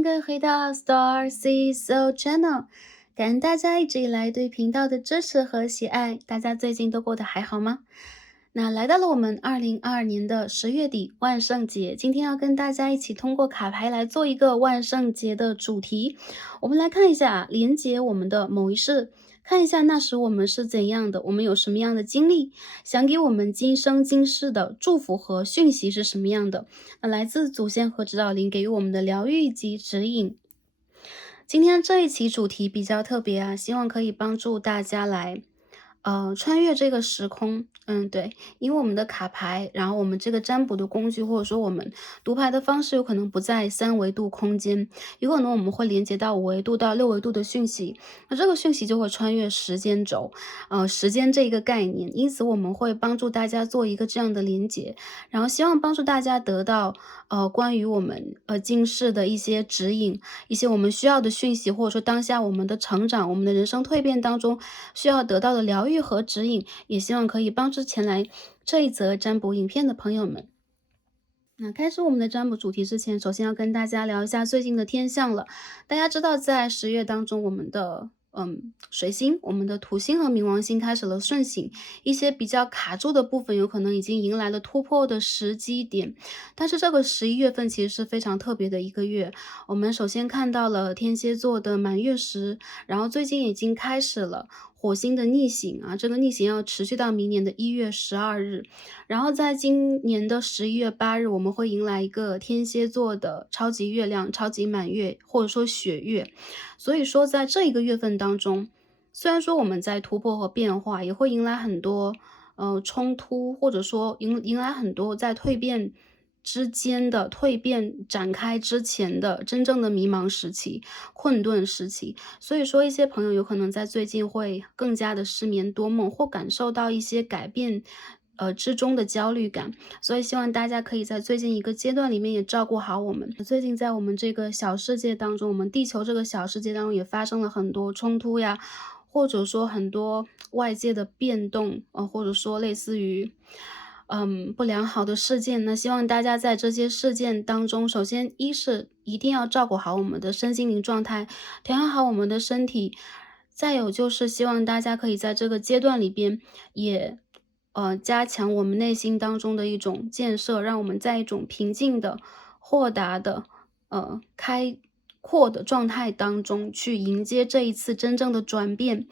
迎各位回到 Star C So Channel，感恩大家一直以来对频道的支持和喜爱，大家最近都过得还好吗？那来到了我们2022年的10月底，万圣节，今天要跟大家一起通过卡牌来做一个万圣节的主题。我们来看一下，连接我们的某一世，看一下那时我们是怎样的，我们有什么样的经历，想给我们今生今世的祝福和讯息是什么样的。那来自祖先和指导灵给予我们的疗愈及指引。今天这一期主题比较特别啊，希望可以帮助大家来，穿越这个时空。对，因为我们的卡牌，然后我们这个占卜的工具，或者说我们读牌的方式，有可能不在3维度空间，有可能我们会连接到5维度到6维度的讯息，那这个讯息就会穿越时间轴，时间这一个概念，因此我们会帮助大家做一个这样的连接，然后希望帮助大家得到，关于我们今世的一些指引，一些我们需要的讯息，或者说当下我们的成长，我们的人生蜕变当中需要得到的疗愈和指引，也希望可以帮助前来这一则占卜影片的朋友们。那开始我们的占卜主题之前，首先要跟大家聊一下最近的天象了。大家知道在10月当中，我们的水星、我们的土星和冥王星开始了顺行，一些比较卡住的部分有可能已经迎来了突破的时机点。但是这个11月份其实是非常特别的一个月，我们首先看到了天蝎座的满月时，然后最近已经开始了火星的逆行啊，这个逆行要持续到明年的1月12日。然后在今年的11月8日，我们会迎来一个天蝎座的超级月亮、超级满月，或者说血月。所以说在这一个月份当中，虽然说我们在突破和变化，也会迎来很多冲突，或者说迎来很多在蜕变之间的蜕变展开之前的真正的迷茫时期、困顿时期。所以说一些朋友有可能在最近会更加的失眠多梦，或感受到一些改变之中的焦虑感。所以希望大家可以在最近一个阶段里面也照顾好我们。最近在我们这个小世界当中，我们地球这个小世界当中也发生了很多冲突呀，或者说很多外界的变动，或者说类似于不良好的事件。那希望大家在这些事件当中，首先一是一定要照顾好我们的身心灵状态，调养好我们的身体。再有就是希望大家可以在这个阶段里边也加强我们内心当中的一种建设，让我们在一种平静的、豁达的、开阔的状态当中去迎接这一次真正的转变。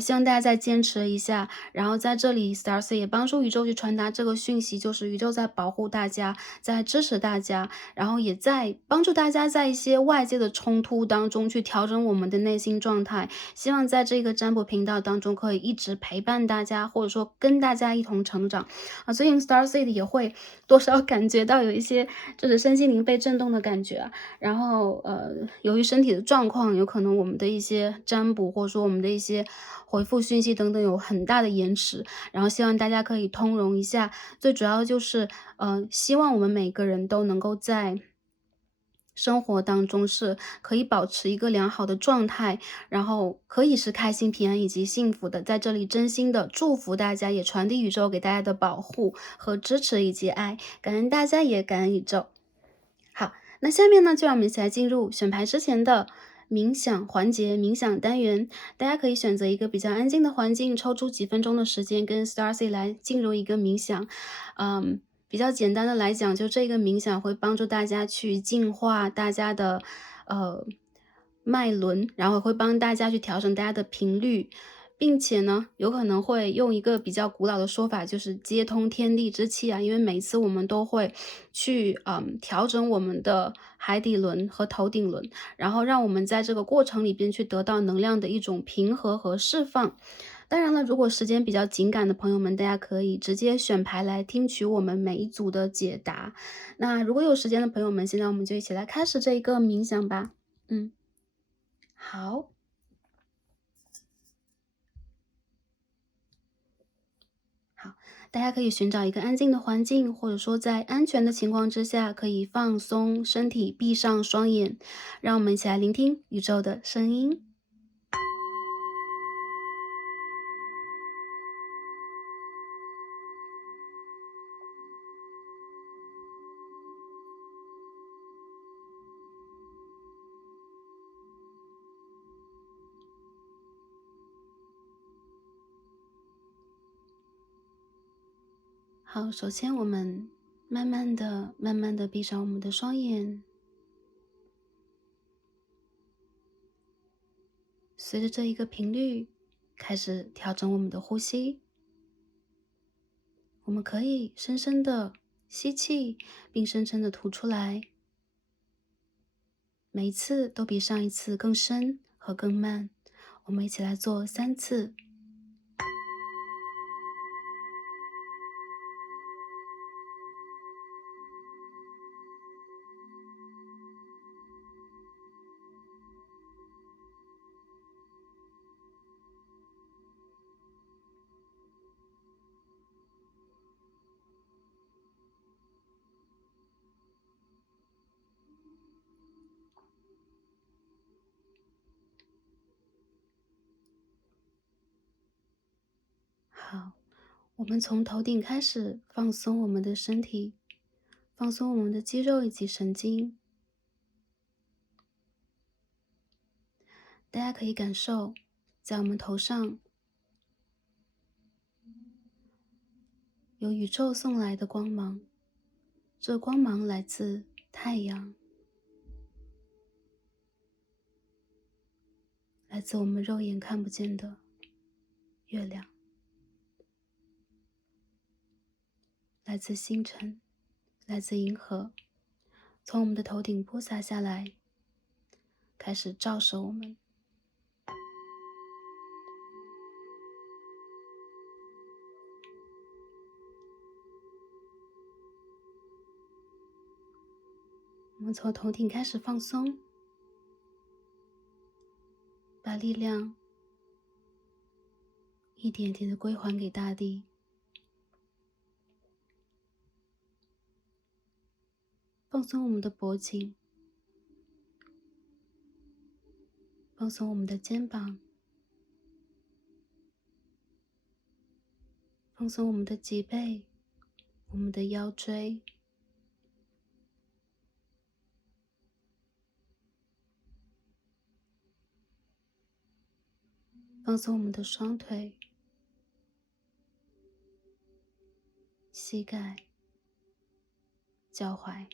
希望大家再坚持一下，然后在这里 Starcy 也帮助宇宙去传达这个讯息，就是宇宙在保护大家，在支持大家，然后也在帮助大家在一些外界的冲突当中去调整我们的内心状态。希望在这个占卜频道当中可以一直陪伴大家，或者说跟大家一同成长。最近 Starseed 也会多少感觉到有一些就是身心灵被震动的感觉啊，然后由于身体的状况，有可能我们的一些占卜或者说我们的一些回复讯息等等有很大的延迟，然后希望大家可以通融一下。最主要就是希望我们每个人都能够在生活当中是可以保持一个良好的状态，然后可以是开心、平安以及幸福的。在这里真心的祝福大家，也传递宇宙给大家的保护和支持以及爱，感恩大家，也感恩宇宙。好，那下面呢，就让我们一起来进入选牌之前的冥想环节、冥想单元。大家可以选择一个比较安静的环境，抽出几分钟的时间，跟 Starcy 来进入一个冥想。比较简单的来讲，就这个冥想会帮助大家去净化大家的脉轮，然后会帮大家去调整大家的频率。并且呢，有可能会用一个比较古老的说法，就是接通天地之气啊。因为每次我们都会去调整我们的海底轮和头顶轮，然后让我们在这个过程里边去得到能量的一种平和和释放。当然了，如果时间比较紧赶的朋友们，大家可以直接选牌来听取我们每一组的解答。那如果有时间的朋友们，现在我们就一起来开始这一个冥想吧。好。好，大家可以寻找一个安静的环境，或者说在安全的情况之下，可以放松身体，闭上双眼，让我们一起来聆听宇宙的声音。好，首先我们慢慢的、慢慢的闭上我们的双眼，随着这一个频率，开始调整我们的呼吸。我们可以深深的吸气，并深深的吐出来，每一次都比上一次更深和更慢。我们一起来做3次。好，我们从头顶开始放松我们的身体，放松我们的肌肉以及神经。大家可以感受，在我们头上有宇宙送来的光芒，这光芒来自太阳，来自我们肉眼看不见的月亮，来自星辰，来自银河，从我们的头顶播撒下来，开始照射我们。我们从头顶开始放松，把力量一点点的归还给大地。放松我们的脖颈，放松我们的肩膀，放松我们的脊背，我们的腰椎，放松我们的双腿、膝盖、脚踝。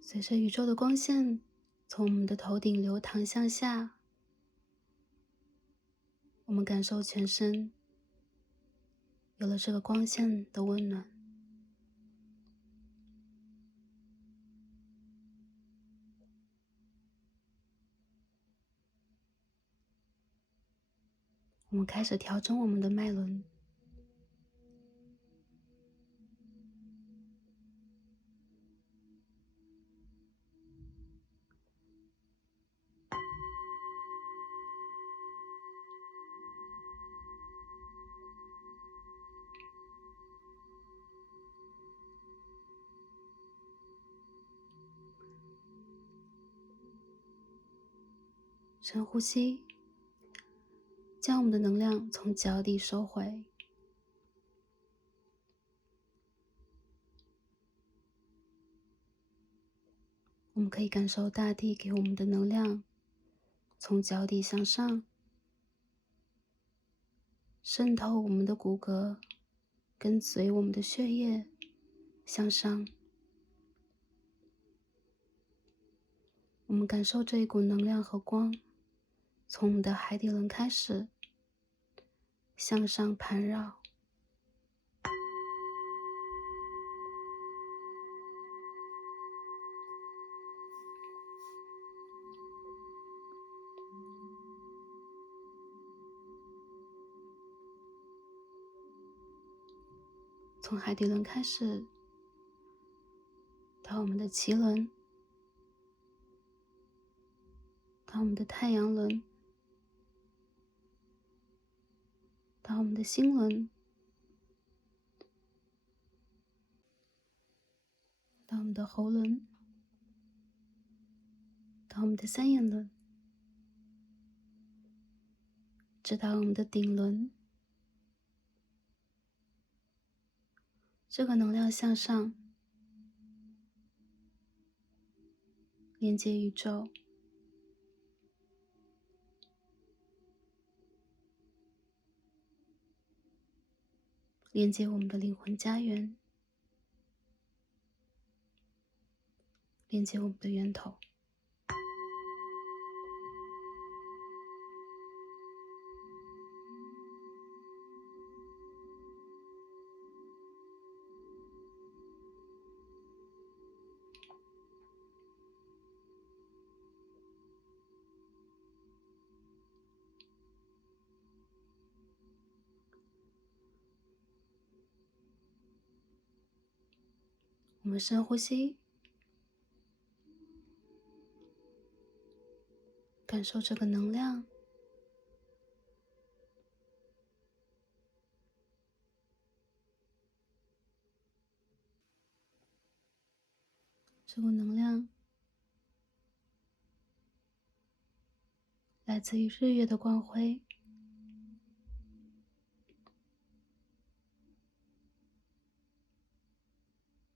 随着宇宙的光线从我们的头顶流淌向下，我们感受全身有了这个光线的温暖。我们开始调整我们的脉轮，深呼吸，将我们的能量从脚底收回。我们可以感受大地给我们的能量，从脚底向上，渗透我们的骨骼，跟随我们的血液向上。我们感受这一股能量和光，从我们的海底轮开始，向上盘绕。从海底轮开始，到我们的脐轮，到我们的太阳轮，到我们的心轮，到我们的喉轮，到我们的三眼轮，直到我们的顶轮，这个能量向上，连接宇宙，连接我们的灵魂家园，连接我们的源头。我们深呼吸，感受这个能量，这股能量来自于日月的光辉，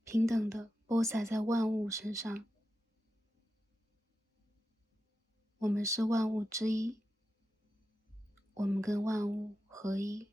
平等的播撒在万物身上。我们是万物之一，我们跟万物合一。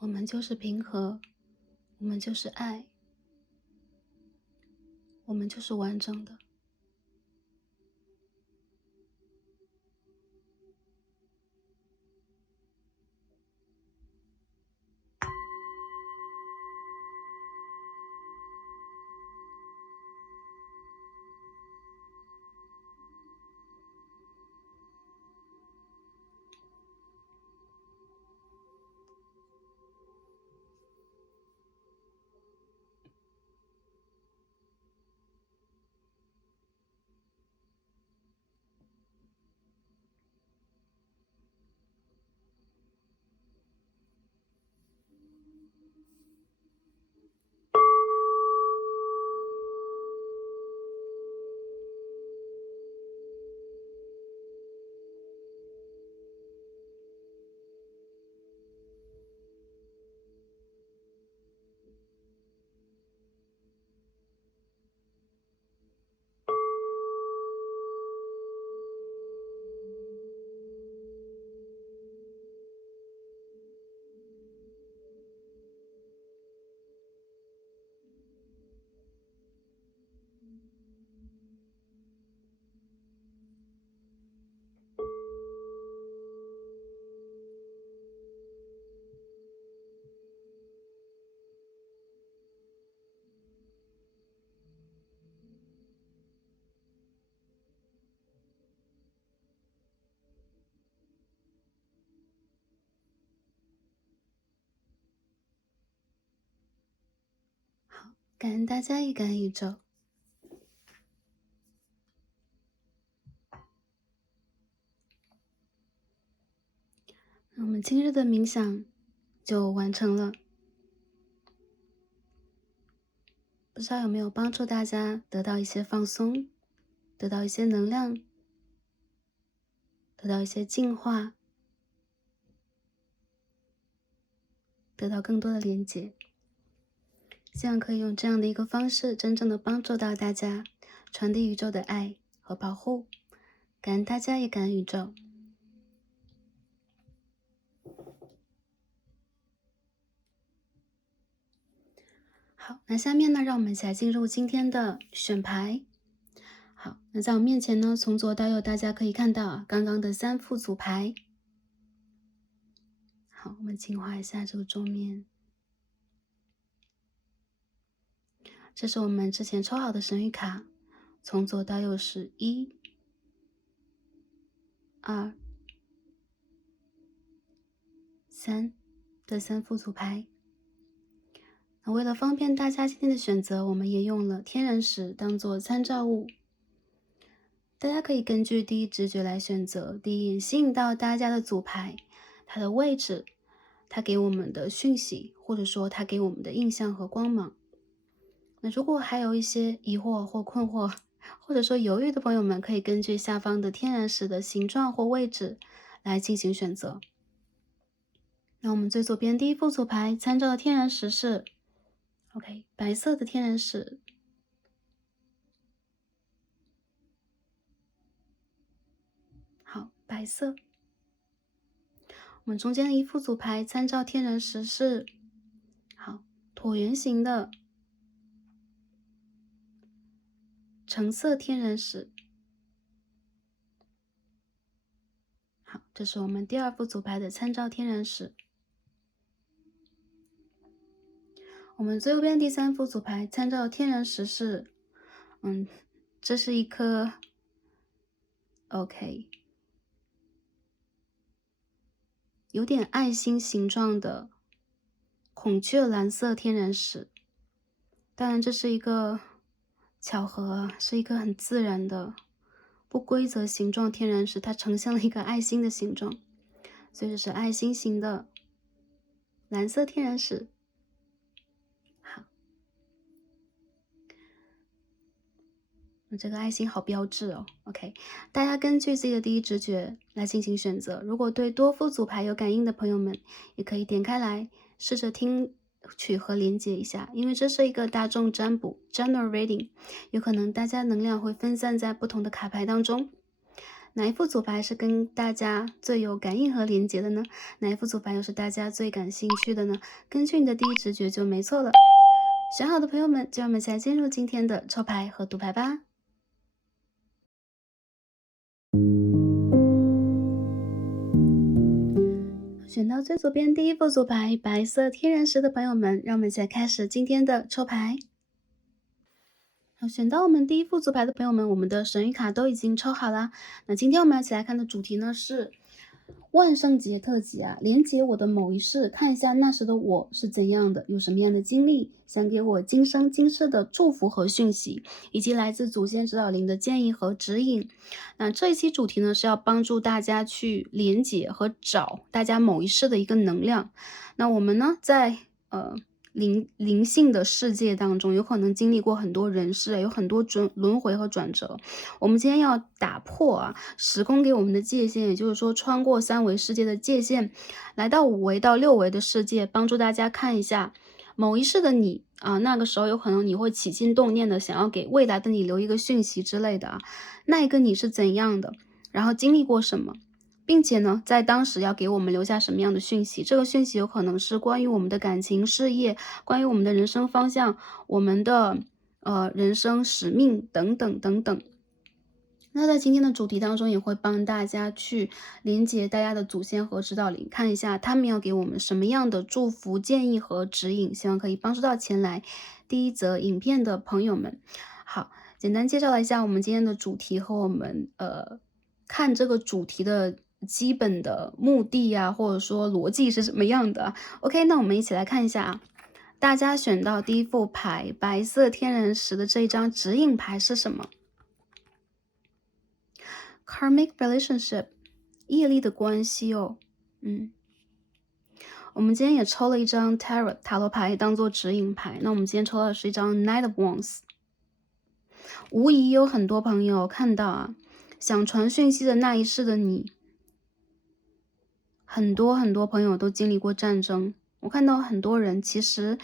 我们就是平和，我们就是爱，我们就是完整的。好，感恩大家，也感恩宇宙。那我们今日的冥想就完成了，不知道有没有帮助大家得到一些放松，得到一些能量，得到一些净化，得到更多的连接。希望可以用这样的一个方式，真正的帮助到大家，传递宇宙的爱和保护。感恩大家，也感恩宇宙。好，那下面呢，让我们一起来进入今天的选牌。好，那在我面前呢，从左到右，大家可以看到刚刚的3副组牌。好，我们净化一下这个桌面。这是我们之前抽好的神谕卡，从左到右是1、2、3的3副组牌。那为了方便大家今天的选择，我们也用了天然石当做参照物。大家可以根据第一直觉来选择第一眼吸引到大家的组牌，它的位置，它给我们的讯息，或者说它给我们的印象和光芒。那如果还有一些疑惑或困惑，或者说犹豫的朋友们，可以根据下方的天然石的形状或位置来进行选择。那我们最左边第一副组牌参照的天然石是 OK 白色的天然石。好，白色。我们中间的一副组牌参照天然石是好椭圆形的橙色天然石。好，这是我们第二副组牌的参照天然石。我们最右边第三副组牌参照天然石是，这是一颗 OK 有点爱心形状的孔雀蓝色天然石。当然这是一个巧合啊，是一个很自然的不规则形状天然石，它呈现了一个爱心的形状，所以这是爱心形的蓝色天然石。好，这个爱心好标志哦。OK， 大家根据自己的第一直觉来进行选择。如果对多副组牌有感应的朋友们，也可以点开来试着听取和连接一下，因为这是一个大众占卜 General Reading， 有可能大家能量会分散在不同的卡牌当中。哪一副组牌是跟大家最有感应和连接的呢？哪一副组牌又是大家最感兴趣的呢？根据你的第一直觉就没错了。选好的朋友们，就让我们一起来进入今天的抽牌和读牌吧。选到最左边第一副组牌白色天然石的朋友们，让我们一起来开始今天的抽牌。好，选到我们第一副组牌的朋友们，我们的神谕卡都已经抽好啦。那今天我们要一起来看的主题呢是万圣节特辑啊，连接我的某一世，看一下那时的我是怎样的，有什么样的经历，想给我今生今世的祝福和讯息，以及来自祖先指导灵的建议和指引。那这一期主题呢是要帮助大家去连接和找大家某一世的一个能量。那我们呢在灵性的世界当中，有可能经历过很多人世，有很多轮回和转折。我们今天要打破时空给我们的界限，也就是说穿过三维世界的界限，来到五维到六维的世界，帮助大家看一下某一世的你那个时候有可能你会起心动念的想要给未来的你留一个讯息之类的那一个你是怎样的，然后经历过什么，并且呢，在当时要给我们留下什么样的讯息？这个讯息有可能是关于我们的感情、事业，关于我们的人生方向，我们的人生使命等等等等。那在今天的主题当中，也会帮大家去连接大家的祖先和指导灵，看一下他们要给我们什么样的祝福、建议和指引，希望可以帮助到前来第一则影片的朋友们。好，简单介绍了一下我们今天的主题和我们看这个主题的基本的目的或者说逻辑是什么样的。OK， 那我们一起来看一下大家选到第一副牌白色天然石的这一张指引牌是什么？ Karmic relationship， 业力的关系哦。我们今天也抽了一张 Tarot 塔罗牌当做指引牌，那我们今天抽到的是一张 Knight of Wands。 无疑有很多朋友看到想传讯息的那一世的你，很多朋友都经历过战争。我看到很多人，其实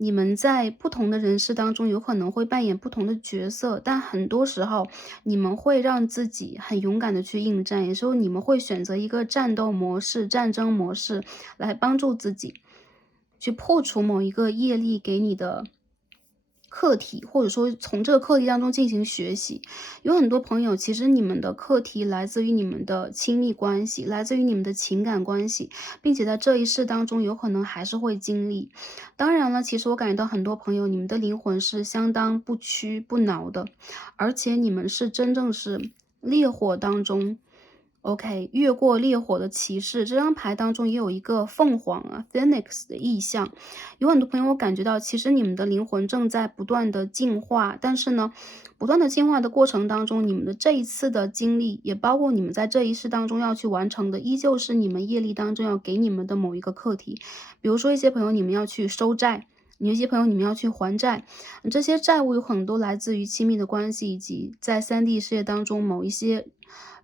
你们在不同的人世当中有可能会扮演不同的角色，但很多时候你们会让自己很勇敢的去应战，有时候你们会选择一个战斗模式、战争模式来帮助自己去破除某一个业力给你的课题，或者说从这个课题当中进行学习。有很多朋友，其实你们的课题来自于你们的亲密关系，来自于你们的情感关系，并且在这一世当中有可能还是会经历。当然了，其实我感觉到很多朋友，你们的灵魂是相当不屈不挠的，而且你们是真正是烈火当中 OK，越过烈火的骑士这张牌当中也有一个凤凰啊，Phoenix 的意象。有很多朋友感觉到，其实你们的灵魂正在不断的进化，但是呢，不断的进化的过程当中，你们的这一次的经历，也包括你们在这一世当中要去完成的，依旧是你们业力当中要给你们的某一个课题。比如说一些朋友你们要去收债。有一些朋友，你们要去还债，这些债务有很多来自于亲密的关系，以及在3D 世界当中某一些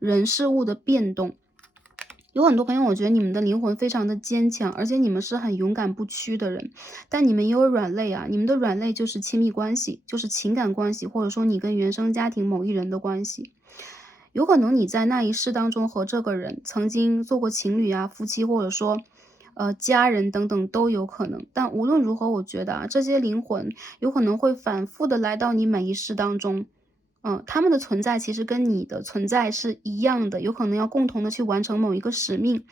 人事物的变动。有很多朋友，我觉得你们的灵魂非常的坚强，而且你们是很勇敢不屈的人，但你们也有软肋啊，你们的软肋就是亲密关系，就是情感关系，或者说你跟原生家庭某一人的关系。有可能你在那一世当中和这个人曾经做过情侣啊、夫妻，或者说家人等等都有可能。但无论如何，我觉得啊，这些灵魂有可能会反复的来到你每一世当中。他们的存在其实跟你的存在是一样的，有可能要共同的去完成某一个使命，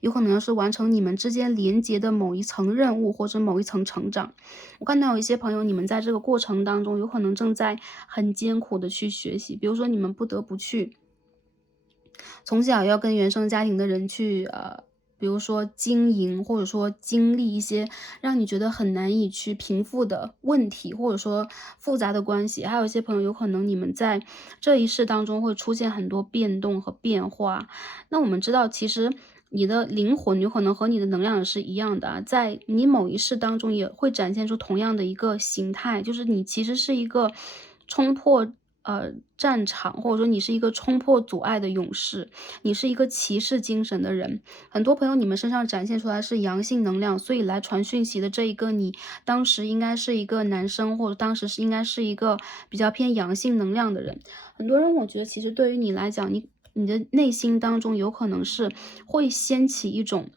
有可能是完成你们之间连接的某一层任务或者某一层成长。我看到有一些朋友，你们在这个过程当中，有可能正在很艰苦的去学习，比如说你们不得不去从小要跟原生家庭的人去比如说经营，或者说经历一些让你觉得很难以去平复的问题，或者说复杂的关系。还有一些朋友，有可能你们在这一世当中会出现很多变动和变化。那我们知道，其实你的灵魂有可能和你的能量也是一样的啊，在你某一世当中也会展现出同样的一个形态，就是你其实是一个冲破战场，或者说你是一个冲破阻碍的勇士，你是一个骑士精神的人。很多朋友你们身上展现出来是阳性能量，所以来传讯息的这一个你，当时应该是一个男生，或者当时应该是一个比较偏阳性能量的人。很多人我觉得其实对于你来讲，你的内心当中有可能是会掀起一种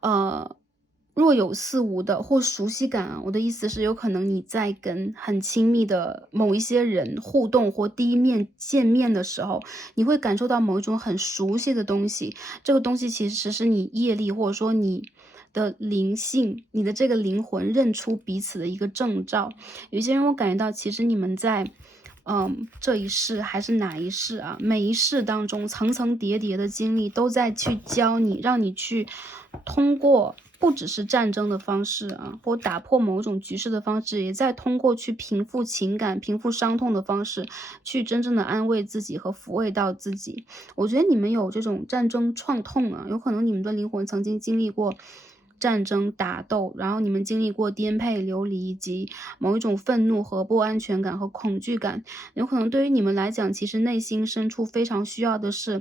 呃，若有似无的或熟悉感啊，我的意思是有可能你在跟很亲密的某一些人互动或第一面见面的时候，你会感受到某一种很熟悉的东西。这个东西其实是你业力或者说你的灵性，你的这个灵魂认出彼此的一个征兆。有些人我感觉到，其实你们在这一世还是哪一世啊？每一世当中层层叠叠的经历都在去教你，让你去通过不只是战争的方式啊，或打破某种局势的方式，也在通过去平复情感、平复伤痛的方式，去真正的安慰自己和抚慰到自己。我觉得你们有这种战争创痛啊，有可能你们的灵魂曾经经历过战争打斗，然后你们经历过颠沛流离，以及某一种愤怒和不安全感和恐惧感。有可能对于你们来讲，其实内心深处非常需要的是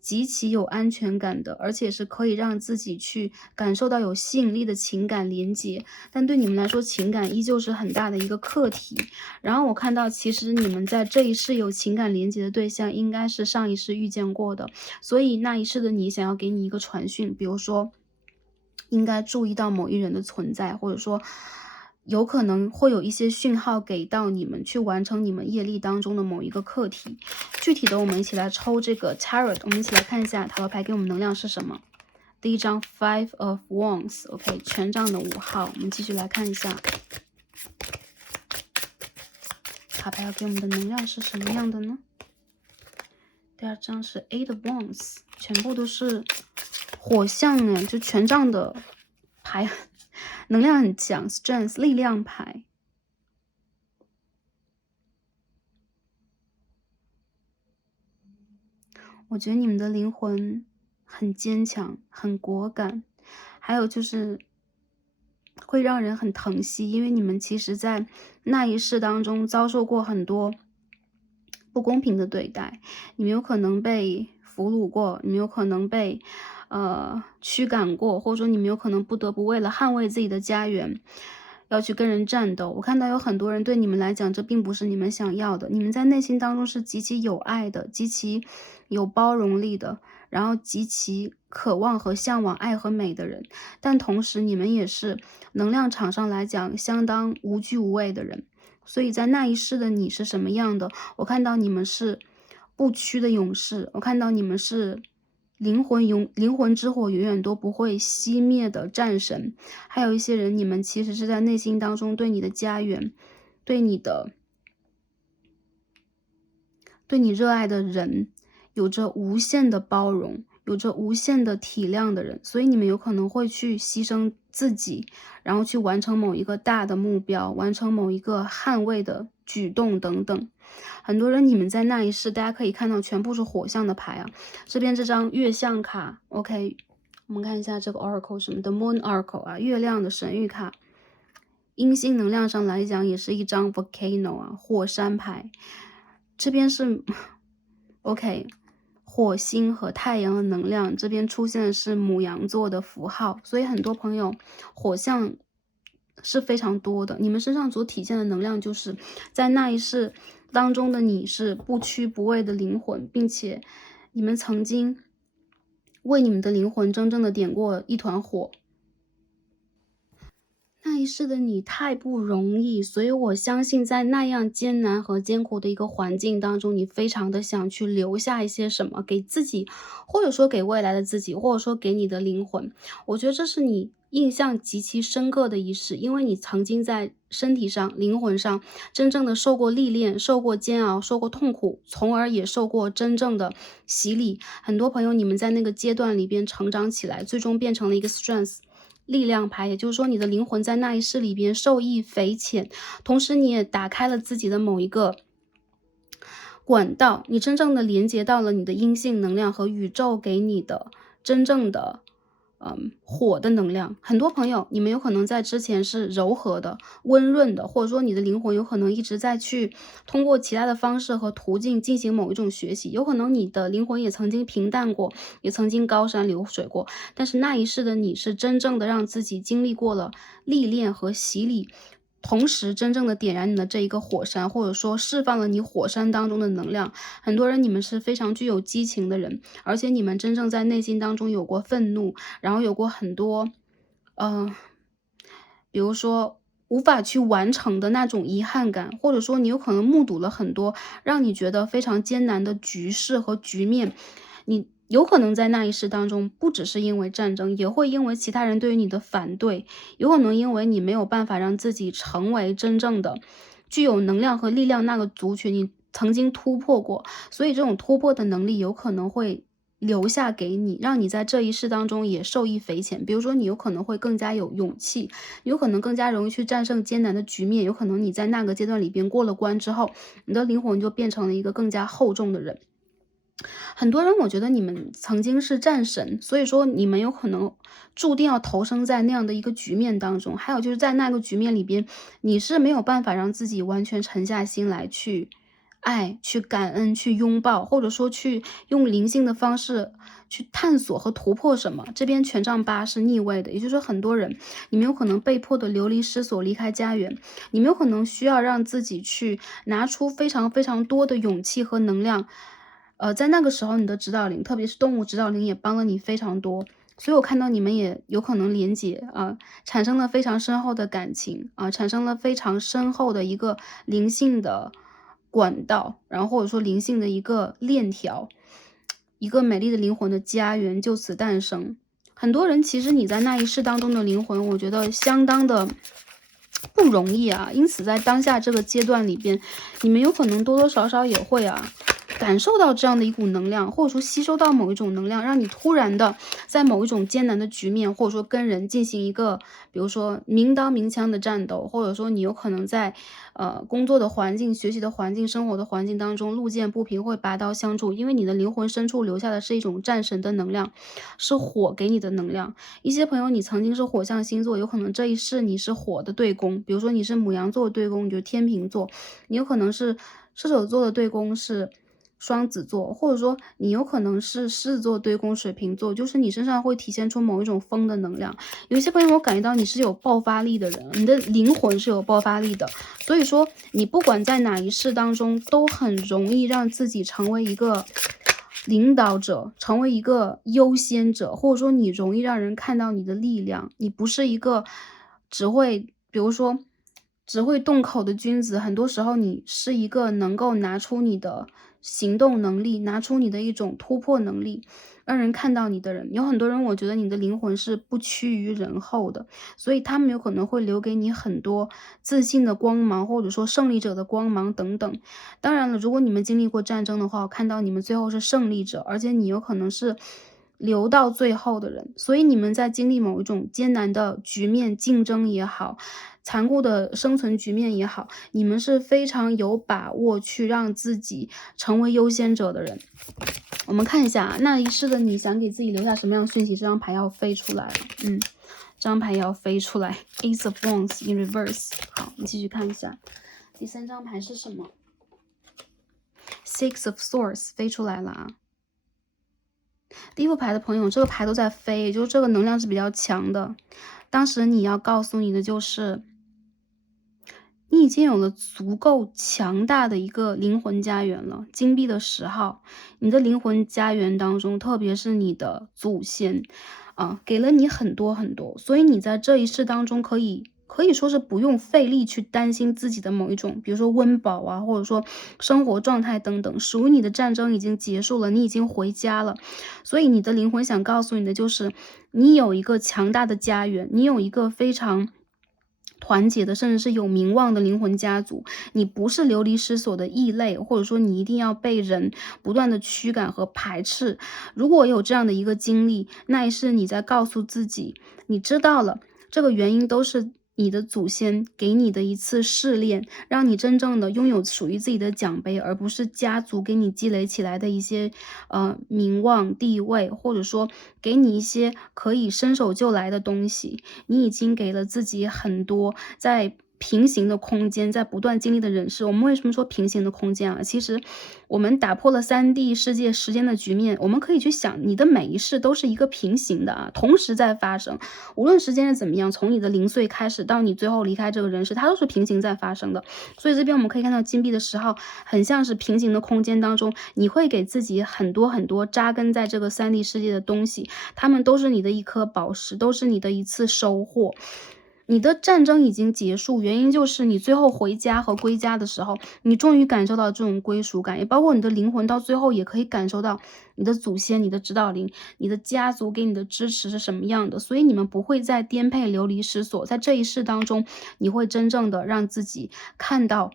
极其有安全感的，而且是可以让自己去感受到有吸引力的情感连接。但对你们来说，情感依旧是很大的一个课题。然后我看到，其实你们在这一世有情感连接的对象，应该是上一世遇见过的，所以那一世的你想要给你一个传讯，比如说应该注意到某一人的存在，或者说有可能会有一些讯号给到你们，去完成你们业力当中的某一个课题。具体的，我们一起来抽这个 Tarot， 我们一起来看一下塔罗牌给我们能量是什么。第一张 Five of Wands，OK，权杖的5号，我们继续来看一下塔牌要给我们的能量是什么样的呢？第二张是 Eight of Wands， 全部都是火象呢，就权杖的牌能量很强 ，Strength 力量牌。我觉得你们的灵魂很坚强，很果敢，还有就是会让人很疼惜，因为你们其实在那一世当中遭受过很多不公平的对待，你们有可能被俘虏过，你们有可能被驱赶过，或者说你们有可能不得不为了捍卫自己的家园，要去跟人战斗。我看到有很多人对你们来讲，这并不是你们想要的。你们在内心当中是极其有爱的，极其有包容力的，然后极其渴望和向往爱和美的人。但同时，你们也是能量场上来讲相当无惧无畏的人。所以在那一世的你是什么样的？我看到你们是不屈的勇士，我看到你们是灵魂之火永远都不会熄灭的战神。还有一些人，你们其实是在内心当中对你的家园，对你热爱的人有着无限的包容，有着无限的体谅的人，所以你们有可能会去牺牲自己，然后去完成某一个大的目标，完成某一个捍卫的举动等等。很多人你们在那一世，大家可以看到全部是火象的牌啊。这边这张月相卡 ，OK， 我们看一下这个 Oracle 什么的 Moon Oracle 啊，月亮的神谕卡。阴性能量上来讲，也是一张 Volcano 啊，火山牌。这边是 OK， 火星和太阳的能量，这边出现的是牡羊座的符号，所以很多朋友火象是非常多的。你们身上所体现的能量，就是在那一世当中的你是不屈不畏的灵魂，并且你们曾经为你们的灵魂真正的点过一团火。那一世的你太不容易，所以我相信在那样艰难和艰苦的一个环境当中，你非常的想去留下一些什么给自己，或者说给未来的自己，或者说给你的灵魂。我觉得这是你印象极其深刻的一世，因为你曾经在身体上、灵魂上真正的受过历练，受过煎熬，受过痛苦，从而也受过真正的洗礼。很多朋友，你们在那个阶段里边成长起来，最终变成了一个 strength。力量牌，也就是说你的灵魂在那一世里边受益匪浅，同时你也打开了自己的某一个管道，你真正的连接到了你的阴性能量和宇宙给你的真正的火的能量。很多朋友你们有可能在之前是柔和的、温润的，或者说你的灵魂有可能一直在去通过其他的方式和途径进行某一种学习，有可能你的灵魂也曾经平淡过，也曾经高山流水过，但是那一世的你是真正的让自己经历过了历练和洗礼，同时真正的点燃你的这一个火山，或者说释放了你火山当中的能量。很多人你们是非常具有激情的人，而且你们真正在内心当中有过愤怒，然后有过很多比如说无法去完成的那种遗憾感，或者说你有可能目睹了很多让你觉得非常艰难的局势和局面，你有可能在那一世当中，不只是因为战争，也会因为其他人对于你的反对，有可能因为你没有办法让自己成为真正的具有能量和力量那个族群，你曾经突破过，所以这种突破的能力有可能会留下给你，让你在这一世当中也受益匪浅。比如说你有可能会更加有勇气，有可能更加容易去战胜艰难的局面，有可能你在那个阶段里边过了关之后，你的灵魂就变成了一个更加厚重的人。很多人我觉得你们曾经是战神，所以说你们有可能注定要投生在那样的一个局面当中。还有就是在那个局面里边，你是没有办法让自己完全沉下心来去爱、去感恩、去拥抱，或者说去用灵性的方式去探索和突破什么。这边权杖8是逆位的，也就是说很多人你们有可能被迫的流离失所，离开家园，你们有可能需要让自己去拿出非常非常多的勇气和能量。在那个时候，你的指导灵，特别是动物指导灵，也帮了你非常多。所以我看到你们也有可能连结啊，产生了非常深厚的感情啊，产生了非常深厚的一个灵性的管道，然后或者说灵性的一个链条，一个美丽的灵魂的家园就此诞生。很多人其实你在那一世当中的灵魂，我觉得相当的不容易啊。因此在当下这个阶段里边，你们有可能多多少少也会感受到这样的一股能量，或者说吸收到某一种能量，让你突然的在某一种艰难的局面，或者说跟人进行一个，比如说明刀明枪的战斗，或者说你有可能在工作的环境、学习的环境、生活的环境当中路见不平会拔刀相助，因为你的灵魂深处留下的是一种战神的能量，是火给你的能量。一些朋友你曾经是火象星座，有可能这一世你是火的对宫，比如说你是牡羊座的对宫，你就天秤座，你有可能是射手座的对宫是双子座，或者说你有可能是狮子座对宫水瓶座，就是你身上会体现出某一种风的能量。有些朋友我感觉到你是有爆发力的人，你的灵魂是有爆发力的，所以说你不管在哪一世当中，都很容易让自己成为一个领导者，成为一个优先者，或者说你容易让人看到你的力量，你不是一个只会比如说只会动口的君子，很多时候你是一个能够拿出你的行动能力，拿出你的一种突破能力，让人看到你的人。有很多人我觉得你的灵魂是不屈于人后的，所以他们有可能会留给你很多自信的光芒，或者说胜利者的光芒等等。当然了，如果你们经历过战争的话，我看到你们最后是胜利者，而且你有可能是留到最后的人。所以你们在经历某一种艰难的局面，竞争也好，残酷的生存局面也好，你们是非常有把握去让自己成为优先者的人。我们看一下那一世的你想给自己留下什么样的讯息？这张牌要飞出来了，这张牌也要飞出来 ，Ace of Wands in reverse。好，我们继续看一下，第3张牌是什么 ？Six of Swords 飞出来了啊。第一副牌的朋友，这个牌都在飞，也就是这个能量是比较强的。当时你要告诉你的就是，你已经有了足够强大的一个灵魂家园了。金币的10号，你的灵魂家园当中，特别是你的祖先给了你很多很多，所以你在这一世当中可以说是不用费力去担心自己的某一种，比如说温饱啊，或者说生活状态等等。属于你的战争已经结束了，你已经回家了，所以你的灵魂想告诉你的就是，你有一个强大的家园，你有一个非常团结的，甚至是有名望的灵魂家族。你不是流离失所的异类，或者说你一定要被人不断的驱赶和排斥。如果有这样的一个经历，那也是你在告诉自己，你知道了这个原因都是你的祖先给你的一次试炼，让你真正的拥有属于自己的奖杯，而不是家族给你积累起来的一些名望地位，或者说给你一些可以伸手就来的东西。你已经给了自己很多在平行的空间，在不断经历的人事。我们为什么说平行的空间啊？其实我们打破了3D 世界时间的局面，我们可以去想，你的每一世都是一个平行的啊，同时在发生。无论时间是怎么样，从你的0岁开始到你最后离开这个人世，它都是平行在发生的。所以这边我们可以看到金币的10号，很像是平行的空间当中，你会给自己很多很多扎根在这个3D 世界的东西，它们都是你的一颗宝石，都是你的一次收获。你的战争已经结束，原因就是你最后回家和归家的时候，你终于感受到这种归属感，也包括你的灵魂到最后也可以感受到你的祖先、你的指导灵、你的家族给你的支持是什么样的，所以你们不会再颠沛流离失所。在这一世当中，你会真正的让自己看到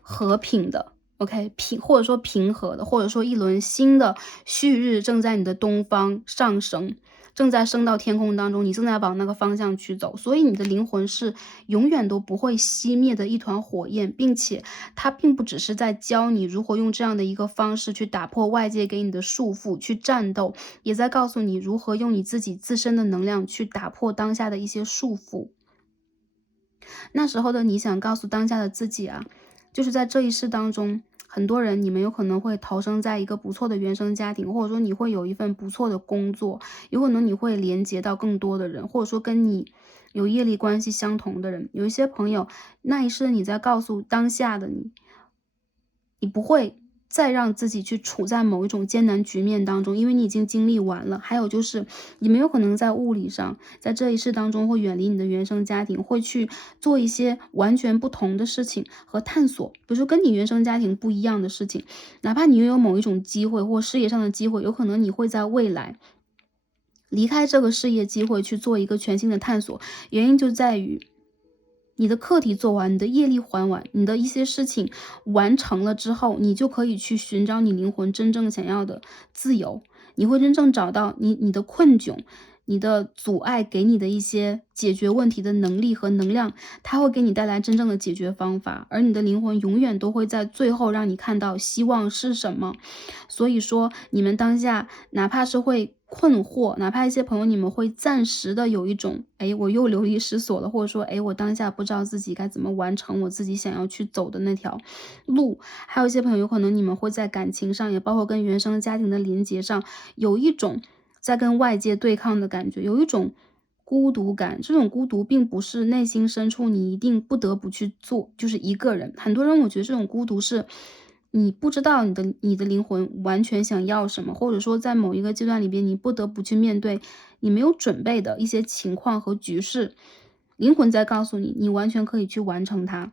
和平的，OK，或者说平和的，或者说一轮新的旭日正在你的东方上升，正在升到天空当中，你正在往那个方向去走，所以你的灵魂是永远都不会熄灭的一团火焰，并且它并不只是在教你如何用这样的一个方式去打破外界给你的束缚，去战斗，也在告诉你如何用你自己自身的能量去打破当下的一些束缚。那时候的你想告诉当下的自己啊，就是在这一世当中，很多人你们有可能会投生在一个不错的原生家庭，或者说你会有一份不错的工作，有可能你会连接到更多的人，或者说跟你有业力关系相同的人。有一些朋友，那一世你在告诉当下的你，你不会再让自己去处在某一种艰难局面当中，因为你已经经历完了。还有就是你们有可能在物理上，在这一世当中会远离你的原生家庭，会去做一些完全不同的事情和探索，比如说跟你原生家庭不一样的事情。哪怕你拥有某一种机会或事业上的机会，有可能你会在未来离开这个事业机会去做一个全新的探索，原因就在于你的课题做完，你的业力还完，你的一些事情完成了之后，你就可以去寻找你灵魂真正想要的自由。你会真正找到你的困窘，你的阻碍给你的一些解决问题的能力和能量，它会给你带来真正的解决方法，而你的灵魂永远都会在最后让你看到希望是什么。所以说，你们当下哪怕是会困惑，哪怕一些朋友你们会暂时的有一种，我又流离失所了，或者说，我当下不知道自己该怎么完成我自己想要去走的那条路。还有一些朋友有可能你们会在感情上，也包括跟原生家庭的连接上，有一种在跟外界对抗的感觉，有一种孤独感。这种孤独并不是内心深处你一定不得不去做，就是一个人。很多人我觉得这种孤独是你不知道你的灵魂完全想要什么，或者说在某一个阶段里边，你不得不去面对你没有准备的一些情况和局势，灵魂在告诉你，你完全可以去完成它。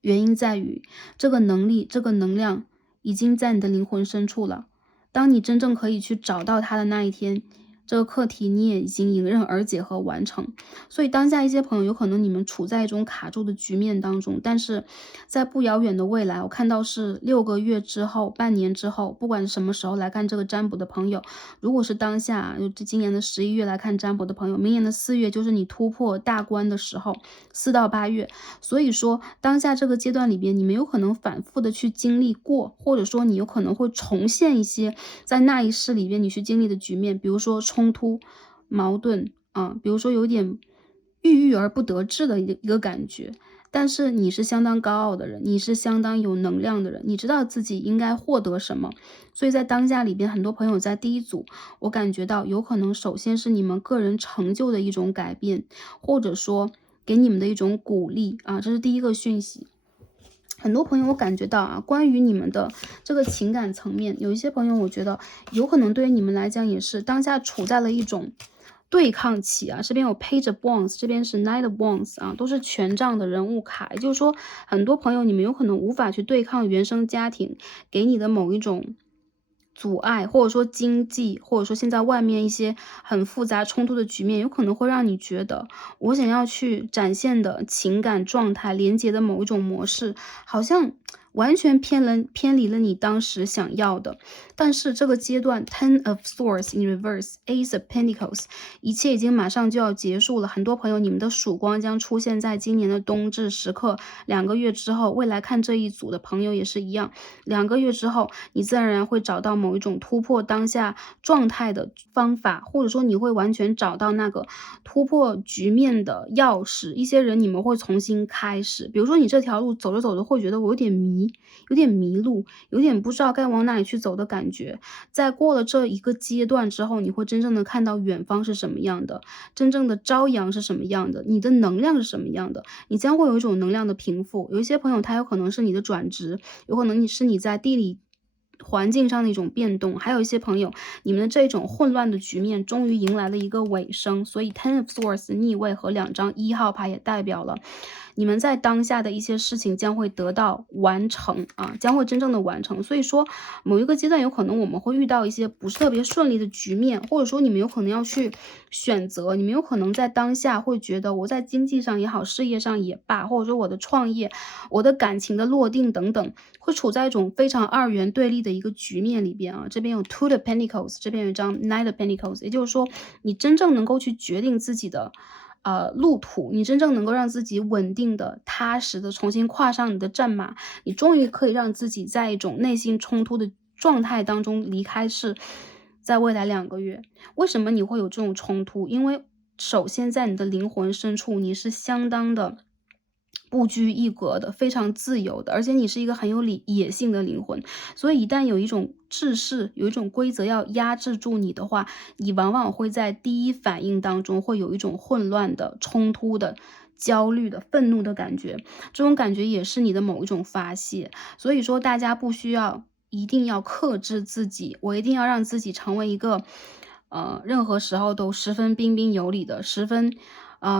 原因在于这个能力、这个能量已经在你的灵魂深处了。当你真正可以去找到它的那一天，这个课题你也已经迎刃而解和完成。所以当下一些朋友有可能你们处在一种卡住的局面当中，但是在不遥远的未来，我看到是6个月之后、半年之后，不管是什么时候来看这个占卜的朋友，如果是当下，就今年的11月来看占卜的朋友，明年的4月就是你突破大关的时候，4到8月。所以说当下这个阶段里边，你们有可能反复的去经历过，或者说你有可能会重现一些在那一世里边你去经历的局面，比如说冲突、矛盾啊，比如说有点郁郁而不得志的一个感觉。但是你是相当高傲的人，你是相当有能量的人，你知道自己应该获得什么。所以在当下里边，很多朋友在第一组，我感觉到有可能首先是你们个人成就的一种改变，或者说给你们的一种鼓励啊，这是第一个讯息。很多朋友我感觉到啊，关于你们的这个情感层面，有一些朋友我觉得有可能对于你们来讲也是当下处在了一种对抗期啊。这边有 Page of Wands， 这边是 Knight of Wands 啊，都是权杖的人物卡。也就是说，很多朋友你们有可能无法去对抗原生家庭给你的某一种阻碍，或者说经济，或者说现在外面一些很复杂冲突的局面，有可能会让你觉得我想要去展现的情感状态连接的某一种模式，好像完全偏离了你当时想要的。但是这个阶段 Ten of Swords in reverse, Ace of Pentacles， 一切已经马上就要结束了。很多朋友你们的曙光将出现在今年的冬至时刻2个月之后。未来看这一组的朋友也是一样，2个月之后你自然而然会找到某一种突破当下状态的方法，或者说你会完全找到那个突破局面的钥匙。一些人你们会重新开始，比如说你这条路走着走着会觉得我有点迷，有点迷路，有点不知道该往哪里去走的感觉。在过了这一个阶段之后，你会真正的看到远方是什么样的，真正的朝阳是什么样的，你的能量是什么样的，你将会有一种能量的平复。有一些朋友他有可能是你的转职，有可能是你在地理环境上的一种变动，还有一些朋友你们的这种混乱的局面终于迎来了一个尾声。所以 Ten of Swords 逆位和2张1号牌也代表了你们在当下的一些事情将会得到完成啊，将会真正的完成。所以说某一个阶段有可能我们会遇到一些不是特别顺利的局面，或者说你们有可能要去选择，你们有可能在当下会觉得我在经济上也好，事业上也罢，或者说我的创业，我的感情的落定等等，会处在一种非常二元对立的一个局面里边啊。这边有 Two of Pentacles， 这边有一张 Knight of Pentacles， 也就是说你真正能够去决定自己的路途，你真正能够让自己稳定的、踏实的重新跨上你的战马，你终于可以让自己在一种内心冲突的状态当中离开，是在未来2个月。为什么你会有这种冲突？因为首先在你的灵魂深处，你是相当的不拘一格的，非常自由的，而且你是一个很有野性的灵魂。所以一旦有一种制式，有一种规则要压制住你的话，你往往会在第一反应当中会有一种混乱的、冲突的、焦虑的、愤怒的感觉。这种感觉也是你的某一种发泄。所以说大家不需要一定要克制自己，我一定要让自己成为一个任何时候都十分彬彬有礼的，十分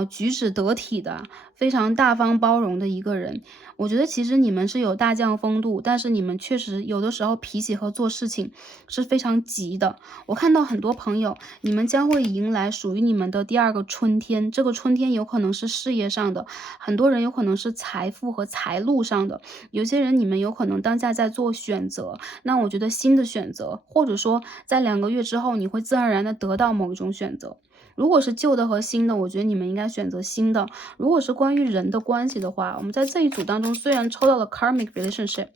举止得体的，非常大方包容的一个人。我觉得其实你们是有大将风度，但是你们确实有的时候脾气和做事情是非常急的。我看到很多朋友，你们将会迎来属于你们的第2个春天，这个春天有可能是事业上的，很多人有可能是财富和财路上的，有些人你们有可能当下在做选择，那我觉得新的选择，或者说在2个月之后，你会自然而然的得到某一种选择。如果是旧的和新的，我觉得你们应该选择新的。如果是关于人的关系的话，我们在这一组当中虽然抽到了 karmic relationship，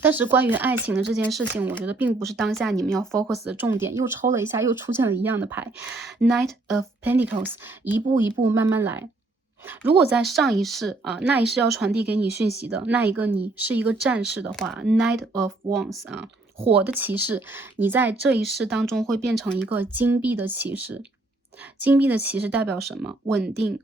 但是关于爱情的这件事情，我觉得并不是当下你们要 focus 的重点。又抽了一下，又出现了一样的牌 Knight of Pentacles， 一步一步慢慢来。如果在上一世那一世要传递给你讯息的那一个你是一个战士的话， Knight of Wands 火的骑士，你在这一世当中会变成一个金币的骑士。金币的骑士代表什么？稳定，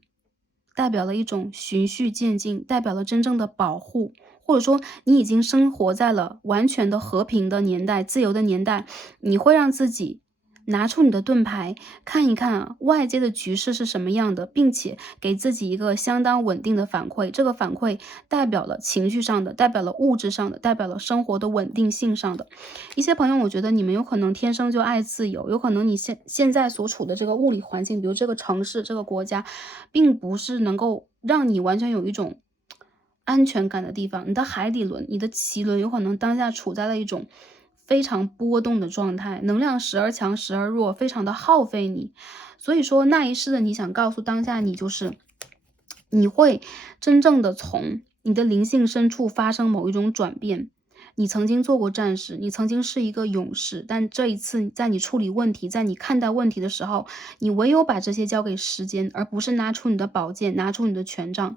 代表了一种循序渐进，代表了真正的保护，或者说你已经生活在了完全的和平的年代、自由的年代，你会让自己拿出你的盾牌，看一看啊，外界的局势是什么样的，并且给自己一个相当稳定的反馈。这个反馈代表了情绪上的，代表了物质上的，代表了生活的稳定性上的。一些朋友，我觉得你们有可能天生就爱自由，有可能你现在所处的这个物理环境，比如这个城市、这个国家，并不是能够让你完全有一种安全感的地方。你的海底轮、你的脐轮有可能当下处在了一种非常波动的状态，能量时而强时而弱，非常的耗费你。所以说那一世的你想告诉当下你，就是你会真正的从你的灵性深处发生某一种转变。你曾经做过战士，你曾经是一个勇士，但这一次在你处理问题，在你看待问题的时候，你唯有把这些交给时间，而不是拿出你的宝剑，拿出你的权杖。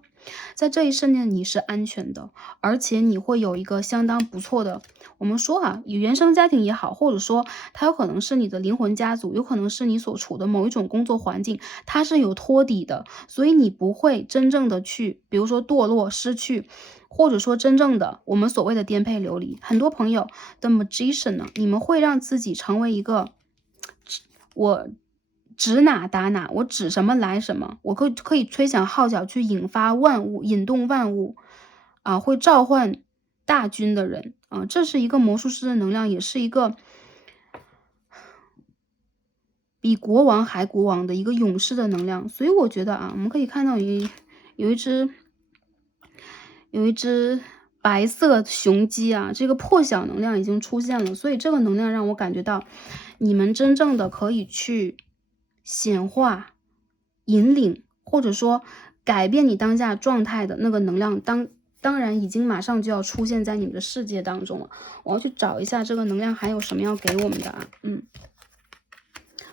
在这一瞬间你是安全的，而且你会有一个相当不错的，我们说啊，原生家庭也好，或者说它有可能是你的灵魂家族，有可能是你所处的某一种工作环境，它是有托底的，所以你不会真正的去，比如说堕落、失去，或者说真正的我们所谓的颠沛流离。很多朋友的 magician 呢，你们会让自己成为一个我指哪打哪，我指什么来什么，我可以吹响号角去引发万物，引动万物啊，会召唤大军的人啊，这是一个魔术师的能量，也是一个比国王还国王的一个勇士的能量。所以我觉得啊，我们可以看到有一只白色雄鸡啊，这个破晓能量已经出现了，所以这个能量让我感觉到你们真正的可以去显化、引领，或者说改变你当下状态的那个能量，当然已经马上就要出现在你们的世界当中了。我要去找一下这个能量还有什么要给我们的啊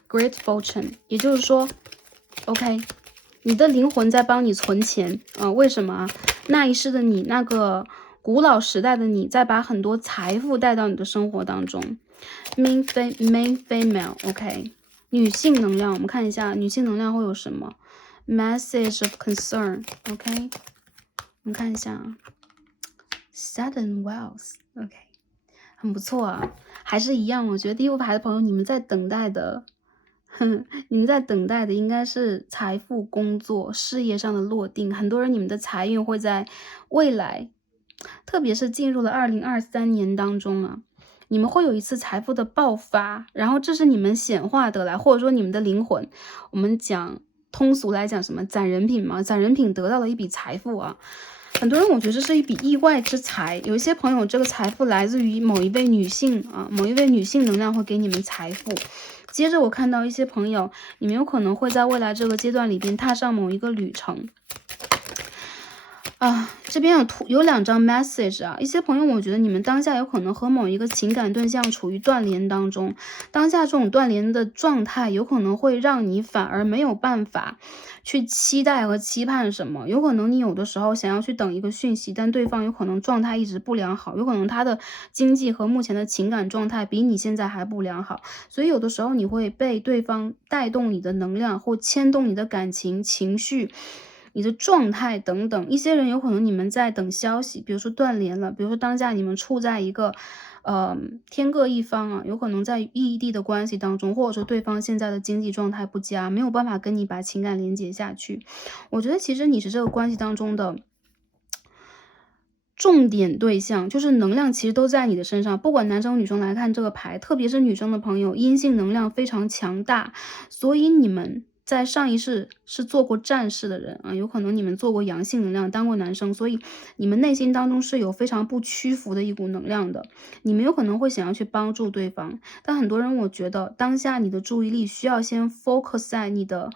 ，Great Fortune， 也就是说 OK， 你的灵魂在帮你存钱啊，为什么啊？那一世的你，那个古老时代的你，在把很多财富带到你的生活当中。Main female，OK，女性能量，我们看一下女性能量会有什么 ？Message of concern，OK，我们看一下 Sudden wealth，OK，很不错啊，还是一样，我觉得第6排的朋友，你们在等待的。你们在等待的应该是财富、工作、事业上的落定。很多人你们的财运会在未来，特别是进入了2023年当中啊，你们会有一次财富的爆发，然后这是你们显化得来，或者说你们的灵魂，我们讲通俗来讲什么攒人品嘛，攒人品得到了一笔财富啊。很多人我觉得这是一笔意外之财，有一些朋友这个财富来自于某一位女性啊，某一位女性能量会给你们财富。接着我看到一些朋友，你们有可能会在未来这个阶段里边踏上某一个旅程啊。这边有2张 message 啊，一些朋友我觉得你们当下有可能和某一个情感对象处于断联当中，当下这种断联的状态有可能会让你反而没有办法去期待和期盼什么，有可能你有的时候想要去等一个讯息，但对方有可能状态一直不良好，有可能他的经济和目前的情感状态比你现在还不良好，所以有的时候你会被对方带动你的能量，或牵动你的感情、情绪、你的状态等等。一些人有可能你们在等消息，比如说断联了，比如说当下你们处在一个天各一方啊，有可能在异地的关系当中，或者说对方现在的经济状态不佳，没有办法跟你把情感连接下去。我觉得其实你是这个关系当中的重点对象，就是能量其实都在你的身上，不管男生女生来看这个牌，特别是女生的朋友，阴性能量非常强大，所以你们在上一世是做过战士的人啊，有可能你们做过阳性能量，当过男生，所以你们内心当中是有非常不屈服的一股能量的，你们有可能会想要去帮助对方，但很多人我觉得当下你的注意力需要先 focus 在你的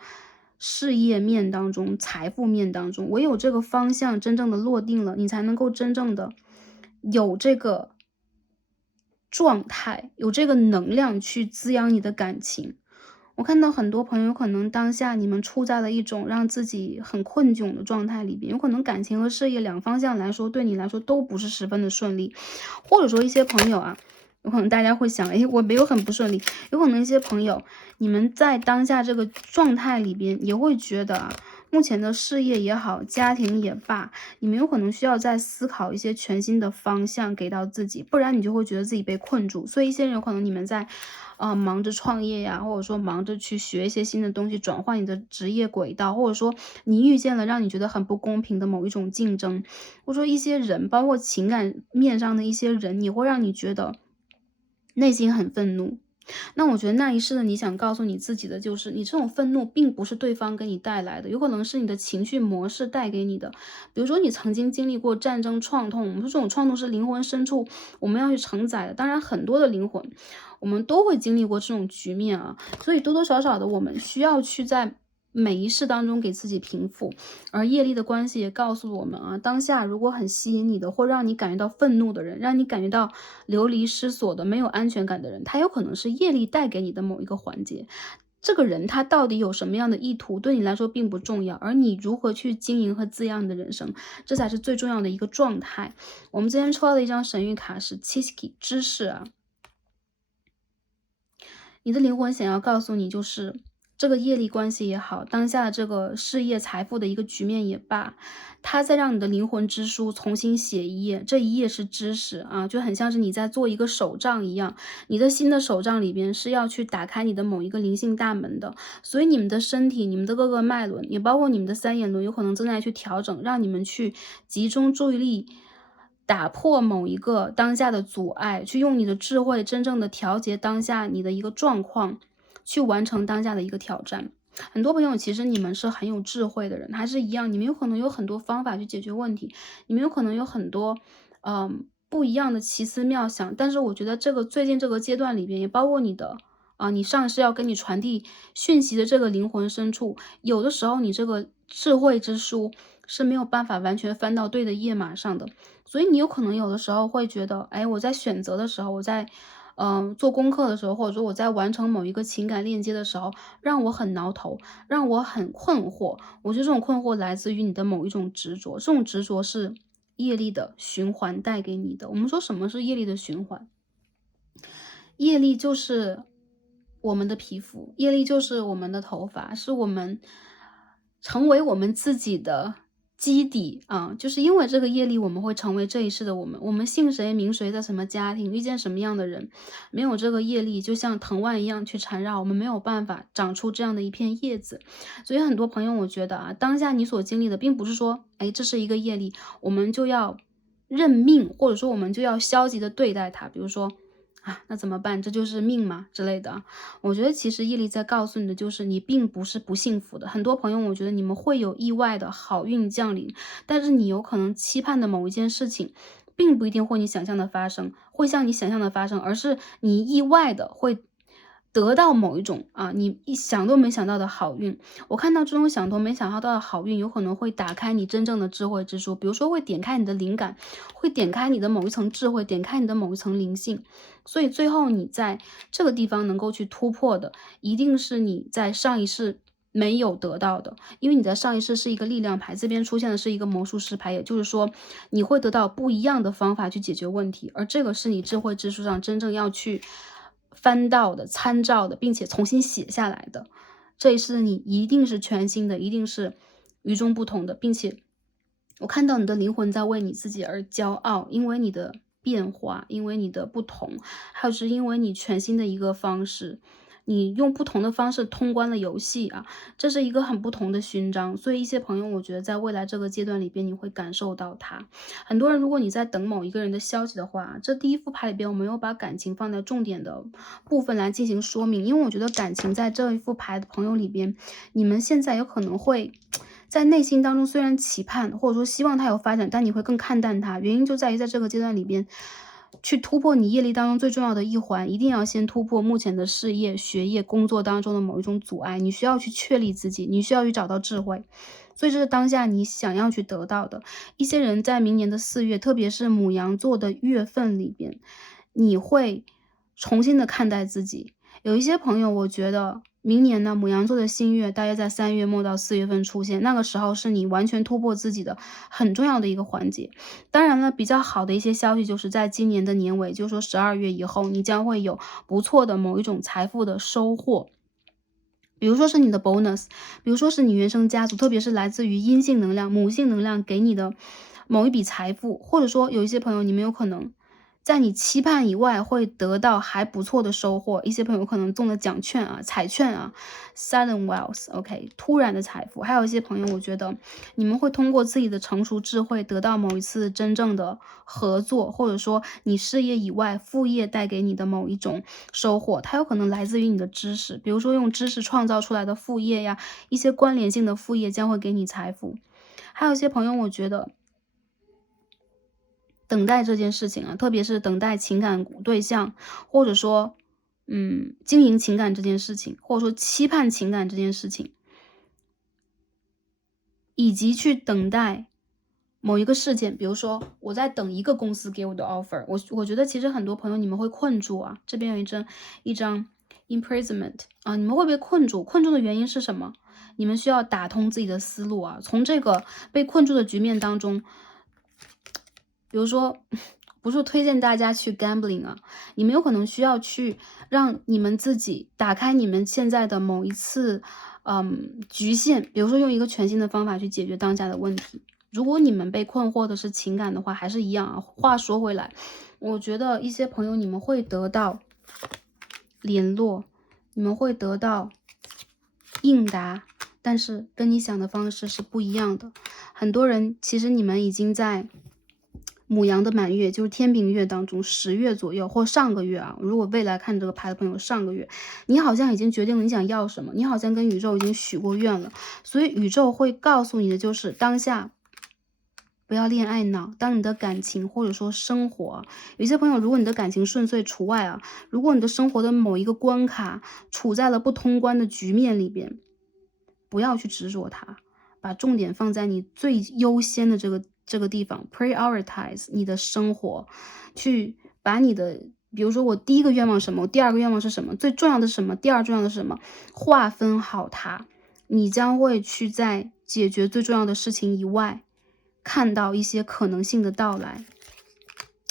事业面当中、财富面当中，唯有这个方向真正的落定了，你才能够真正的有这个状态，有这个能量去滋养你的感情。我看到很多朋友可能当下你们处在了一种让自己很困窘的状态里边，有可能感情和事业2方向来说，对你来说都不是十分的顺利，或者说一些朋友啊，有可能大家会想，诶，我没有很不顺利，有可能一些朋友，你们在当下这个状态里边也会觉得啊，目前的事业也好，家庭也罢，你们有可能需要再思考一些全新的方向给到自己，不然你就会觉得自己被困住。所以一些人有可能你们在忙着创业呀，或者说忙着去学一些新的东西，转换你的职业轨道，或者说你遇见了让你觉得很不公平的某一种竞争，或者说一些人，包括情感面上的一些人，你会让你觉得内心很愤怒。那我觉得那一世的你想告诉你自己的就是，你这种愤怒并不是对方给你带来的，有可能是你的情绪模式带给你的。比如说你曾经经历过战争创痛，我们说这种创痛是灵魂深处我们要去承载的。当然很多的灵魂，我们都会经历过这种局面啊，所以多多少少的我们需要去在每一世当中给自己平复。而业力的关系也告诉我们啊，当下如果很吸引你的，或让你感觉到愤怒的人，让你感觉到流离失所的、没有安全感的人，他有可能是业力带给你的某一个环节。这个人他到底有什么样的意图，对你来说并不重要，而你如何去经营和滋养你的人生，这才是最重要的一个状态。我们今天抽到的一张神谕卡是七 i 知识啊，你的灵魂想要告诉你，就是这个业力关系也好，当下的这个事业财富的一个局面也罢，它在让你的灵魂之书重新写一页，这一页是知识啊，就很像是你在做一个手账一样，你的新的手账里边是要去打开你的某一个灵性大门的，所以你们的身体、你们的各个脉轮，也包括你们的三眼轮，有可能正在去调整，让你们去集中注意力。打破某一个当下的阻碍，去用你的智慧真正的调节当下你的一个状况，去完成当下的一个挑战。很多朋友其实你们是很有智慧的人，还是一样，你们有可能有很多方法去解决问题，你们有可能有很多不一样的奇思妙想，但是我觉得这个最近这个阶段里边，也包括你的你上师要跟你传递讯息的这个灵魂深处，有的时候你这个智慧之书是没有办法完全翻到对的页码上的，所以你有可能有的时候会觉得，哎，我在选择的时候，我在做功课的时候，或者说我在完成某一个情感链接的时候，让我很挠头，让我很困惑。我觉得这种困惑来自于你的某一种执着，这种执着是业力的循环带给你的。我们说什么是业力的循环？业力就是我们的皮肤，业力就是我们的头发，是我们成为我们自己的基底啊。就是因为这个业力，我们会成为这一世的我们。我们姓谁名谁，在什么家庭，遇见什么样的人，没有这个业力，就像藤蔓一样去缠绕，我们没有办法长出这样的一片叶子。所以很多朋友，我觉得啊，当下你所经历的，并不是说，哎，这是一个业力，我们就要认命，或者说我们就要消极的对待它。比如说，那怎么办？这就是命嘛之类的。我觉得其实业力在告诉你的就是你并不是不幸福的。很多朋友，我觉得你们会有意外的好运降临，但是你有可能期盼的某一件事情，并不一定会你想象的发生，会像你想象的发生，而是你意外的会得到某一种你一想都没想到的好运。我看到这种想都没想到的好运，有可能会打开你真正的智慧之书，比如说会点开你的灵感，会点开你的某一层智慧，点开你的某一层灵性。所以最后你在这个地方能够去突破的，一定是你在上一世没有得到的，因为你在上一世是一个力量牌，这边出现的是一个魔术师牌，也就是说你会得到不一样的方法去解决问题，而这个是你智慧之书上真正要去翻到的、参照的，并且重新写下来的。这一世的你一定是全新的，一定是与众不同的，并且我看到你的灵魂在为你自己而骄傲，因为你的变化，因为你的不同，还有是因为你全新的一个方式，你用不同的方式通关了游戏啊，这是一个很不同的勋章。所以一些朋友，我觉得在未来这个阶段里边，你会感受到它。很多人，如果你在等某一个人的消息的话，这第一副牌里边我没有把感情放在重点的部分来进行说明，因为我觉得感情在这一副牌的朋友里边，你们现在有可能会在内心当中虽然期盼或者说希望它有发展，但你会更看淡它。原因就在于在这个阶段里边，去突破你业力当中最重要的一环，一定要先突破目前的事业、学业、工作当中的某一种阻碍。你需要去确立自己，你需要去找到智慧。所以这是当下你想要去得到的。一些人在明年的4月，特别是牡羊座的月份里边，你会重新的看待自己。有一些朋友，我觉得明年呢，牡羊座的新月大约在3月末到4月份出现，那个时候是你完全突破自己的很重要的一个环节。当然了，比较好的一些消息就是在今年的年尾，就是说12月以后，你将会有不错的某一种财富的收获。比如说是你的 bonus， 比如说是你原生家族，特别是来自于阴性能量、母性能量给你的某一笔财富，或者说有一些朋友，你们有可能在你期盼以外会得到还不错的收获，一些朋友可能中了奖券啊、彩券啊 ，sudden wealth，OK，突然的财富。还有一些朋友，我觉得你们会通过自己的成熟智慧得到某一次真正的合作，或者说你事业以外副业带给你的某一种收获，它有可能来自于你的知识，比如说用知识创造出来的副业呀，一些关联性的副业将会给你财富。还有一些朋友，我觉得等待这件事情啊，特别是等待情感对象，或者说，经营情感这件事情，或者说期盼情感这件事情，以及去等待某一个事件，比如说我在等一个公司给我的 offer，我觉得其实很多朋友你们会困住啊，这边有一张 imprisonment 啊，你们会被困住，困住的原因是什么？你们需要打通自己的思路啊，从这个被困住的局面当中，比如说，不是推荐大家去 gambling 啊，你们有可能需要去让你们自己打开你们现在的某一次，局限，比如说用一个全新的方法去解决当下的问题。如果你们被困惑的是情感的话，还是一样啊。话说回来，我觉得一些朋友你们会得到联络，你们会得到应答，但是跟你想的方式是不一样的。很多人其实你们已经在母羊的满月，就是天秤月当中10月左右，或上个月啊，如果未来看这个牌的朋友，上个月你好像已经决定了你想要什么，你好像跟宇宙已经许过愿了，所以宇宙会告诉你的就是当下不要恋爱脑。当你的感情或者说生活，有些朋友如果你的感情顺遂除外啊，如果你的生活的某一个关卡处在了不通关的局面里边，不要去执着它，把重点放在你最优先的这个地方 prioritize 你的生活，去把你的比如说我第一个愿望是什么，我第二个愿望是什么，最重要的是什么，第二重要的是什么，划分好它，你将会去在解决最重要的事情以外，看到一些可能性的到来。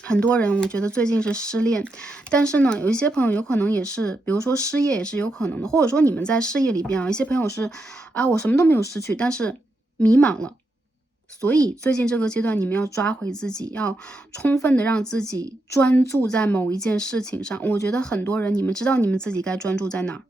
很多人我觉得最近是失恋，但是呢，有一些朋友有可能也是，比如说失业也是有可能的，或者说你们在事业里边啊，一些朋友是啊，我什么都没有失去，但是迷茫了。所以最近这个阶段，你们要抓回自己，要充分的让自己专注在某一件事情上。我觉得很多人，你们知道你们自己该专注在哪儿，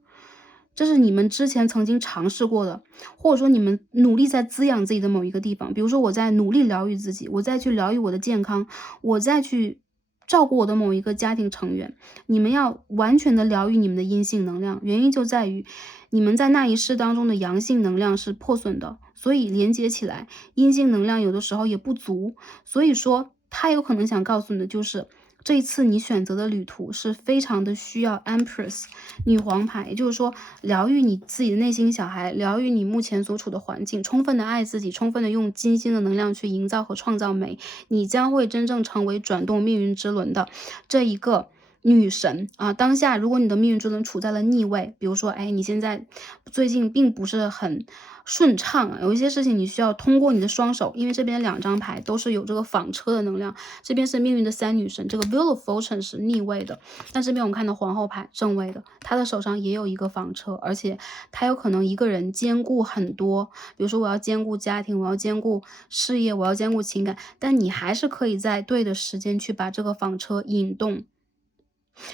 这是你们之前曾经尝试过的，或者说你们努力在滋养自己的某一个地方。比如说我在努力疗愈自己，我在去疗愈我的健康，我在去照顾我的某一个家庭成员。你们要完全的疗愈你们的阴性能量，原因就在于你们在那一世当中的阳性能量是破损的，所以连接起来，阴性能量有的时候也不足。所以说他有可能想告诉你的就是，这一次你选择的旅途是非常的需要 Empress 女皇牌，也就是说疗愈你自己的内心小孩，疗愈你目前所处的环境，充分的爱自己，充分的用金星的能量去营造和创造美，你将会真正成为转动命运之轮的这一个女神啊。当下如果你的命运之轮处在了逆位，比如说你现在最近并不是很顺畅啊，有一些事情你需要通过你的双手，因为这边2张牌都是有这个纺车的能量，这边是命运的3女神，这个 Wheel of Fortune 是逆位的，但这边我们看到皇后牌正位的，她的手上也有一个纺车，而且她有可能一个人兼顾很多，比如说我要兼顾家庭，我要兼顾事业，我要兼顾情感，但你还是可以在对的时间去把这个纺车引动。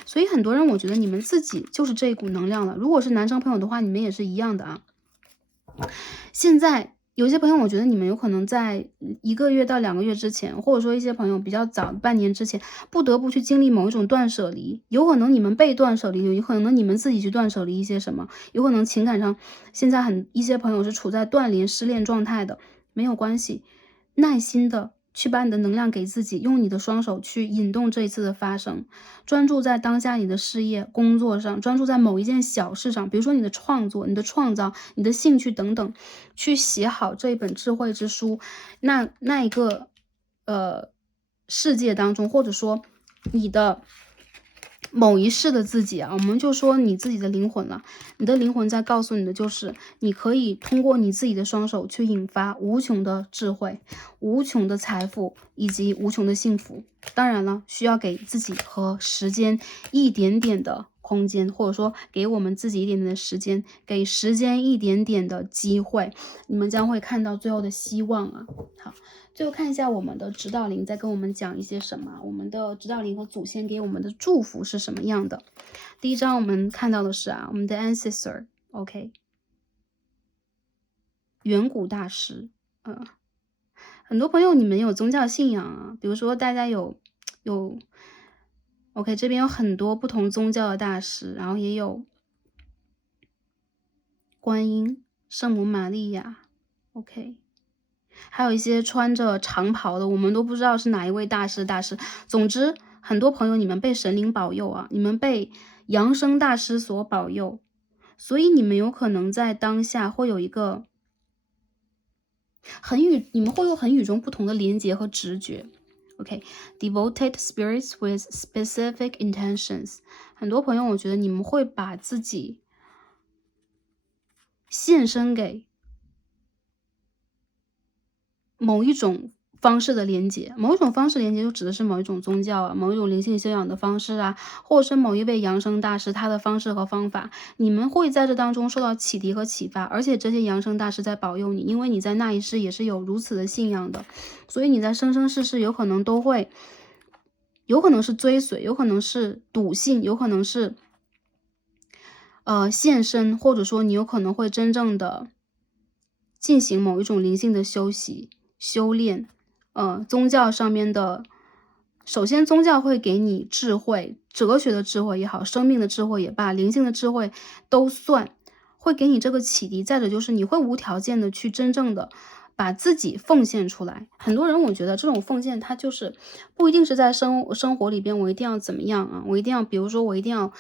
所以很多人我觉得你们自己就是这一股能量了，如果是男生朋友的话，你们也是一样的啊。现在有些朋友，我觉得你们有可能在1个月到2个月之前，或者说一些朋友比较早半年之前，不得不去经历某一种断舍离。有可能你们被断舍离，有可能你们自己去断舍离一些什么，有可能情感上现在一些朋友是处在断联失恋状态的，没有关系，耐心的去把你的能量给自己，用你的双手去引动这一次的发生，专注在当下你的事业工作上，专注在某一件小事上，比如说你的创作、你的创造、你的兴趣等等，去写好这一本智慧之书。那一个世界当中，或者说你的某一世的自己啊，我们就说你自己的灵魂了，你的灵魂在告诉你的就是，你可以通过你自己的双手去引发无穷的智慧、无穷的财富以及无穷的幸福。当然了，需要给自己和时间一点点的空间，或者说给我们自己一点点的时间，给时间一点点的机会，你们将会看到最后的希望啊。好，最后看一下我们的指导灵在跟我们讲一些什么，我们的指导灵和祖先给我们的祝福是什么样的。第一章我们看到的是我们的 ancestor，OK，远古大师，很多朋友你们有宗教信仰啊，比如说大家有OK， 这边有很多不同宗教的大师，然后也有观音、圣母玛利亚 ，OK， 还有一些穿着长袍的，我们都不知道是哪一位大师。总之，很多朋友你们被神灵保佑啊，你们被扬升大师所保佑，所以你们有可能在当下会有一个你们会有很与众不同的连结和直觉。OK，devoted spirits with specific intentions。很多朋友，我觉得你们会把自己献身给某一种方式的连接，某一种方式连接就指的是某一种宗教啊，某一种灵性修养的方式啊，或者是某一位扬升大师他的方式和方法，你们会在这当中受到启迪和启发，而且这些扬升大师在保佑你，因为你在那一世也是有如此的信仰的，所以你在生生世世有可能都会，有可能是追随，有可能是笃信，有可能是献身，或者说你有可能会真正的进行某一种灵性的修习、修炼。宗教上面的，首先宗教会给你智慧，哲学的智慧也好，生命的智慧也罢，灵性的智慧都算，会给你这个启迪。再者就是你会无条件的去真正的把自己奉献出来。很多人我觉得这种奉献，它就是不一定是在生活里边我一定要怎么样啊，我一定要比如说我一定要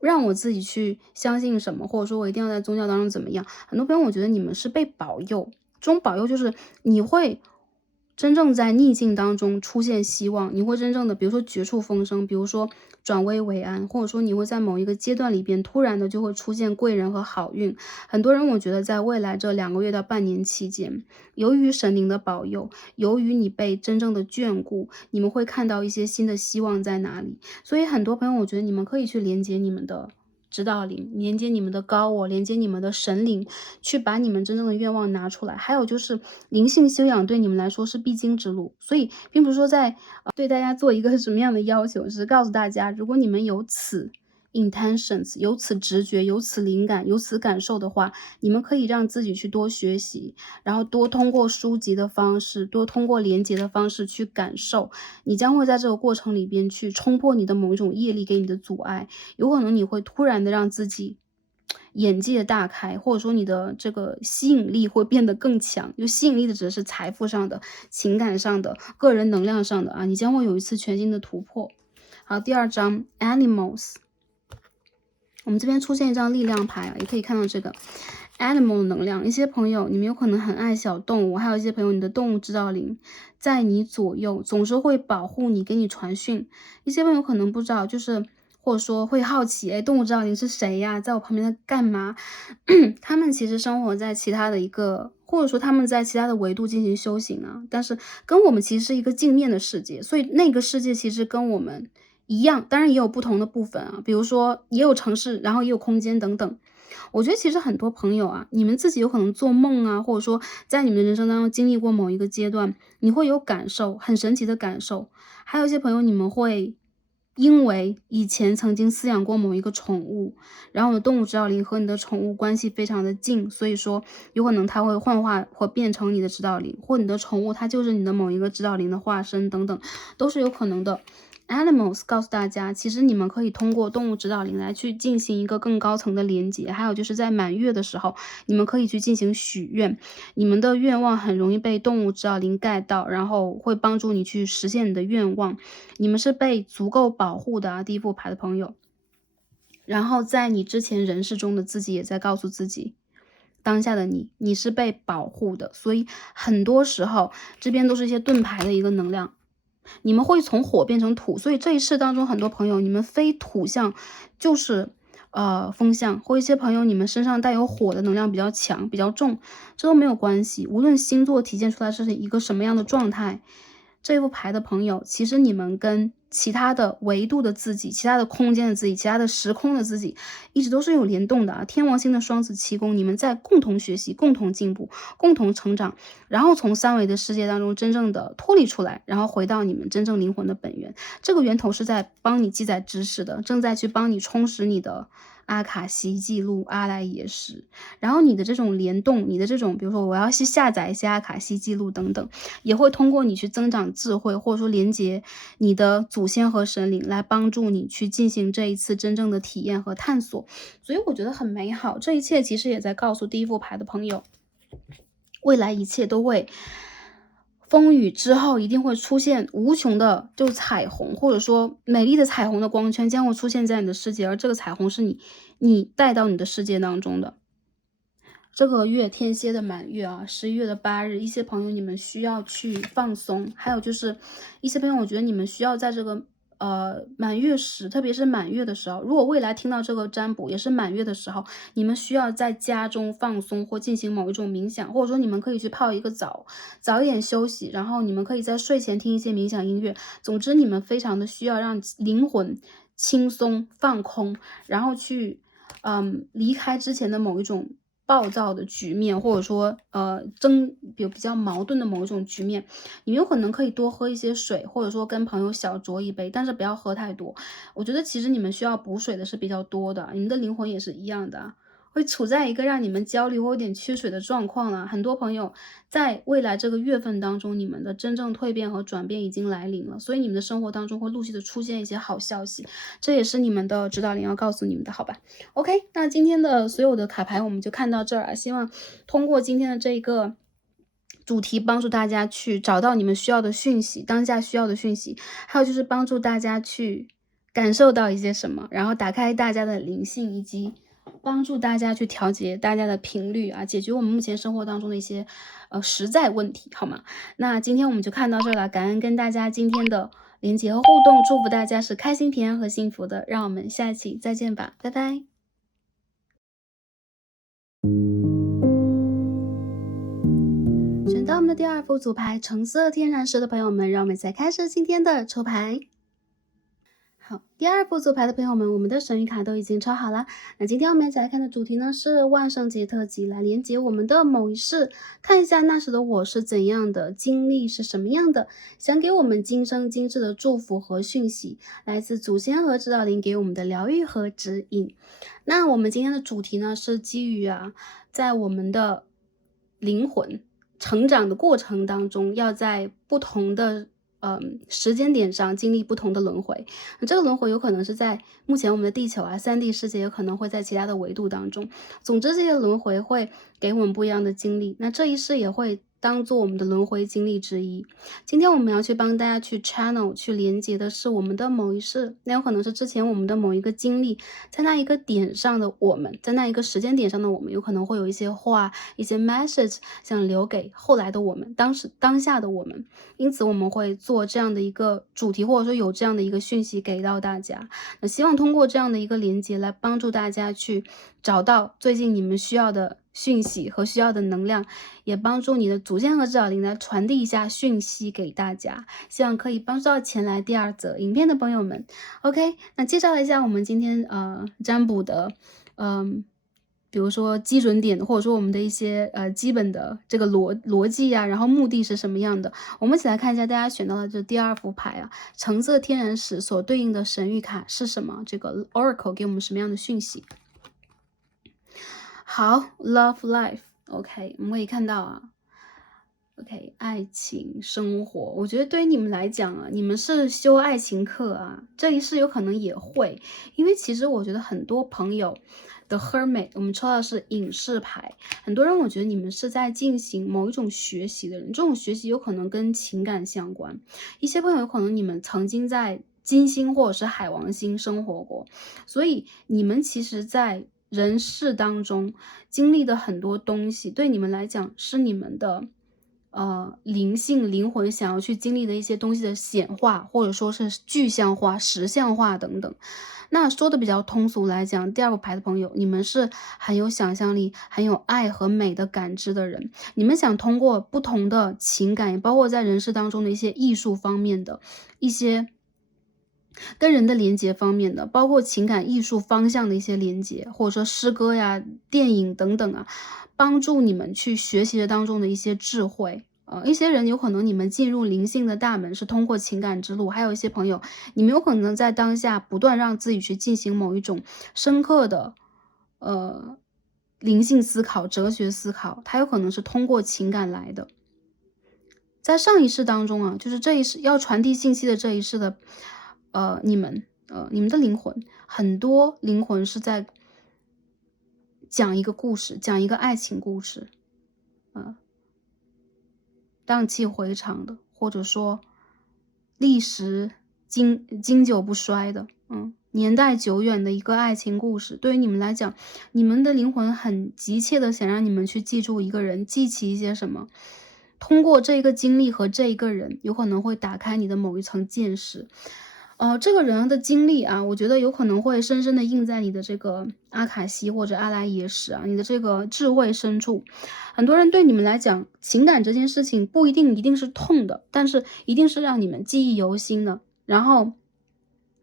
让我自己去相信什么，或者说我一定要在宗教当中怎么样。很多朋友我觉得你们是被保佑，这种保佑就是你会真正在逆境当中出现希望，你会真正的比如说绝处逢生，比如说转危为安，或者说你会在某一个阶段里边突然的就会出现贵人和好运。很多人我觉得在未来这2个月到半年期间，由于神灵的保佑，由于你被真正的眷顾，你们会看到一些新的希望在哪里。所以很多朋友我觉得你们可以去连接你们的指导灵，连接你们的高我，连接你们的神灵，去把你们真正的愿望拿出来。还有就是灵性修养对你们来说是必经之路，所以并不是说在对大家做一个什么样的要求，只是告诉大家，如果你们有此 intentions， 有此直觉，有此灵感，有此感受的话，你们可以让自己去多学习，然后多通过书籍的方式，多通过连接的方式去感受，你将会在这个过程里边去冲破你的某一种业力给你的阻碍，有可能你会突然的让自己眼界大开，或者说你的这个吸引力会变得更强。就吸引力的指的是财富上的、情感上的、个人能量上的啊，你将会有一次全新的突破。好，第2章 Animals， 我们这边出现一张力量牌啊，也可以看到这个 Animal 能量。一些朋友你们有可能很爱小动物，还有一些朋友你的动物指导灵在你左右，总是会保护你，给你传讯。一些朋友可能不知道，就是或者说会好奇，动物指导灵是谁呀？在我旁边在干嘛？他们其实生活在其他的一个，或者说他们在其他的维度进行修行啊，但是跟我们其实是一个镜面的世界，所以那个世界其实跟我们一样，当然也有不同的部分啊，比如说也有城市，然后也有空间等等。我觉得其实很多朋友啊，你们自己有可能做梦啊，或者说在你们的人生当中经历过某一个阶段，你会有感受，很神奇的感受。还有一些朋友你们会因为以前曾经饲养过某一个宠物，然后你的动物指导灵和你的宠物关系非常的近，所以说有可能它会幻化或变成你的指导灵，或你的宠物它就是你的某一个指导灵的化身等等，都是有可能的。Animals 告诉大家，其实你们可以通过动物指导灵来去进行一个更高层的连接，还有就是在满月的时候，你们可以去进行许愿，你们的愿望很容易被动物指导灵盖到，然后会帮助你去实现你的愿望。你们是被足够保护的啊，第一副牌的朋友。然后在你之前人世中的自己也在告诉自己，当下的你是被保护的，所以很多时候这边都是一些盾牌的一个能量。你们会从火变成土，所以这一世当中很多朋友你们非土象就是风象，或一些朋友你们身上带有火的能量比较强比较重，这都没有关系，无论星座体现出来是一个什么样的状态，这副牌的朋友，其实你们跟其他的维度的自己、其他的空间的自己、其他的时空的自己，一直都是有联动的啊。天王星的双子七宫，你们在共同学习、共同进步、共同成长，然后从三维的世界当中真正的脱离出来，然后回到你们真正灵魂的本源。这个源头是在帮你记载知识的，正在去帮你充实你的阿卡西记录、阿赖耶识。然后你的这种联动，你的这种比如说我要去下载一些阿卡西记录等等，也会通过你去增长智慧，或者说连接你的祖先和神灵，来帮助你去进行这一次真正的体验和探索。所以我觉得很美好，这一切其实也在告诉第一副牌的朋友，未来一切都会风雨之后一定会出现无穷的就彩虹，或者说美丽的彩虹的光圈将会出现在你的世界，而这个彩虹是你带到你的世界当中的。这个月天蝎的满月啊，11月的8日，一些朋友你们需要去放松，还有就是一些朋友，我觉得你们需要在这个满月时，特别是满月的时候，如果未来听到这个占卜也是满月的时候，你们需要在家中放松或进行某一种冥想，或者说你们可以去泡一个澡，早一点休息，然后你们可以在睡前听一些冥想音乐。总之，你们非常的需要让灵魂轻松放空，然后去离开之前的某一种暴躁的局面，或者说比较矛盾的某一种局面，你们有可能可以多喝一些水，或者说跟朋友小酌一杯，但是不要喝太多。我觉得其实你们需要补水的是比较多的，你们的灵魂也是一样的啊，会处在一个让你们焦虑或有点缺水的状况了。很多朋友在未来这个月份当中，你们的真正蜕变和转变已经来临了，所以你们的生活当中会陆续的出现一些好消息，这也是你们的指导灵要告诉你们的，好吧？OK，那今天的所有的卡牌我们就看到这儿啊，希望通过今天的这个主题帮助大家去找到你们需要的讯息，当下需要的讯息，还有就是帮助大家去感受到一些什么，然后打开大家的灵性，以及帮助大家去调节大家的频率啊，解决我们目前生活当中的一些实在问题，好吗？那今天我们就看到这儿了，感恩跟大家今天的连接和互动，祝福大家是开心、平安和幸福的，让我们下期再见吧，拜拜。选到我们的第二副组牌橙色天然石的朋友们，让我们再开始今天的抽牌。好，第二副组牌的朋友们，我们的神谕卡都已经抽好了。那今天我们一起来看的主题呢是万圣节特辑，来连接我们的某一世，看一下那时的我是怎样的，经历是什么样的，想给我们今生今世的祝福和讯息，来自祖先和指导灵给我们的疗愈和指引。那我们今天的主题呢是基于在我们的灵魂成长的过程当中，要在不同的时间点上经历不同的轮回，那这个轮回有可能是在目前我们的地球3D 世界，有可能会在其他的维度当中。总之，这些轮回会给我们不一样的经历，那这一世也会当做我们的轮回经历之一。今天我们要去帮大家去 channel 去连接的是我们的某一世，那有可能是之前我们的某一个经历，在那一个点上的我们，在那一个时间点上的我们，有可能会有一些话、一些 message 想留给后来的我们，当下的我们。因此我们会做这样的一个主题，或者说有这样的一个讯息给到大家。那希望通过这样的一个连接来帮助大家去找到最近你们需要的讯息和需要的能量，也帮助你的祖先和指导灵来传递一下讯息给大家，希望可以帮助到前来第二则影片的朋友们。OK， 那介绍一下我们今天占卜的比如说基准点，或者说我们的一些基本的这个逻辑然后目的是什么样的。我们一起来看一下大家选到的这第二副牌橙色天然石所对应的神谕卡是什么，这个 Oracle 给我们什么样的讯息。好 Love Life OK， 我们可以看到OK， 爱情生活，我觉得对于你们来讲你们是修爱情课这一世有可能也会，因为其实我觉得很多朋友的 Hermit， 我们抽到的是隐士牌，很多人我觉得你们是在进行某一种学习的人，这种学习有可能跟情感相关，一些朋友有可能你们曾经在金星或者是海王星生活过，所以你们其实在人世当中经历的很多东西，对你们来讲是你们的灵性灵魂想要去经历的一些东西的显化，或者说是具象化、实像化等等。那说的比较通俗来讲，第二个牌的朋友，你们是很有想象力、很有爱和美的感知的人。你们想通过不同的情感，也包括在人世当中的一些艺术方面的一些跟人的连接方面的，包括情感艺术方向的一些连接，或者说诗歌呀、电影等等啊，帮助你们去学习的当中的一些智慧。一些人有可能你们进入灵性的大门是通过情感之路，还有一些朋友，你们有可能在当下不断让自己去进行某一种深刻的灵性思考、哲学思考，它有可能是通过情感来的。在上一世当中啊，就是这一世要传递信息的这一世的，你们的灵魂，很多灵魂是在讲一个故事，讲一个爱情故事，荡气回肠的，或者说历史经久不衰的，年代久远的一个爱情故事。对于你们来讲，你们的灵魂很急切的想让你们去记住一个人，记起一些什么。通过这个经历和这一个人，有可能会打开你的某一层见识。这个人的经历啊，我觉得有可能会深深的印在你的这个阿卡西或者阿拉耶识啊，你的这个智慧深处。很多人对你们来讲，情感这件事情不一定是痛的，但是一定是让你们记忆犹新的。然后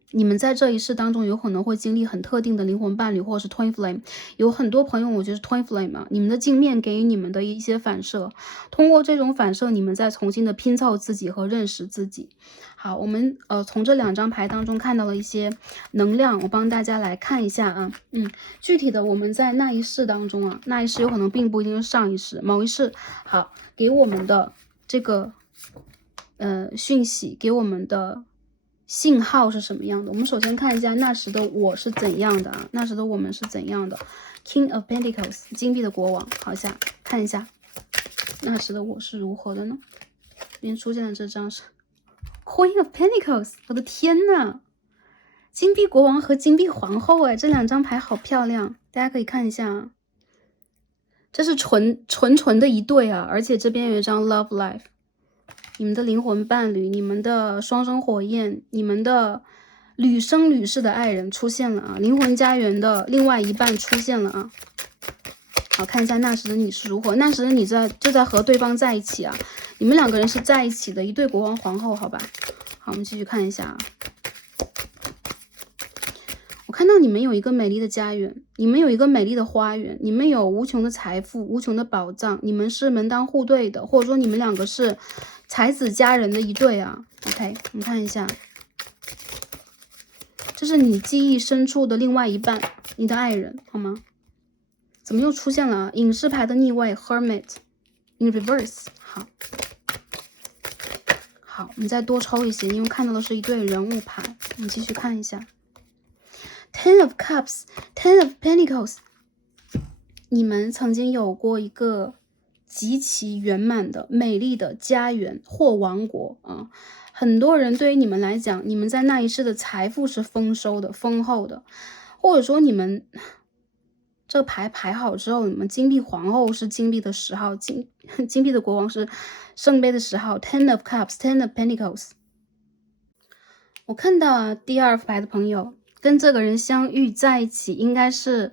你们在这一世当中有可能会经历很特定的灵魂伴侣或者是 twin flame， 有很多朋友我觉得是 twin flame 啊，你们的镜面给予你们的一些反射，通过这种反射你们再重新的拼凑自己和认识自己。好，我们从这2张牌当中看到了一些能量，我帮大家来看一下啊。具体的我们在那一世当中啊，那一世有可能并不一定是上一世，某一世好给我们的这个讯息，给我们的信号是什么样的？我们首先看一下那时的我是怎样的啊，那时的我们是怎样的。King of Pentacles 金币的国王，好下看一下那时的我是如何的呢？这边出现的这张是 Queen of Pentacles， 我的天呐，金币国王和金币皇后，哎，这2张牌好漂亮，大家可以看一下啊。这是纯的一对啊，而且这边有一张 Love Life， 你们的灵魂伴侣，你们的双生火焰，你们的屡生屡世的爱人出现了啊，灵魂家园的另外一半出现了啊。好，看一下那时的你是如何，那时的你就在和对方在一起啊，你们2个人是在一起的，一对国王皇后，好吧。好，我们继续看一下啊。我看到你们有一个美丽的家园，你们有一个美丽的花园，你们有无穷的财富、无穷的宝藏，你们是门当户对的，或者说你们2个是才子佳人的一对啊。OK， 我们看一下，这是你记忆深处的另外一半，你的爱人，好吗？怎么又出现了啊？隐士牌的逆位 Hermit in reverse。好，我们再多抽一些，因为看到的是一对人物牌，我们继续看一下。Ten of Cups， Ten of Pentacles， 你们曾经有过一个极其圆满的、美丽的家园或王国啊！很多人对于你们来讲，你们在那一世的财富是丰收的、丰厚的，或者说你们这个牌排好之后，你们金币皇后是金币的10号，金币的国王是圣杯的10号 ，Ten of Cups， Ten of Pentacles。我看到啊，第2副牌的朋友。跟这个人相遇在一起，应该是，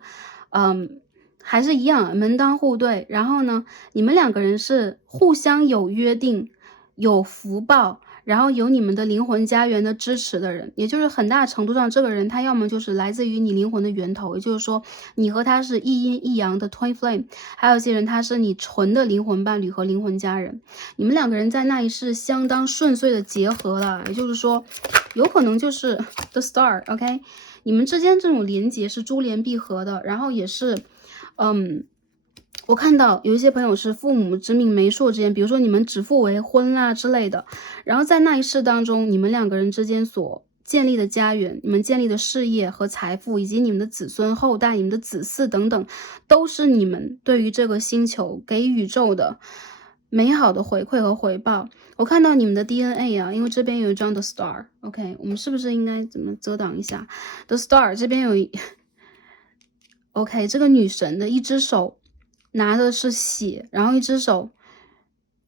还是一样门当户对。然后呢，你们2个人是互相有约定、有福报，然后有你们的灵魂家园的支持的人。也就是很大程度上，这个人他要么就是来自于你灵魂的源头，也就是说，你和他是一阴一阳的 twin flame。还有一些人他是你纯的灵魂伴侣和灵魂家人。你们2个人在那一世相当顺遂的结合了，也就是说。有可能就是 the star，OK， 你们之间这种连结是珠联璧合的，然后也是，我看到有一些朋友是父母之命媒妁之言，比如说你们指腹为婚啦之类的，然后在那一世当中，你们2个人之间所建立的家园，你们建立的事业和财富，以及你们的子孙后代、你们的子嗣等等，都是你们对于这个星球给宇宙的美好的回馈和回报。我看到你们的 DNA 啊，因为这边有一张 The Star，OK， 我们是不是应该怎么遮挡一下 The Star？ 这边有OK， 这个女神的一只手拿的是血，然后一只手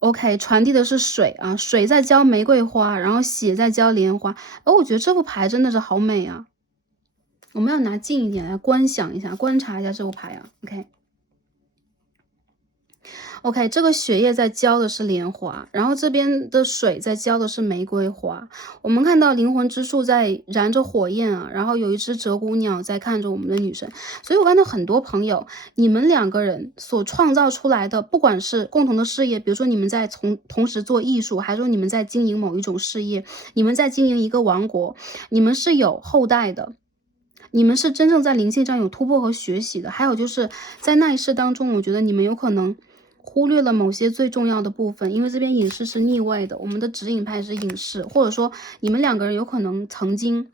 OK，传递的是水啊，水在浇玫瑰花，然后血在浇莲花。我觉得这副牌真的是好美啊！我们要拿近一点来观想一下，观察一下这副牌啊。OK，这个血液在浇的是莲花，然后这边的水在浇的是玫瑰花。我们看到灵魂之树在燃着火焰啊，然后有一只鹧鸪鸟在看着我们的女神。所以我看到很多朋友，你们两个人所创造出来的，不管是共同的事业，比如说你们在同时做艺术，还是说你们在经营某一种事业，你们在经营一个王国，你们是有后代的。你们是真正在灵性上有突破和学习的，还有就是在那一世当中，我觉得你们有可能忽略了某些最重要的部分，因为这边隐士是逆位的，我们的指引牌是隐士，或者说你们两个人有可能曾经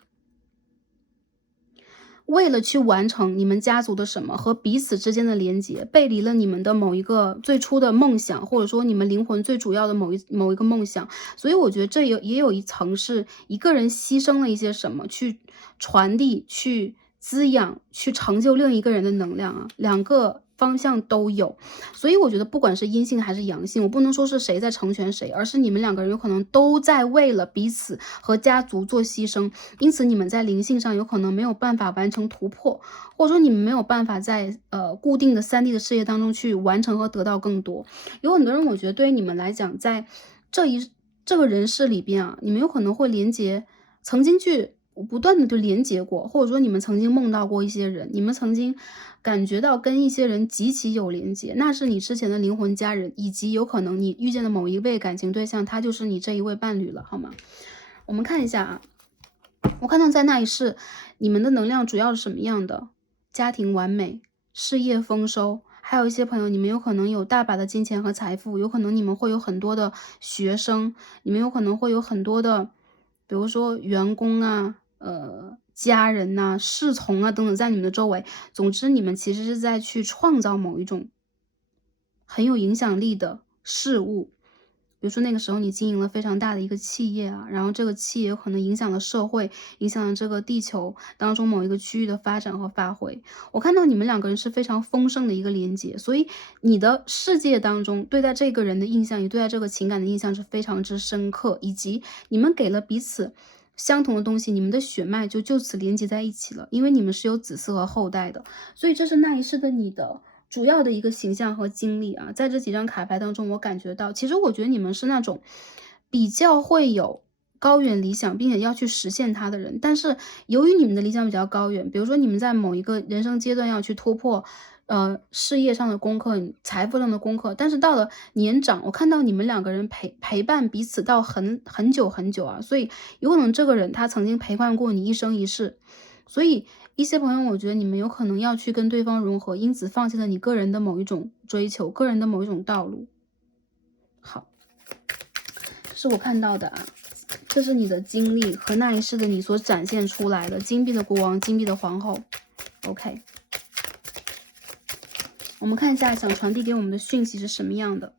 为了去完成你们家族的什么和彼此之间的连接，背离了你们的某一个最初的梦想，或者说你们灵魂最主要的某一个梦想。所以我觉得这也有一层是一个人牺牲了一些什么，去传递、去滋养、去成就另一个人的能量啊，两个方向都有。所以我觉得不管是阴性还是阳性，我不能说是谁在成全谁，而是你们两个人有可能都在为了彼此和家族做牺牲，因此你们在灵性上有可能没有办法完成突破，或者说你们没有办法在固定的3D 的事业当中去完成和得到更多。有很多人我觉得对于你们来讲，在这个人世里边啊，你们有可能会连接曾经去不断的就连接过，或者说你们曾经梦到过一些人，你们曾经感觉到跟一些人极其有连接，那是你之前的灵魂家人，以及有可能你遇见的某一位感情对象，他就是你这一位伴侣了，好吗？我们看一下啊，我看到在那一世你们的能量主要是什么样的？家庭完美，事业丰收，还有一些朋友，你们有可能有大把的金钱和财富，有可能你们会有很多的学生，你们有可能会有很多的，比如说员工啊，家人呐、侍从啊等等，在你们的周围。总之，你们其实是在去创造某一种很有影响力的事物。比如说那个时候你经营了非常大的一个企业啊，然后这个企业有可能影响了社会，影响了这个地球当中某一个区域的发展和发挥。我看到你们两个人是非常丰盛的一个连接，所以你的世界当中对待这个人的印象，也对待这个情感的印象是非常之深刻，以及你们给了彼此相同的东西，你们的血脉就此连接在一起了，因为你们是有子嗣和后代的，所以这是那一世的你的主要的一个形象和经历啊。在这几张卡牌当中，我感觉到，其实我觉得你们是那种比较会有高远理想，并且要去实现它的人。但是由于你们的理想比较高远，比如说你们在某一个人生阶段要去突破事业上的功课，财富上的功课，但是到了年长，我看到你们两个人陪伴彼此到很久很久啊，所以有可能这个人他曾经陪伴过你一生一世，所以一些朋友，我觉得你们有可能要去跟对方融合，因此放弃了你个人的某一种追求，个人的某一种道路。好，这是我看到的啊，这是你的经历和那一世的你所展现出来的金币的国王、金币的皇后。OK。我们看一下想传递给我们的讯息是什么样的。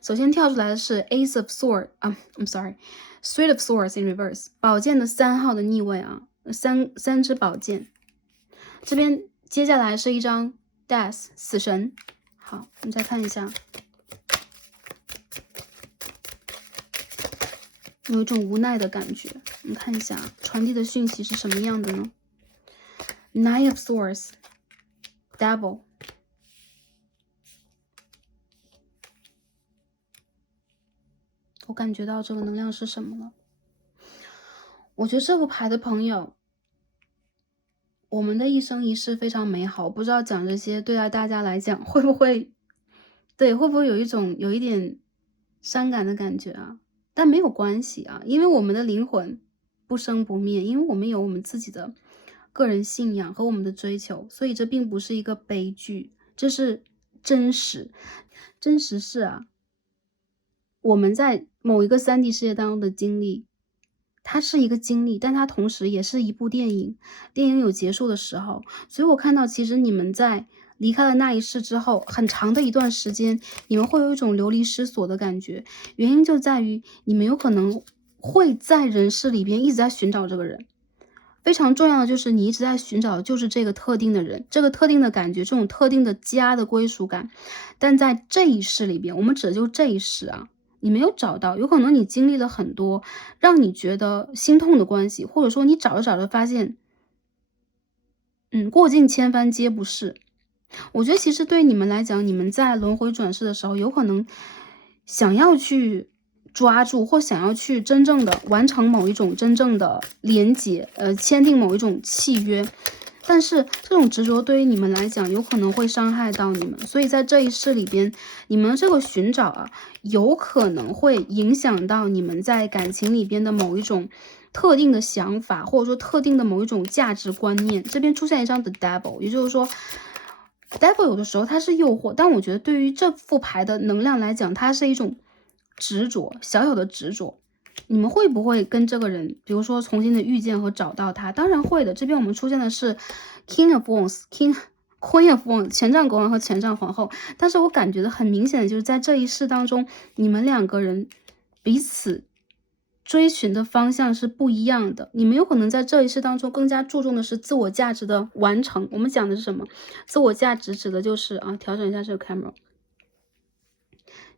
首先跳出来的是 Ace of Swords 啊，I'm sorry，Three of Swords in reverse， 宝剑的3号的逆位啊，三支宝剑。这边接下来是一张 Death 死神。好，我们再看一下，有一种无奈的感觉。我们看一下传递的讯息是什么样的呢？ Nine of Swords Devil，我感觉到这个能量是什么了？我觉得这副牌的朋友，我们的一生一世非常美好。不知道讲这些对待大家来讲会不会有一点伤感的感觉啊？但没有关系啊，因为我们的灵魂不生不灭，因为我们有我们自己的个人信仰和我们的追求，所以这并不是一个悲剧，这是真实。真实是啊，我们在某一个3D 世界当中的经历，它是一个经历，但它同时也是一部电影。电影有结束的时候，所以我看到其实你们在离开了那一世之后，很长的一段时间，你们会有一种流离失所的感觉。原因就在于你们有可能会在人世里边一直在寻找这个人，非常重要的就是你一直在寻找的就是这个特定的人，这个特定的感觉，这种特定的家的归属感。但在这一世里边，我们指的就这一世啊，你没有找到，有可能你经历了很多让你觉得心痛的关系，或者说你找着找着发现，过尽千帆皆不是。我觉得其实对你们来讲，你们在轮回转世的时候，有可能想要去抓住，或想要去真正的完成某一种真正的连结，签订某一种契约。但是这种执着对于你们来讲，有可能会伤害到你们，所以在这一世里边，你们这个寻找啊，有可能会影响到你们在感情里边的某一种特定的想法，或者说特定的某一种价值观念。这边出现一张 The Devil，也就是说，Devil 有的时候它是诱惑，但我觉得对于这副牌的能量来讲，它是一种执着，小小的执着。你们会不会跟这个人，比如说重新的遇见和找到他？当然会的。这边我们出现的是 King of Wands、Queen of Wands，权杖国王和权杖皇后。但是我感觉的很明显的就是在这一世当中，你们两个人彼此追寻的方向是不一样的。你们有可能在这一世当中更加注重的是自我价值的完成。我们讲的是什么？自我价值指的就是调整一下这个 camera。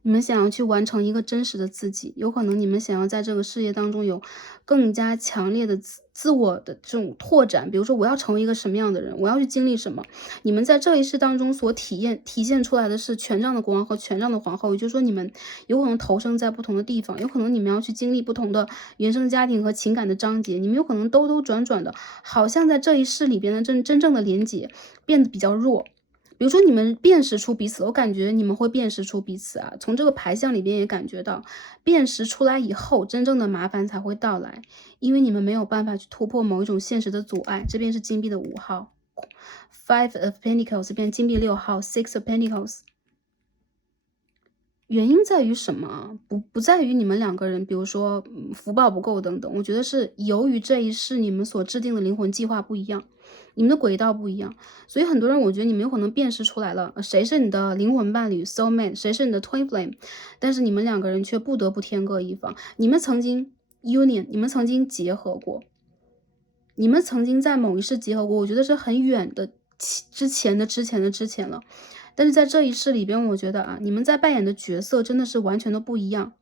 你们想要去完成一个真实的自己，有可能你们想要在这个事业当中有更加强烈的自我的这种拓展，比如说我要成为一个什么样的人，我要去经历什么。你们在这一世当中所体现出来的是权杖的国王和权杖的皇后，也就是说你们有可能投生在不同的地方，有可能你们要去经历不同的原生家庭和情感的章节，你们有可能兜兜转转的，好像在这一世里边的真正的连接变得比较弱。比如说你们辨识出彼此，我感觉你们会辨识出彼此啊。从这个牌象里边也感觉到，辨识出来以后，真正的麻烦才会到来，因为你们没有办法去突破某一种现实的阻碍。这边是金币的5号，Five of Pentacles，这边金币6号，Six of Pentacles。原因在于什么啊？不在于你们两个人，比如说福报不够等等。我觉得是由于这一世你们所制定的灵魂计划不一样，你们的轨道不一样，所以很多人我觉得你们有可能辨识出来了，谁是你的灵魂伴侣 soul mate， 谁是你的 twin flame， 但是你们两个人却不得不天各一方。你们曾经 union， 你们曾经结合过，你们曾经在某一世结合过，我觉得是很远的之前了。但是在这一世里边，我觉得啊，你们在扮演的角色真的是完全的不一样。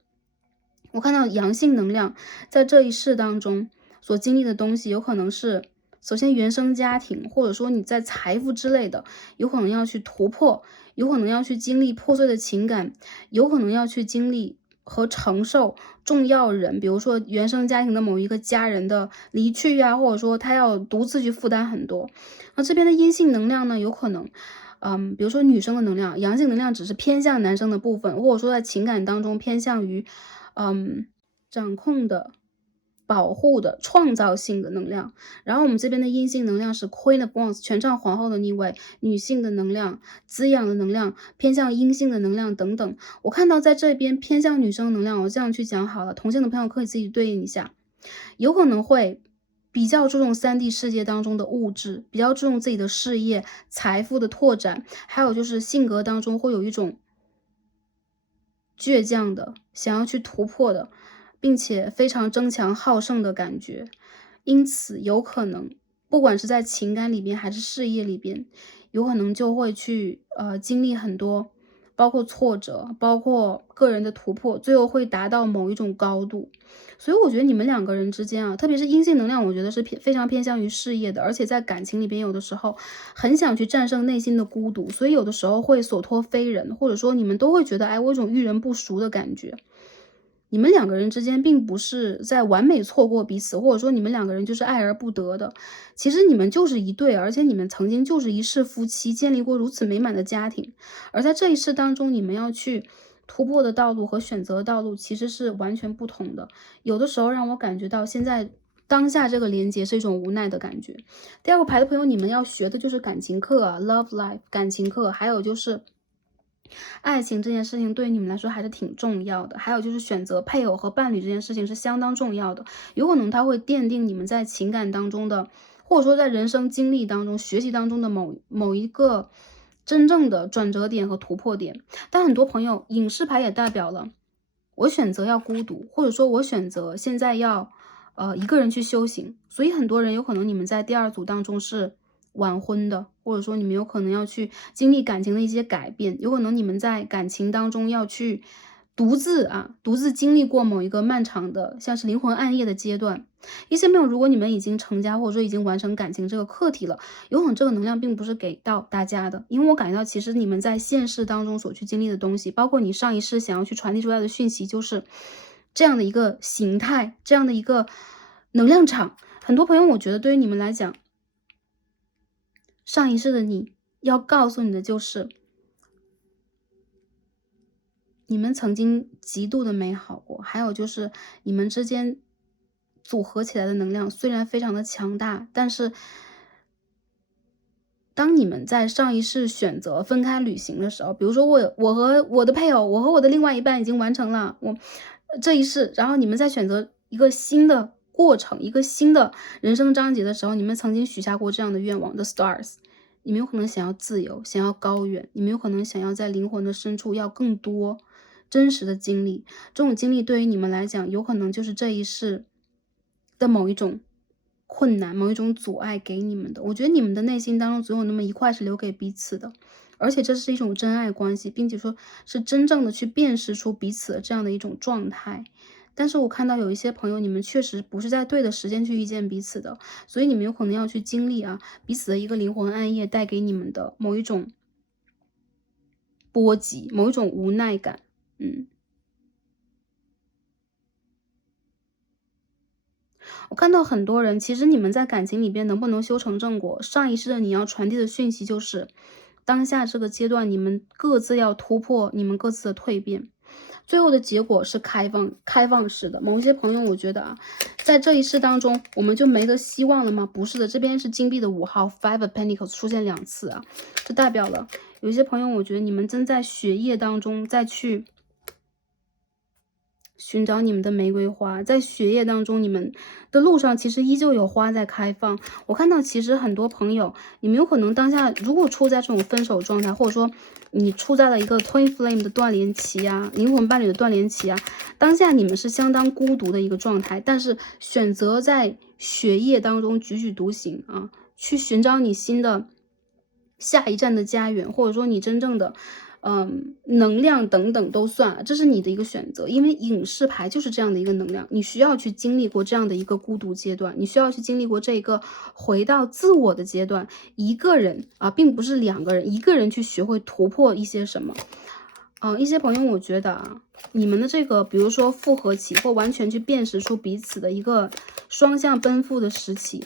我看到阳性能量在这一世当中所经历的东西，有可能是首先原生家庭，或者说你在财富之类的，有可能要去突破，有可能要去经历破碎的情感，有可能要去经历和承受重要人，比如说原生家庭的某一个家人的离去呀，或者说他要独自去负担很多。那这边的阴性能量呢，有可能比如说女生的能量，阳性能量只是偏向男生的部分，或者说在情感当中偏向于，掌控的、保护的、创造性的能量。然后我们这边的阴性能量是 Queen of Wands， 权杖皇后的逆位，女性的能量、滋养的能量、偏向阴性的能量等等。我看到在这边偏向女生能量，我这样去讲好了，同性的朋友可以自己对应一下，有可能会比较注重3D 世界当中的物质，比较注重自己的事业、财富的拓展，还有就是性格当中会有一种倔强的，想要去突破的，并且非常争强好胜的感觉。因此有可能不管是在情感里边还是事业里边，有可能就会去经历很多，包括挫折，包括个人的突破，最后会达到某一种高度。所以我觉得你们两个人之间啊，特别是阴性能量，我觉得是非常偏向于事业的，而且在感情里边，有的时候很想去战胜内心的孤独，所以有的时候会所托非人，或者说你们都会觉得，哎，我有种遇人不淑的感觉。你们两个人之间并不是在完美错过彼此，或者说你们两个人就是爱而不得的。其实你们就是一对，而且你们曾经就是一世夫妻，建立过如此美满的家庭。而在这一世当中，你们要去突破的道路和选择的道路其实是完全不同的。有的时候让我感觉到现在当下这个连接是一种无奈的感觉。第二个牌的朋友，你们要学的就是感情课啊 ，love life 感情课，还有就是爱情这件事情对于你们来说还是挺重要的，还有就是选择配偶和伴侣这件事情是相当重要的，有可能它会奠定你们在情感当中的，或者说在人生经历当中、学习当中的某一个真正的转折点和突破点。但很多朋友，隐士牌也代表了我选择要孤独，或者说我选择现在要一个人去修行。所以很多人有可能你们在第二组当中是晚婚的，或者说你们有可能要去经历感情的一些改变，有可能你们在感情当中要去独自经历过某一个漫长的像是灵魂暗夜的阶段。一些朋友，如果你们已经成家，或者说已经完成感情这个课题了，有可能这个能量并不是给到大家的，因为我感觉到其实你们在现世当中所去经历的东西，包括你上一世想要去传递出来的讯息，就是这样的一个形态，这样的一个能量场。很多朋友，我觉得对于你们来讲，上一世的你要告诉你的就是，你们曾经极度的美好过，还有就是你们之间组合起来的能量虽然非常的强大，但是当你们在上一世选择分开旅行的时候，比如说我和我的配偶，我和我的另外一半已经完成了这一世，然后你们在选择一个新的过程，一个新的人生章节的时候，你们曾经许下过这样的愿望的 stars，你们有可能想要自由，想要高远，你们有可能想要在灵魂的深处要更多真实的经历。这种经历对于你们来讲，有可能就是这一世的某一种困难，某一种阻碍给你们的。我觉得你们的内心当中总有那么一块是留给彼此的，而且这是一种真爱关系，并且说是真正的去辨识出彼此的这样的一种状态。但是我看到有一些朋友，你们确实不是在对的时间去遇见彼此的，所以你们有可能要去经历彼此的一个灵魂暗夜带给你们的某一种波及，某一种无奈感。嗯。我看到很多人，其实你们在感情里边能不能修成正果，上一世的你要传递的讯息就是，当下这个阶段你们各自要突破你们各自的蜕变，最后的结果是开放式的。某一些朋友，我觉得在这一世当中，我们就没得希望了吗？不是的，这边是金币的5号 Five of Pentacles 出现2次这代表了有一些朋友，我觉得你们正在学业当中再去寻找你们的玫瑰花，在学业当中，你们的路上其实依旧有花在开放。我看到其实很多朋友，你们有可能当下如果处在这种分手状态，或者说你处在了一个 Twin Flame 的断联期灵魂伴侣的断联期当下你们是相当孤独的一个状态，但是选择在学业当中踽踽独行去寻找你新的下一站的家园，或者说你真正的能量等等都算，这是你的一个选择。因为隐士牌就是这样的一个能量，你需要去经历过这样的一个孤独阶段，你需要去经历过这个回到自我的阶段，一个人并不是2个人，一个人去学会突破一些什么。一些朋友我觉得你们的这个比如说复合期或完全去辨识出彼此的一个双向奔赴的时期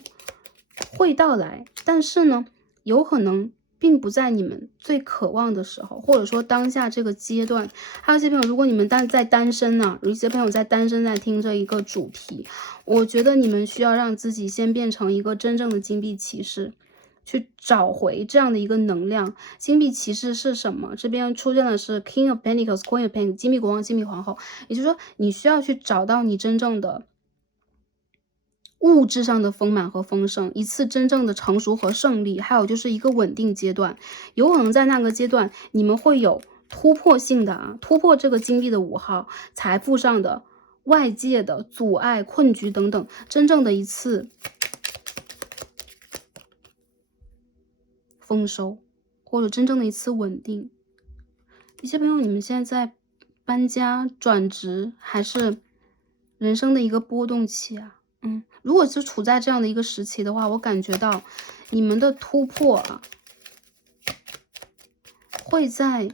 会到来，但是呢，有可能并不在你们最渴望的时候，或者说当下这个阶段。还有一些朋友，如果你们在单身有一些朋友在单身在听这一个主题，我觉得你们需要让自己先变成一个真正的金币骑士，去找回这样的一个能量。金币骑士是什么？这边出现的是 King of Pentacles、Queen of Pentacles， 金币国王、金币皇后。也就是说，你需要去找到你真正的物质上的丰满和丰盛，一次真正的成熟和胜利，还有就是一个稳定阶段。有可能在那个阶段，你们会有突破性的突破这个金币的5号，财富上的、外界的阻碍、困局等等，真正的一次丰收，或者真正的一次稳定。一些朋友，你们现在在搬家、转职，还是人生的一个波动期如果是处在这样的一个时期的话，我感觉到你们的突破会在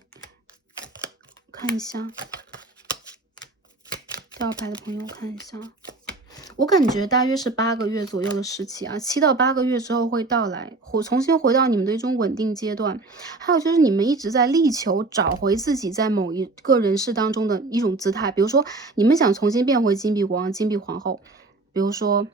看一下第2排的朋友看一下，我感觉大约是8个月左右的时期7到8个月之后会到来，重新回到你们的一种稳定阶段。还有就是你们一直在力求找回自己在某一个人世当中的一种姿态，比如说你们想重新变回金币国王、金币皇后，比如说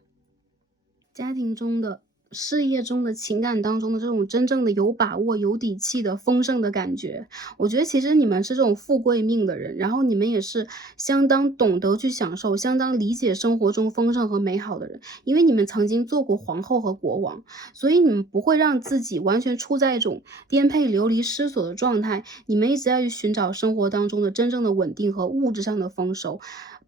家庭中的、事业中的、情感当中的这种真正的有把握、有底气的丰盛的感觉。我觉得其实你们是这种富贵命的人，然后你们也是相当懂得去享受、相当理解生活中丰盛和美好的人。因为你们曾经做过皇后和国王，所以你们不会让自己完全处在一种颠沛流离失所的状态，你们一直在去寻找生活当中的真正的稳定和物质上的丰收。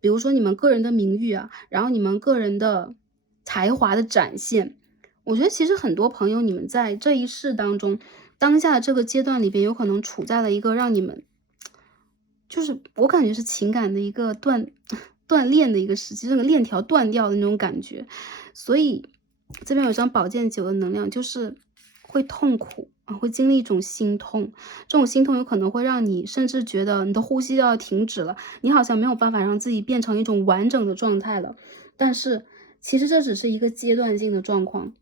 比如说你们个人的名誉啊，然后你们个人的才华的展现。我觉得其实很多朋友，你们在这一世当中，当下的这个阶段里边，有可能处在了一个让你们，就是我感觉是情感的一个断裂的一个时期，这个链条断掉的那种感觉。所以这边有张宝剑九的能量，就是会痛苦啊，会经历一种心痛。这种心痛有可能会让你甚至觉得你的呼吸要停止了，你好像没有办法让自己变成一种完整的状态了。但是其实这只是一个阶段性的状况。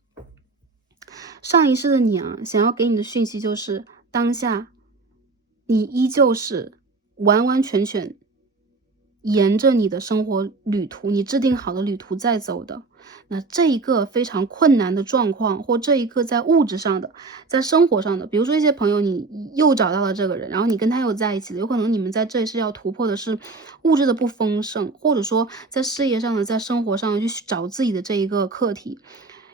上一世的你啊，想要给你的讯息就是，当下你依旧是完完全全沿着你的生活旅途，你制定好的旅途在走的。那这一个非常困难的状况，或这一个在物质上的，在生活上的，比如说一些朋友，你又找到了这个人，然后你跟他又在一起了，有可能你们在这一世要突破的是物质的不丰盛，或者说在事业上的，在生活上去找自己的这一个课题。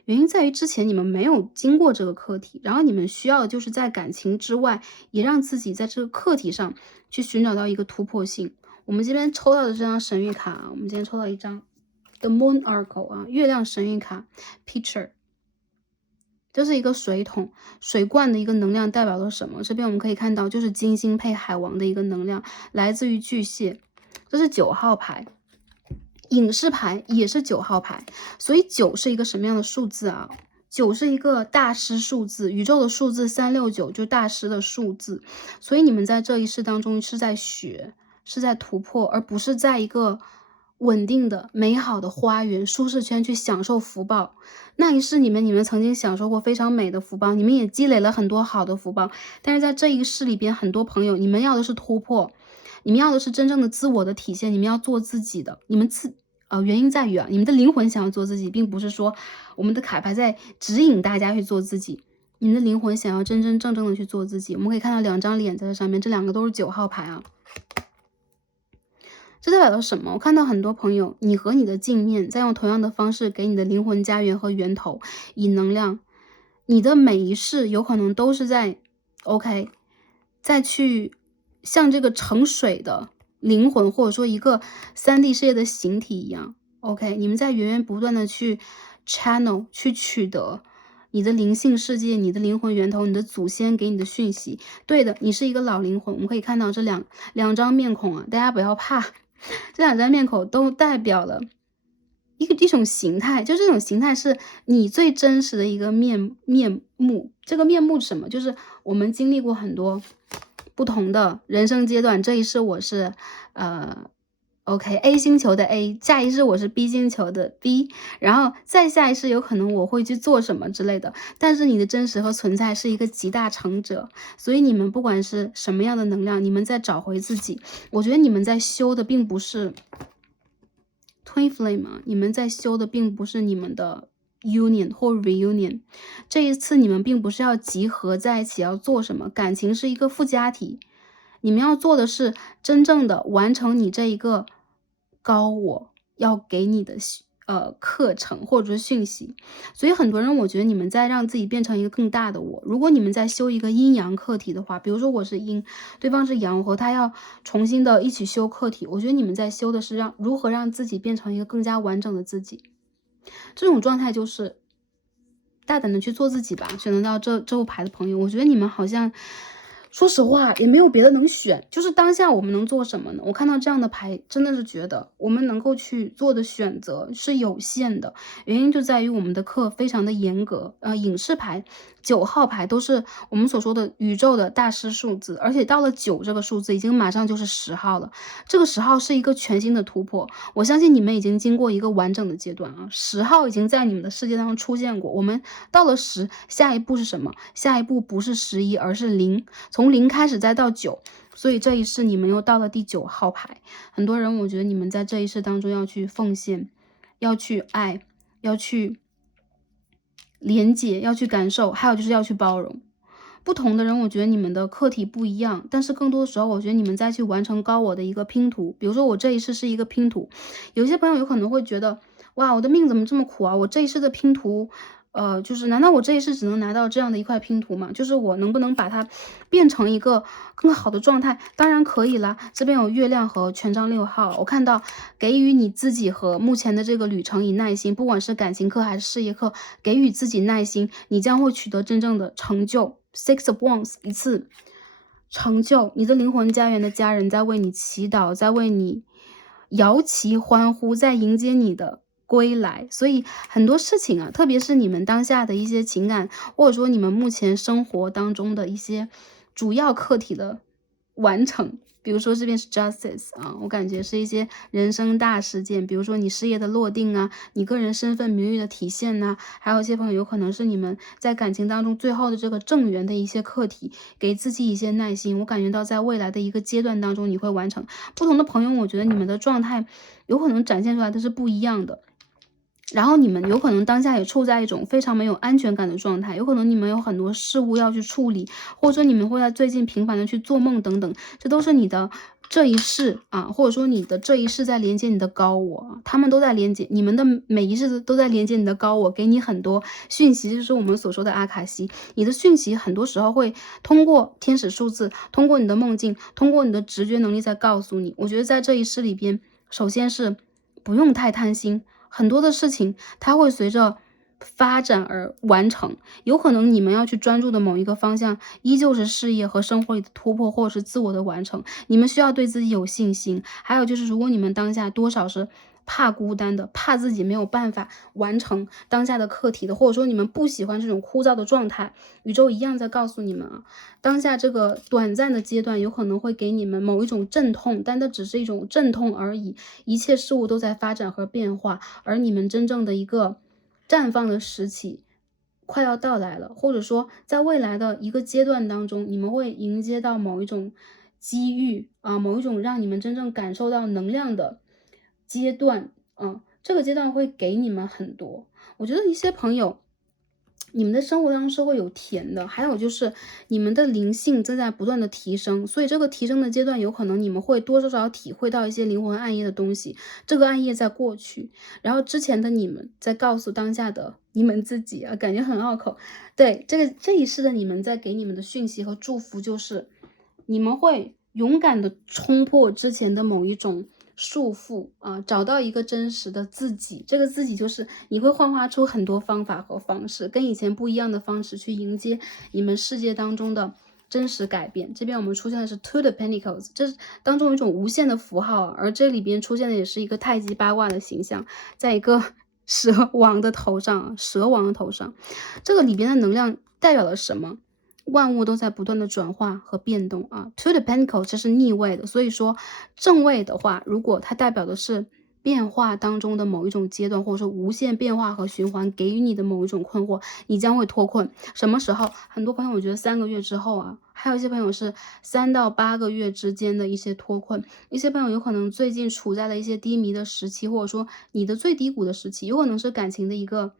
原因在于之前你们没有经过这个课题，然后你们需要的就是在感情之外，也让自己在这个课题上去寻找到一个突破性。我们这边抽到的这张神谕卡啊，我们今天抽到一张 The Moon Oracle 啊，月亮神谕卡 Pitcher， 这是一个水桶水罐的一个能量，代表了什么？这边我们可以看到，就是金星配海王的一个能量，来自于巨蟹，这是9号牌。隐士牌也是9号牌，所以9是一个什么样的数字啊？9是一个大师数字，宇宙的数字369就是大师的数字，所以你们在这一世当中是在学，是在突破，而不是在一个稳定的、美好的花园、舒适圈去享受福报。那一世你们曾经享受过非常美的福报，你们也积累了很多好的福报，但是在这一世里边，很多朋友你们要的是突破。你们要的是真正的自我的体现，你们要做自己的。原因在于啊，你们的灵魂想要做自己，并不是说我们的卡牌在指引大家去做自己。你们的灵魂想要真真正正的去做自己。我们可以看到2张脸在这上面，这2个都是9号牌啊。这代表了什么？我看到很多朋友，你和你的镜面在用同样的方式给你的灵魂家园和源头以能量。你的每一世有可能都是在 OK， 再去像这个盛水的灵魂，或者说一个3D 世界的形体一样 OK， 你们在源源不断的去 channel 去取得你的灵性世界，你的灵魂源头，你的祖先给你的讯息。对的，你是一个老灵魂。我们可以看到这两张面孔啊，大家不要怕，这2张面孔都代表了一种形态，就这种形态是你最真实的一个面目。这个面目是什么？就是我们经历过很多不同的人生阶段，这一世我是A 星球的 A， 下一世我是 B 星球的 B， 然后再下一世有可能我会去做什么之类的。但是你的真实和存在是一个集大成者，所以你们不管是什么样的能量，你们在找回自己。我觉得你们在修的并不是Twin Flame 啊，你们在修的并不是你们的 union 或 reunion， 这一次你们并不是要集合在一起要做什么，感情是一个附加题，你们要做的是真正的完成你这一个高我要给你的课程或者是讯息。所以很多人我觉得你们在让自己变成一个更大的我。如果你们在修一个阴阳课题的话，比如说我是阴，对方是阳，和他要重新的一起修课题，我觉得你们在修的是如何让自己变成一个更加完整的自己。这种状态就是大胆的去做自己吧。选择到这副牌的朋友，我觉得你们好像说实话也没有别的能选，就是当下我们能做什么呢？我看到这样的牌真的是觉得我们能够去做的选择是有限的，原因就在于我们的课非常的严格。隐士牌9号牌都是我们所说的宇宙的大师数字，而且到了9这个数字已经马上就是10号了，这个10号是一个全新的突破。我相信你们已经经过一个完整的阶段啊，10号已经在你们的世界当中出现过。我们到了10，下一步是什么？下一步不是11，而是0，从0开始再到9，所以这一世你们又到了第9号牌。很多人我觉得你们在这一世当中要去奉献，要去爱，要去连接，要去感受，还有就是要去包容。不同的人我觉得你们的课题不一样，但是更多的时候我觉得你们在去完成高我的一个拼图。比如说我这一世是一个拼图，有些朋友有可能会觉得哇，我的命怎么这么苦啊，我这一世的拼图就是难道我这一世只能拿到这样的一块拼图吗？就是我能不能把它变成一个更好的状态？当然可以啦。这边有月亮和权杖6号，我看到给予你自己和目前的这个旅程以耐心，不管是感情课还是事业课，给予自己耐心，你将会取得真正的成就。Six of Wands 一次成就，你的灵魂家园的家人在为你祈祷，在为你摇旗欢呼，在迎接你的归来。所以很多事情啊，特别是你们当下的一些情感，或者说你们目前生活当中的一些主要课题的完成。比如说这边是 justice 啊，我感觉是一些人生大事件，比如说你事业的落定啊，你个人身份名誉的体现呐、还有一些朋友有可能是你们在感情当中最后的这个正缘的一些课题，给自己一些耐心。我感觉到在未来的一个阶段当中，你会完成。不同的朋友，我觉得你们的状态有可能展现出来的是不一样的。然后你们有可能当下也处在一种非常没有安全感的状态，有可能你们有很多事物要去处理，或者说你们会在最近频繁的去做梦等等，这都是你的这一世啊，或者说你的这一世在连接你的高我，他们都在连接，你们的每一世都在连接你的高我，给你很多讯息，就是我们所说的阿卡西。你的讯息很多时候会通过天使数字，通过你的梦境，通过你的直觉能力在告诉你。我觉得在这一世里边，首先是不用太贪心。很多的事情它会随着发展而完成，有可能你们要去专注的某一个方向，依旧是事业和生活里的突破，或者是自我的完成。你们需要对自己有信心。还有就是，如果你们当下多少是怕孤单的，怕自己没有办法完成当下的课题的，或者说你们不喜欢这种枯燥的状态，宇宙一样在告诉你们啊，当下这个短暂的阶段有可能会给你们某一种阵痛，但它只是一种阵痛而已，一切事物都在发展和变化，而你们真正的一个绽放的时期快要到来了，或者说在未来的一个阶段当中，你们会迎接到某一种机遇啊，某一种让你们真正感受到能量的阶段啊，这个阶段会给你们很多。我觉得一些朋友，你们的生活当中是会有甜的，还有就是你们的灵性正在不断的提升，所以这个提升的阶段，有可能你们会多多少少体会到一些灵魂暗夜的东西。这个暗夜在过去，然后之前的你们在告诉当下的你们自己啊，感觉很拗口。对，这一世的你们在给你们的讯息和祝福就是，你们会勇敢的冲破之前的某一种束缚啊，找到一个真实的自己。这个自己就是你会幻化出很多方法和方式，跟以前不一样的方式去迎接你们世界当中的真实改变。这边我们出现的是 Two the Pentacles， 这当中有一种无限的符号，而这里边出现的也是一个太极八卦的形象，在一个蛇王的头上，蛇王的头上，这个里边的能量代表了什么？万物都在不断的转化和变动啊。Two the Pentacles 这是逆位的，所以说正位的话，如果它代表的是变化当中的某一种阶段，或者说无限变化和循环给予你的某一种困惑，你将会脱困。什么时候？很多朋友我觉得3个月之后啊，还有一些朋友是3到8个月之间的一些脱困，一些朋友有可能最近处在了一些低迷的时期，或者说你的最低谷的时期，有可能是感情的一个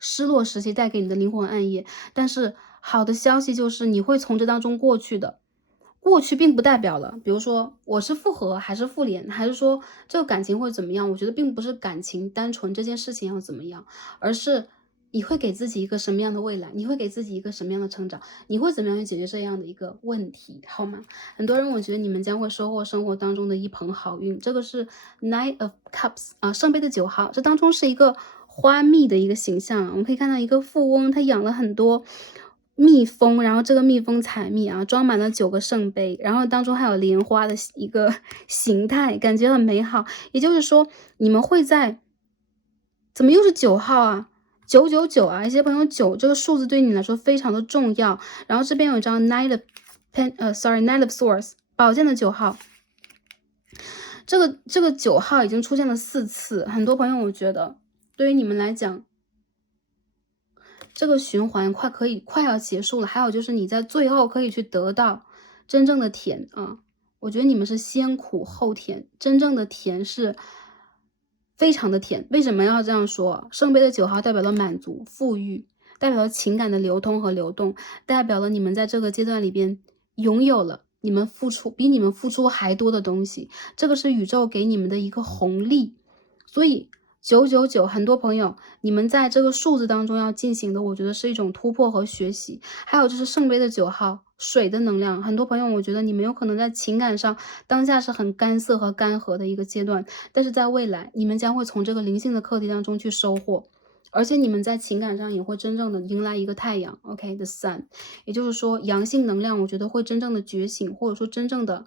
失落时期带给你的灵魂暗夜。但是好的消息就是你会从这当中过去的。过去并不代表了，比如说我是复合还是复联，还是说这个感情会怎么样？我觉得并不是感情单纯这件事情要怎么样，而是你会给自己一个什么样的未来，你会给自己一个什么样的成长，你会怎么样去解决这样的一个问题，好吗？很多人我觉得你们将会收获生活当中的一捧好运。这个是 Nine of Cups 啊，圣杯的9号，这当中是一个花蜜的一个形象。我们可以看到一个富翁，他养了很多蜜蜂，然后这个蜜蜂采蜜啊，装满了9个圣杯，然后当中还有莲花的一个形态，感觉很美好。也就是说，你们会在，怎么又是9号啊？999啊！一些朋友9这个数字对你来说非常的重要。然后这边有一张 Knight of Swords 宝剑的9号。这个9号已经出现了4次，很多朋友我觉得对于你们来讲，这个循环快要结束了。还有就是你在最后可以去得到真正的甜啊，我觉得你们是先苦后甜，真正的甜是非常的甜。为什么要这样说？圣杯的9号代表了满足、富裕，代表了情感的流通和流动，代表了你们在这个阶段里边拥有了你们比你们付出还多的东西，这个是宇宙给你们的一个红利。所以999，很多朋友，你们在这个数字当中要进行的，我觉得是一种突破和学习。还有就是圣杯的9号，水的能量，很多朋友，我觉得你们有可能在情感上当下是很干涩和干涸的一个阶段，但是在未来，你们将会从这个灵性的课题当中去收获。而且你们在情感上也会真正的迎来一个太阳 ，OK，the sun，也就是说阳性能量，我觉得会真正的觉醒，或者说真正的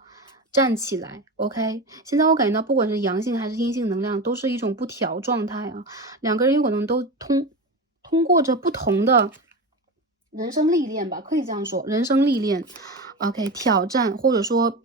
站起来，OK。现在我感觉到不管是阳性还是阴性能量，都是一种不调状态啊，两个人有可能都通过着不同的人生历练吧，可以这样说，人生历练，OK，挑战或者说，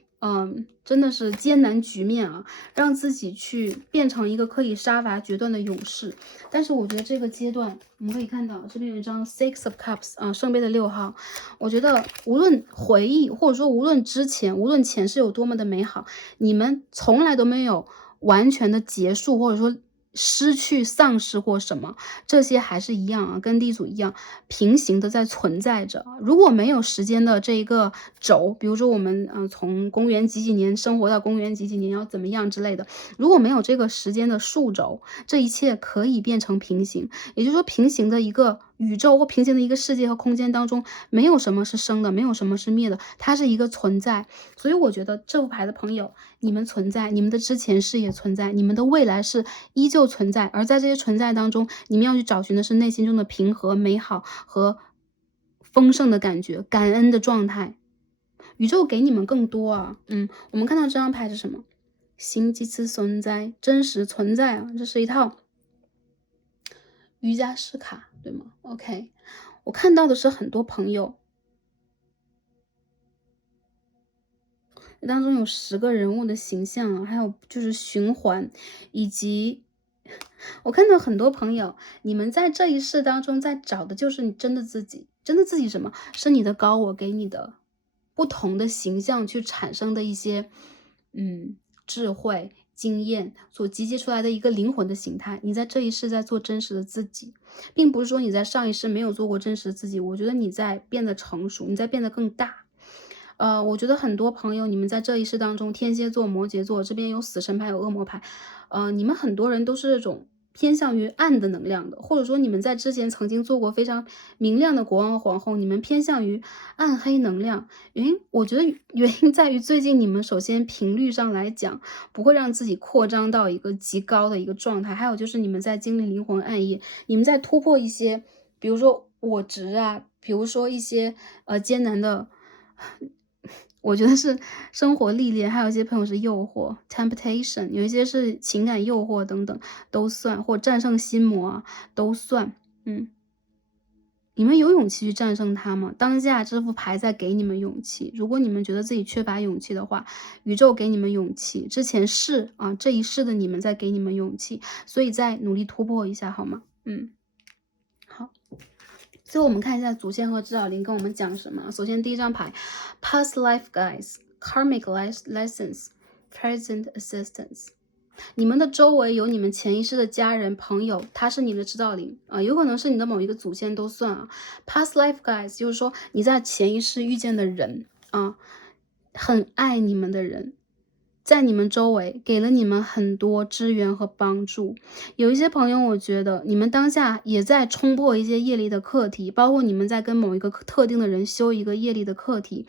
真的是艰难局面啊，让自己去变成一个可以杀伐决断的勇士。但是我觉得这个阶段，我们可以看到这边有一张 Six of Cups 啊，圣杯的6号。我觉得无论回忆，或者说无论之前，无论前世有多么的美好，你们从来都没有完全的结束，或者说失去、丧失过什么，这些还是一样啊，跟第一组一样，平行的在存在着。如果没有时间的这一个轴，比如说我们从公元几几年生活到公元几几年要怎么样之类的，如果没有这个时间的数轴，这一切可以变成平行。也就是说，平行的一个宇宙或平行的一个世界和空间当中，没有什么是生的，没有什么是灭的，它是一个存在。所以我觉得这副牌的朋友，你们存在，你们的之前世也存在，你们的未来是依旧存在，而在这些存在当中，你们要去找寻的是内心中的平和、美好和丰盛的感觉，感恩的状态。宇宙给你们更多啊，我们看到这张牌是什么？新几次存在，真实存在啊，这是一套瑜伽师卡，对吗 ？OK，我看到的是很多朋友，当中有10个人物的形象啊，还有就是循环，以及我看到很多朋友，你们在这一世当中在找的就是你真的自己，真的自己什么？是你的高我给你的不同的形象去产生的一些，智慧、经验所集结出来的一个灵魂的形态。你在这一世在做真实的自己，并不是说你在上一世没有做过真实的自己。我觉得你在变得成熟，你在变得更大。我觉得很多朋友，你们在这一世当中，天蝎座、摩羯座这边有死神牌、有恶魔牌，你们很多人都是这种偏向于暗的能量的，或者说你们在之前曾经做过非常明亮的国王和皇后，你们偏向于暗黑能量。我觉得原因在于最近你们首先频率上来讲，不会让自己扩张到一个极高的一个状态，还有就是你们在经历灵魂暗夜，你们在突破一些，比如说我执啊，比如说一些艰难的。我觉得是生活历练，还有一些朋友是诱惑 temptation，有一些是情感诱惑等等都算，或战胜心魔啊都算。你们有勇气去战胜它吗？当下这副牌在给你们勇气，如果你们觉得自己缺乏勇气的话，宇宙给你们勇气，之前是啊这一世的你们在给你们勇气，所以再努力突破一下好吗？好。最后我们看一下祖先和指导灵跟我们讲什么。首先第一张牌 Past Life Guides Karmic Lessons Present Assistance， 你们的周围有你们前一世的家人朋友，他是你的指导灵啊，有可能是你的某一个祖先都算啊。Past Life Guides 就是说你在前一世遇见的人啊，很爱你们的人，在你们周围给了你们很多支援和帮助。有一些朋友，我觉得你们当下也在冲破一些业力的课题，包括你们在跟某一个特定的人修一个业力的课题，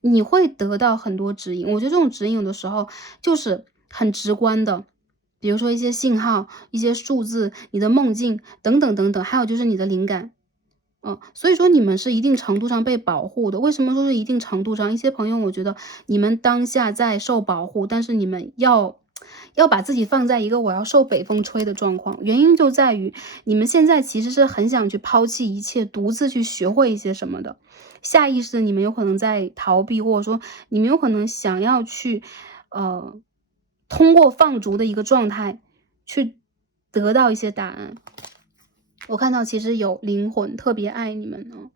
你会得到很多指引。我觉得这种指引有的时候就是很直观的，比如说一些信号、一些数字、你的梦境等等等等，还有就是你的灵感。所以说你们是一定程度上被保护的。为什么说是一定程度上？一些朋友我觉得你们当下在受保护，但是你们要把自己放在一个我要受北风吹的状况。原因就在于你们现在其实是很想去抛弃一切，独自去学会一些什么的。下意识的你们有可能在逃避，或者说你们有可能想要去通过放逐的一个状态去得到一些答案。我看到其实有灵魂特别爱你们呢，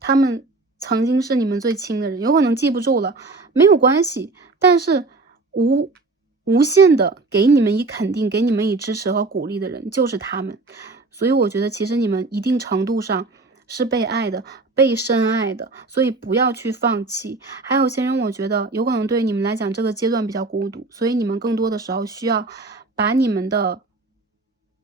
他们曾经是你们最亲的人，有可能记不住了，没有关系，但是无限的给你们以肯定，给你们以支持和鼓励的人就是他们。所以我觉得其实你们一定程度上是被爱的，被深爱的，所以不要去放弃。还有些人我觉得有可能对你们来讲这个阶段比较孤独，所以你们更多的时候需要把你们的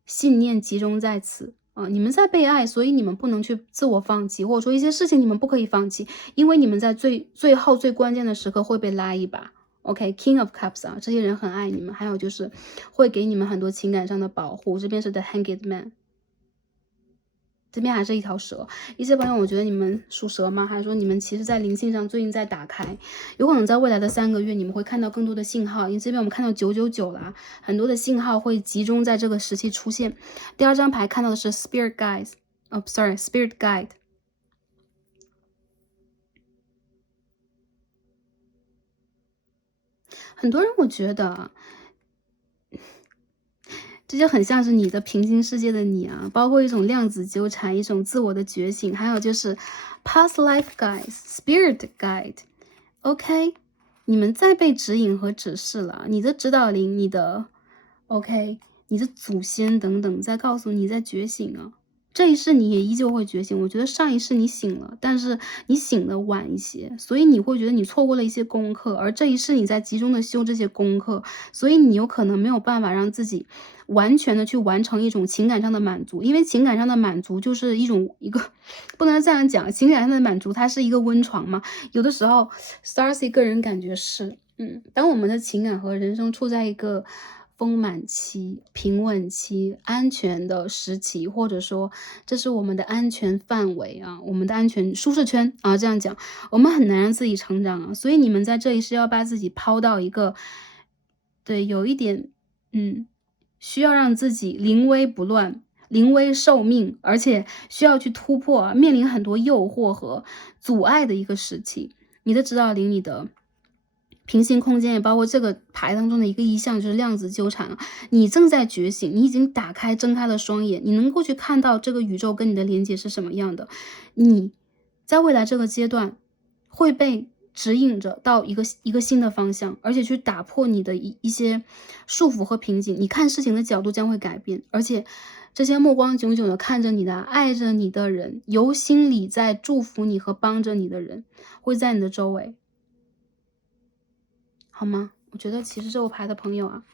信念集中在此。你们在被爱，所以你们不能去自我放弃，或者说一些事情你们不可以放弃，因为你们在最后最关键的时刻会被拉一把。OK，King of Cups 啊，这些人很爱你们，还有就是会给你们很多情感上的保护。这边是 The Hanged Man， 这边还是一条蛇。一些朋友，我觉得你们属蛇吗？还是说你们其实在灵性上最近在打开？有可能在未来的3个月，你们会看到更多的信号。因为这边我们看到999了，很多的信号会集中在这个时期出现。第2张牌看到的是 Spirit Guide，Spirit Guide。很多人我觉得这就很像是你的平行世界的你啊，包括一种量子纠缠，一种自我的觉醒，还有就是 past life guides、spirit guide。OK， 你们在被指引和指示了，你的指导灵、你的 OK、你的祖先等等，在告诉你在觉醒啊。这一世你也依旧会觉醒，我觉得上一世你醒了，但是你醒得晚一些，所以你会觉得你错过了一些功课，而这一世你在集中的修这些功课，所以你有可能没有办法让自己完全的去完成一种情感上的满足，因为情感上的满足就是一个不能这样讲，情感上的满足它是一个温床嘛，有的时候 Starcy 个人感觉是，当我们的情感和人生处在一个丰满期、平稳期、安全的时期，或者说这是我们的安全范围啊，我们的安全舒适圈啊，这样讲，我们很难让自己成长啊。所以你们在这里是要把自己抛到一个，对，有一点，需要让自己临危不乱、临危受命，而且需要去突破啊，面临很多诱惑和阻碍的一个时期。你的指导灵，你的平行空间，也包括这个牌当中的一个意象，就是量子纠缠啊。你正在觉醒，你已经睁开了双眼，你能够去看到这个宇宙跟你的连接是什么样的。你在未来这个阶段会被指引着到一个新的方向，而且去打破你的一些束缚和瓶颈。你看事情的角度将会改变，而且这些目光炯炯的看着你的、爱着你的人，由心里在祝福你和帮着你的人，会在你的周围。好吗？我觉得其实这副牌的朋友啊，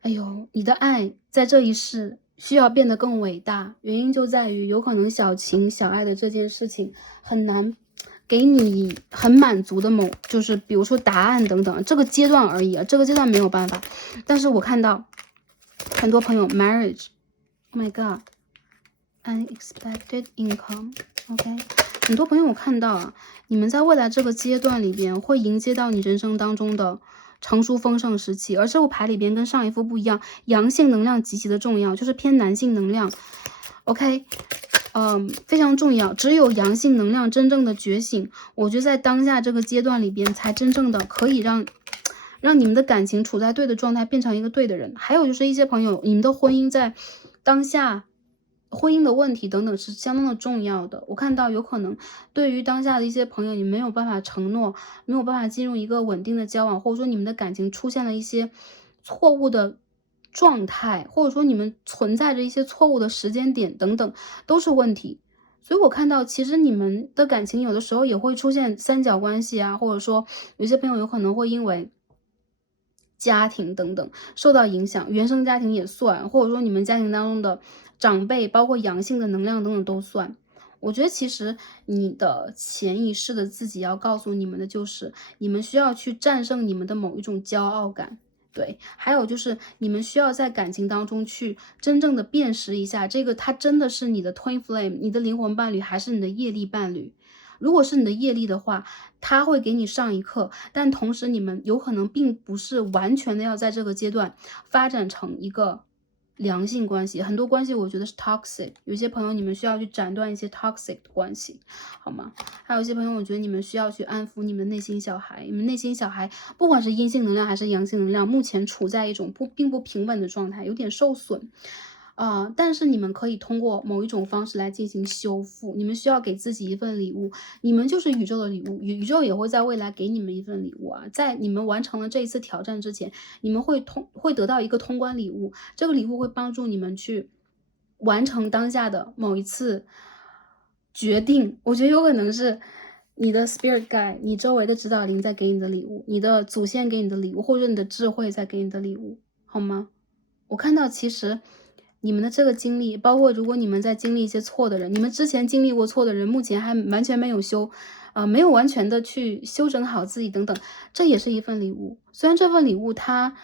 哎呦，你的爱在这一世需要变得更伟大，原因就在于有可能小情小爱的这件事情很难给你很满足的就是比如说答案等等，这个阶段而已啊，这个阶段没有办法。但是我看到很多朋友 marriage，Oh my God，unexpected income，OK，很多朋友我看到啊，你们在未来这个阶段里边会迎接到你人生当中的成熟丰盛时期，而这副牌里边跟上一副不一样，阳性能量极其的重要，就是偏男性能量。OK，非常重要。只有阳性能量真正的觉醒，我觉得在当下这个阶段里边，才真正的可以让你们的感情处在对的状态，变成一个对的人。还有就是一些朋友，你们的婚姻在当下。婚姻的问题等等是相当的重要的。我看到有可能对于当下的一些朋友，你没有办法承诺，没有办法进入一个稳定的交往，或者说你们的感情出现了一些错误的状态，或者说你们存在着一些错误的时间点等等，都是问题。所以我看到其实你们的感情有的时候也会出现三角关系啊，或者说有些朋友有可能会因为家庭等等受到影响，原生家庭也算，或者说你们家庭当中的长辈，包括阳性的能量等等都算。我觉得其实你的潜意识的自己要告诉你们的就是，你们需要去战胜你们的某一种骄傲感。对，还有就是你们需要在感情当中去真正的辨识一下，这个他真的是你的 twin flame， 你的灵魂伴侣，还是你的业力伴侣。如果是你的业力的话，他会给你上一课，但同时你们有可能并不是完全的要在这个阶段发展成一个良性关系。很多关系我觉得是 toxic， 有些朋友你们需要去斩断一些 toxic 的关系，好吗？还有一些朋友我觉得你们需要去安抚你们内心小孩，你们内心小孩不管是阴性能量还是阳性能量，目前处在一种并不平稳的状态，有点受损。但是你们可以通过某一种方式来进行修复，你们需要给自己一份礼物，你们就是宇宙的礼物，宇宙也会在未来给你们一份礼物啊。在你们完成了这一次挑战之前，你们会得到一个通关礼物，这个礼物会帮助你们去完成当下的某一次决定。我觉得有可能是你的 spirit guide， 你周围的指导灵在给你的礼物，你的祖先给你的礼物，或者你的智慧在给你的礼物，好吗？我看到其实你们的这个经历，包括如果你们在经历一些错的人，你们之前经历过错的人，目前还完全没有没有完全的去修整好自己等等，这也是一份礼物。虽然这份礼物它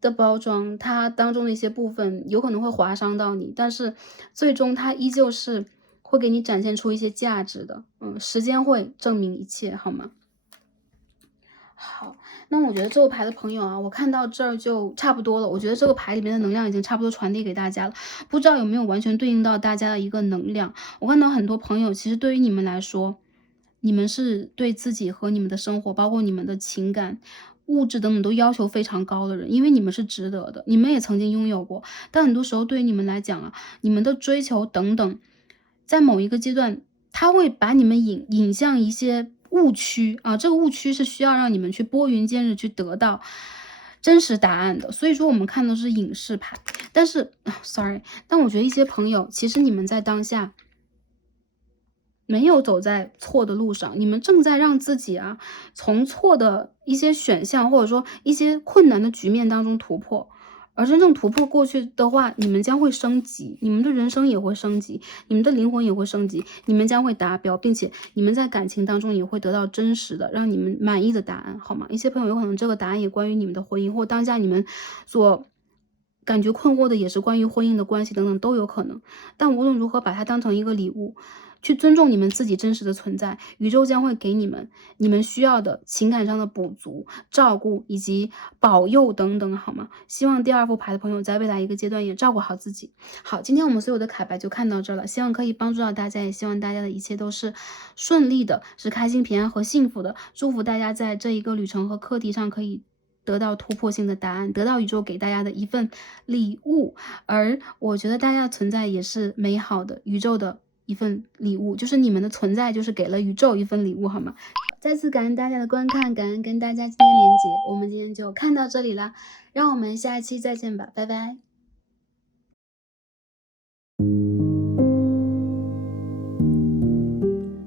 的包装，它当中的一些部分有可能会划伤到你，但是最终它依旧是会给你展现出一些价值的。时间会证明一切，好吗？好，那我觉得这个牌的朋友啊，我看到这儿就差不多了。我觉得这个牌里面的能量已经差不多传递给大家了，不知道有没有完全对应到大家的一个能量。我看到很多朋友，其实对于你们来说，你们是对自己和你们的生活，包括你们的情感、物质等等都要求非常高的人，因为你们是值得的，你们也曾经拥有过。但很多时候对于你们来讲啊，你们的追求等等，在某一个阶段，它会把你们引向一些误区啊，这个误区是需要让你们去拨云见日去得到真实答案的。所以说我们看的是隐士牌，但是，sorry，但我觉得一些朋友，其实你们在当下没有走在错的路上，你们正在让自己啊，从错的一些选项，或者说一些困难的局面当中突破。而真正突破过去的话，你们将会升级，你们的人生也会升级，你们的灵魂也会升级，你们将会达标，并且你们在感情当中也会得到真实的、让你们满意的答案，好吗？一些朋友有可能这个答案也关于你们的婚姻，或当下你们所感觉困惑的也是关于婚姻的关系等等都有可能。但无论如何，把它当成一个礼物，去尊重你们自己真实的存在，宇宙将会给你们你们需要的情感上的补足、照顾以及保佑等等，好吗？希望第二副牌的朋友在未来一个阶段也照顾好自己。好，今天我们所有的卡牌就看到这了，希望可以帮助到大家，也希望大家的一切都是顺利的，是开心、平安和幸福的。祝福大家在这一个旅程和课题上可以得到突破性的答案，得到宇宙给大家的一份礼物。而我觉得大家的存在也是美好的，宇宙的一份礼物，就是你们的存在就是给了宇宙一份礼物，好吗？再次感恩大家的观看，感恩跟大家今天连接，我们今天就看到这里啦，让我们下一期再见吧，拜拜。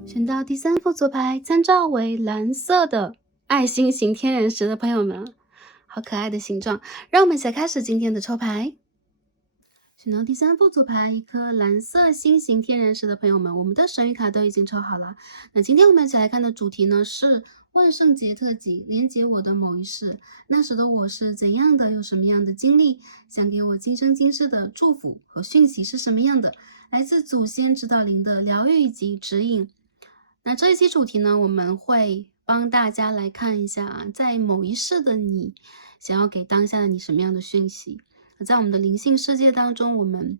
选到第三副左牌，参照为蓝色的爱心型天然石的朋友们，好可爱的形状，让我们一起来开始今天的抽牌。选到第三副组牌，一颗蓝色心形天然石的朋友们，我们的神谕卡都已经抽好了。那今天我们一起来看的主题呢是万圣节特辑，连接我的某一世。那时的我是怎样的，有什么样的经历？想给我今生今世的祝福和讯息是什么样的？来自祖先指导灵的疗愈以及指引。那这一期主题呢，我们会帮大家来看一下啊，在某一世的你，想要给当下的你什么样的讯息？在我们的灵性世界当中，我们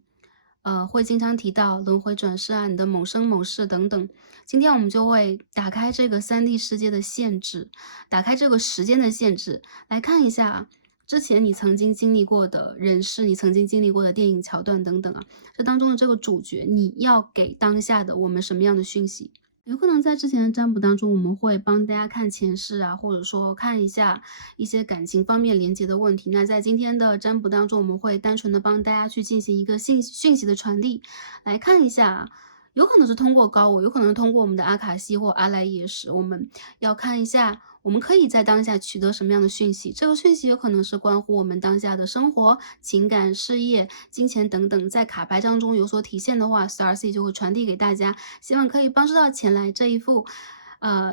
会经常提到轮回转世啊，你的某生某世等等。今天我们就会打开这个3D 世界的限制，打开这个时间的限制，来看一下之前你曾经经历过的人事，你曾经经历过的电影桥段等等啊，这当中的这个主角，你要给当下的我们什么样的讯息？有可能在之前的占卜当中，我们会帮大家看前世啊，或者说看一下一些感情方面连接的问题。那在今天的占卜当中，我们会单纯的帮大家去进行一个讯息的传递，来看一下，有可能是通过高我，有可能是通过我们的阿卡西或阿赖耶识，我们要看一下我们可以在当下取得什么样的讯息？这个讯息有可能是关乎我们当下的生活、情感、事业、金钱等等，在卡牌当中有所体现的话 ，Star C 就会传递给大家，希望可以帮助到前来这一副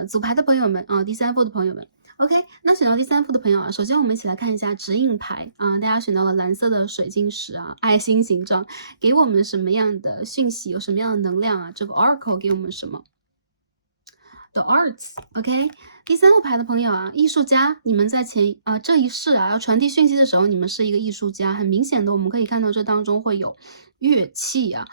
组牌的朋友们啊，第三副的朋友们。OK，那选到第三副的朋友啊，首先我们一起来看一下指引牌啊，大家选到了蓝色的水晶石啊，爱心形状，给我们什么样的讯息？有什么样的能量啊？这个 Oracle 给我们什么？The Arts，OK，第三副牌的朋友啊，艺术家，你们在这一世啊要传递讯息的时候，你们是一个艺术家，很明显的，我们可以看到这当中会有乐器啊，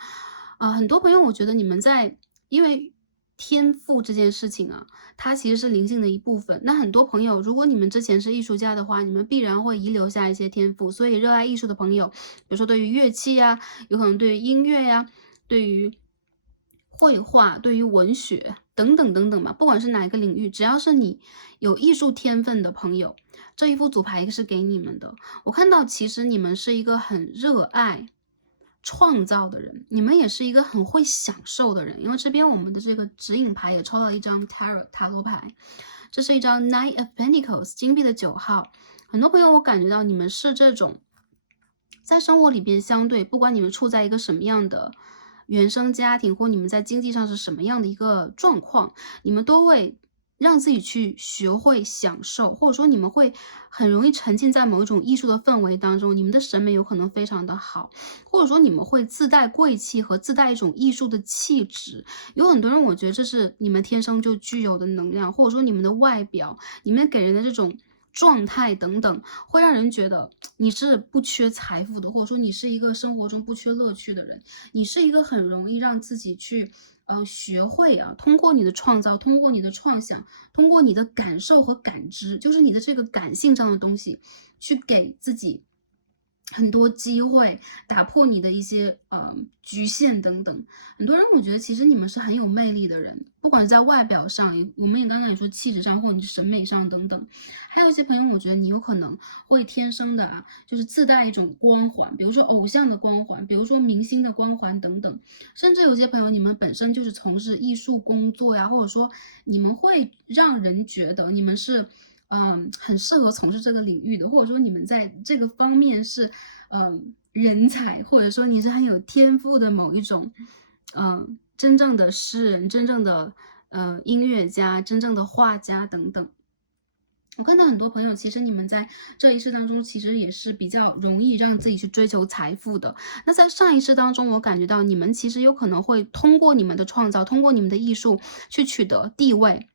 很多朋友我觉得你们在因为天赋这件事情啊，它其实是灵性的一部分。那很多朋友，如果你们之前是艺术家的话，你们必然会遗留下一些天赋。所以热爱艺术的朋友，比如说对于乐器呀，有可能对于音乐呀，对于绘画、对于文学等等等等吧，不管是哪一个领域，只要是你有艺术天分的朋友，这一副组牌是给你们的。我看到其实你们是一个很热爱创造的人，你们也是一个很会享受的人。因为这边我们的这个指引牌也抽到了一张 Tarot 塔罗牌，这是一张 Knight of Pentacles 金币的9号。很多朋友我感觉到你们是这种在生活里边相对不管你们处在一个什么样的原生家庭，或你们在经济上是什么样的一个状况，你们都会让自己去学会享受，或者说你们会很容易沉浸在某一种艺术的氛围当中，你们的审美有可能非常的好，或者说你们会自带贵气和自带一种艺术的气质。有很多人我觉得这是你们天生就具有的能量，或者说你们的外表，你们给人的这种状态等等，会让人觉得你是不缺财富的，或者说你是一个生活中不缺乐趣的人，你是一个很容易让自己去学会啊，通过你的创造，通过你的创想，通过你的感受和感知，就是你的这个感性上的东西，去给自己很多机会，打破你的一些局限等等。很多人我觉得其实你们是很有魅力的人，不管是在外表上，我们也刚刚也说气质上，或者你审美上等等。还有一些朋友，我觉得你有可能会天生的啊，就是自带一种光环，比如说偶像的光环，比如说明星的光环等等。甚至有些朋友，你们本身就是从事艺术工作呀，或者说你们会让人觉得你们是很适合从事这个领域的，或者说你们在这个方面是人才，或者说你是很有天赋的某一种真正的诗人，真正的音乐家，真正的画家等等。我看到很多朋友，其实你们在这一世当中，其实也是比较容易让自己去追求财富的。那在上一世当中，我感觉到你们其实有可能会通过你们的创造，通过你们的艺术去取得地位，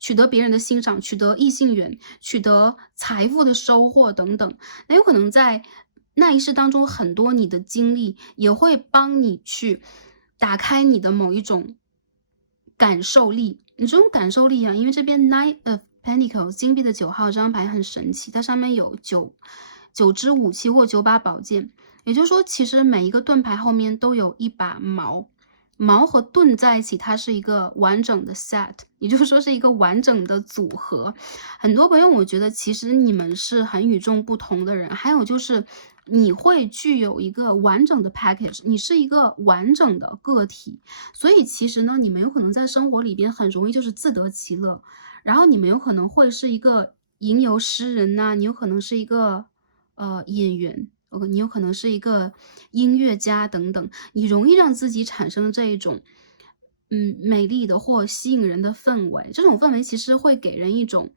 取得别人的欣赏，取得异性缘，取得财富的收获等等。那有可能在那一世当中，很多你的经历也会帮你去打开你的某一种感受力。你这种感受力啊，因为这边 Nine of Pentacles 金币的9号这张牌很神奇，它上面有九支武器或9把宝剑，也就是说，其实每一个盾牌后面都有一把矛。矛和盾在一起，它是一个完整的 set， 也就是说是一个完整的组合。很多朋友，我觉得其实你们是很与众不同的人，还有就是你会具有一个完整的 package， 你是一个完整的个体，所以其实呢，你们有可能在生活里边很容易就是自得其乐，然后你们有可能会是一个吟游诗人呐、你有可能是一个演员。你有可能是一个音乐家等等，你容易让自己产生这一种，美丽的或吸引人的氛围。这种氛围其实会给人一种，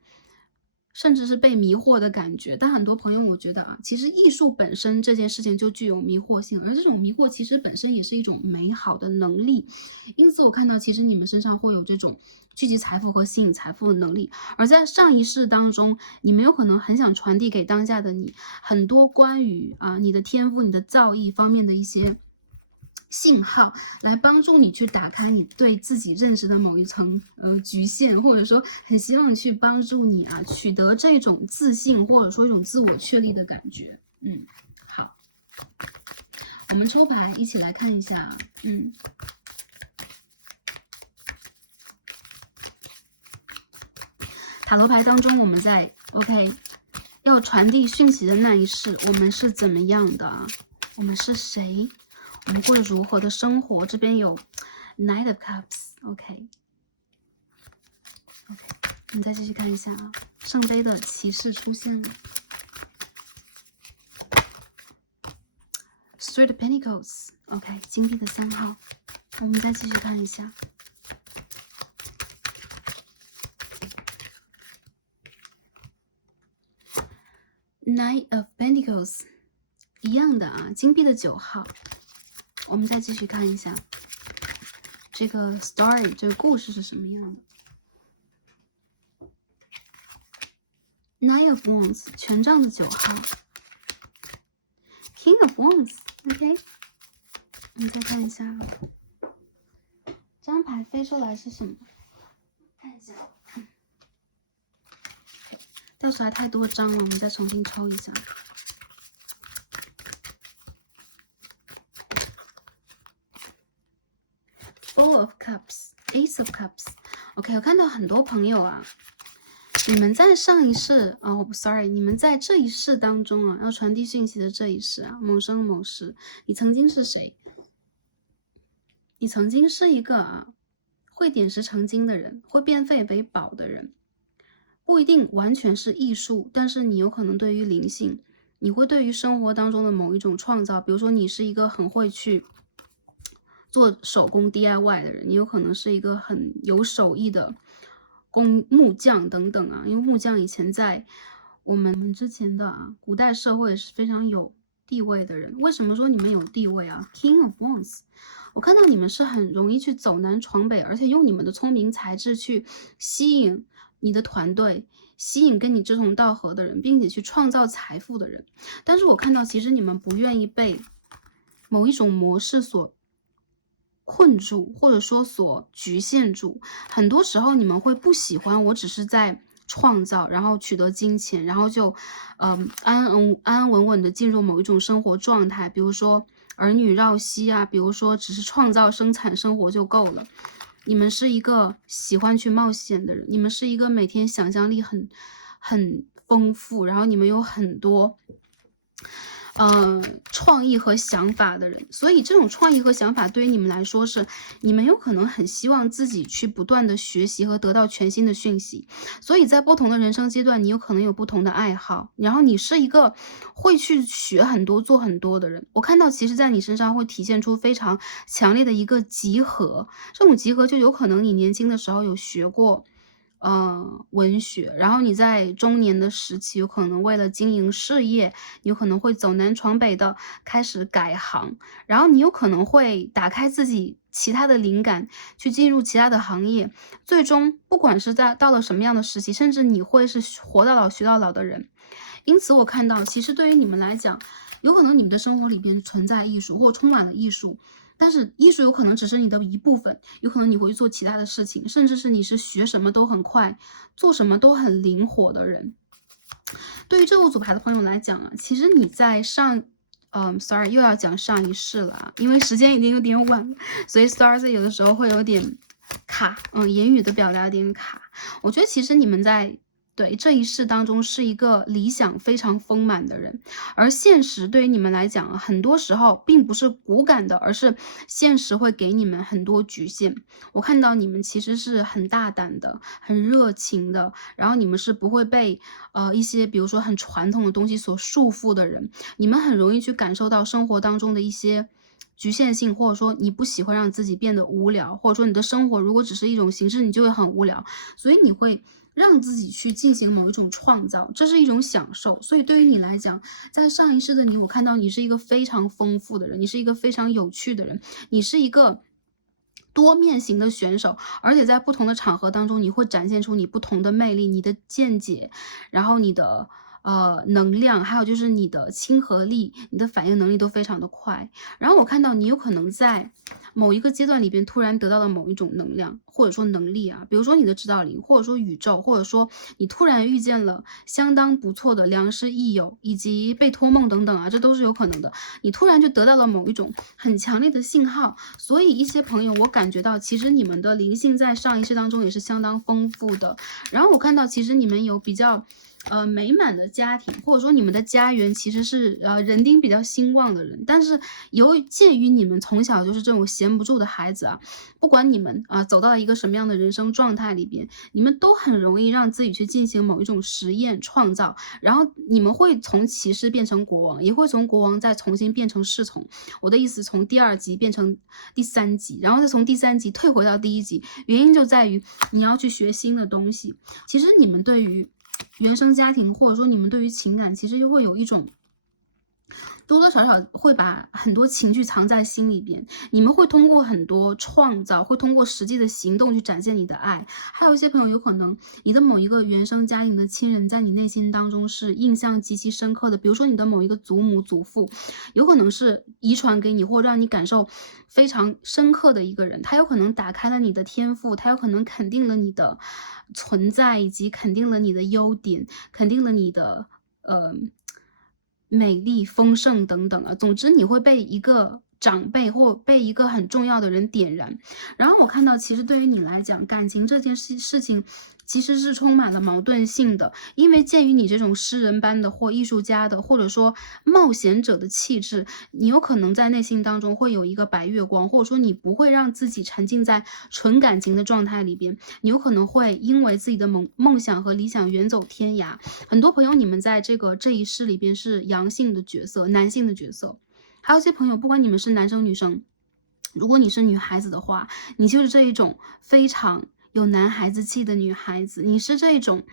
甚至是被迷惑的感觉。但很多朋友，我觉得啊，其实艺术本身这件事情就具有迷惑性，而这种迷惑其实本身也是一种美好的能力。因此，我看到其实你们身上会有这种聚集财富和吸引财富的能力。而在上一世当中，你们有可能很想传递给当下的你很多关于你的天赋、你的造诣方面的一些信号，来帮助你去打开你对自己认识的某一层局限，或者说很希望去帮助你啊取得这种自信，或者说一种自我确立的感觉。好，我们抽牌一起来看一下。塔罗牌当中，我们在 OK 要传递讯息的那一世，我们是怎么样的？我们是谁？我们会如何的生活？这边有 Knight of Cups，OK， 我们再继续看一下啊，圣杯的骑士出现了 ，Three of Pentacles，OK， 金币的3号，我们再继续看一下。Nine of Pentacles， 一样的啊，金币的9号。我们再继续看一下这个 story， 这个故事是什么样的。Nine of Wands， 权杖的9号。King of Wands，OK，我们再看一下这张牌飞出来是什么？看一下。掉出来太多张了，我们再重新抽一下。Four of Cups， Ace of Cups。OK， 我看到很多朋友啊，你们在上一世sorry， 你们在这一世当中啊，要传递讯息的这一世啊，某生某世，你曾经是谁？你曾经是一个会点石成金的人，会变废为宝的人。不一定完全是艺术，但是你有可能对于灵性，你会对于生活当中的某一种创造，比如说你是一个很会去做手工 DIY 的人，你有可能是一个很有手艺的木匠等等啊。因为木匠以前在我们之前的古代社会是非常有地位的人。为什么说你们有地位啊？King of Wands，我看到你们是很容易去走南闯北，而且用你们的聪明才智去吸引你的团队，吸引跟你志同道合的人，并且去创造财富的人。但是我看到其实你们不愿意被某一种模式所困住，或者说所局限住。很多时候你们会不喜欢我只是在创造，然后取得金钱，然后就安安稳稳的进入某一种生活状态，比如说儿女绕膝啊，比如说只是创造生产生活就够了。你们是一个喜欢去冒险的人，你们是一个每天想象力很丰富，然后你们有很多创意和想法的人。所以这种创意和想法对于你们来说是，你们有可能很希望自己去不断的学习和得到全新的讯息。所以在不同的人生阶段，你有可能有不同的爱好，然后你是一个会去学很多做很多的人。我看到其实在你身上会体现出非常强烈的一个集合，这种集合就有可能你年轻的时候有学过文学，然后你在中年的时期有可能为了经营事业，有可能会走南闯北的开始改行，然后你有可能会打开自己其他的灵感，去进入其他的行业，最终不管是到了什么样的时期，甚至你会是活到老学到老的人。因此我看到其实对于你们来讲，有可能你们的生活里边存在艺术或充满了艺术，但是艺术有可能只是你的一部分，有可能你会做其他的事情，甚至是你是学什么都很快，做什么都很灵活的人。对于这个组牌的朋友来讲啊，其实你在sorry 又要讲上一世了啊，因为时间已经有点晚了，所以 stars 有的时候会有点卡，言语的表达有点卡。我觉得其实你们在这一世当中是一个理想非常丰满的人，而现实对于你们来讲啊，很多时候并不是骨感的，而是现实会给你们很多局限。我看到你们其实是很大胆的，很热情的，然后你们是不会被一些比如说很传统的东西所束缚的人，你们很容易去感受到生活当中的一些局限性，或者说你不喜欢让自己变得无聊，或者说你的生活如果只是一种形式，你就会很无聊，所以你会让自己去进行某一种创造，这是一种享受。所以对于你来讲，在上一世的你，我看到你是一个非常丰富的人，你是一个非常有趣的人，你是一个多面型的选手，而且在不同的场合当中，你会展现出你不同的魅力，你的见解，然后你的能量，还有就是你的亲和力，你的反应能力都非常的快。然后我看到你有可能在某一个阶段里边突然得到了某一种能量，或者说能力啊，比如说你的指导灵，或者说宇宙，或者说你突然遇见了相当不错的良师益友，以及被托梦等等啊，这都是有可能的。你突然就得到了某一种很强烈的信号，所以一些朋友我感觉到其实你们的灵性在上一世当中也是相当丰富的。然后我看到其实你们有比较美满的家庭，或者说你们的家园其实是人丁比较兴旺的人，但是鉴于你们从小就是这种闲不住的孩子啊，不管你们走到了一个什么样的人生状态里边，你们都很容易让自己去进行某一种实验创造，然后你们会从骑士变成国王，也会从国王再重新变成侍从。我的意思从第2级变成第3级，然后再从第3级退回到第1级，原因就在于你要去学新的东西。其实你们对于原生家庭，或者说你们对于情感，其实又会有一种多多少少会把很多情绪藏在心里边，你们会通过很多创造，会通过实际的行动去展现你的爱。还有一些朋友有可能你的某一个原生家庭的亲人在你内心当中是印象极其深刻的，比如说你的某一个祖母祖父，有可能是遗传给你或让你感受非常深刻的一个人，他有可能打开了你的天赋，他有可能肯定了你的存在，以及肯定了你的优点，肯定了你的美丽、丰盛等等啊。总之你会被一个长辈或被一个很重要的人点燃。然后我看到其实对于你来讲，感情这件事情其实是充满了矛盾性的，因为鉴于你这种诗人般的或艺术家的，或者说冒险者的气质，你有可能在内心当中会有一个白月光，或者说你不会让自己沉浸在纯感情的状态里边，你有可能会因为自己的梦想和理想远走天涯。很多朋友你们在这一世里边是阳性的角色，男性的角色。还有一些朋友，不管你们是男生女生，如果你是女孩子的话，你就是这一种非常有男孩子气的女孩子，你是这种，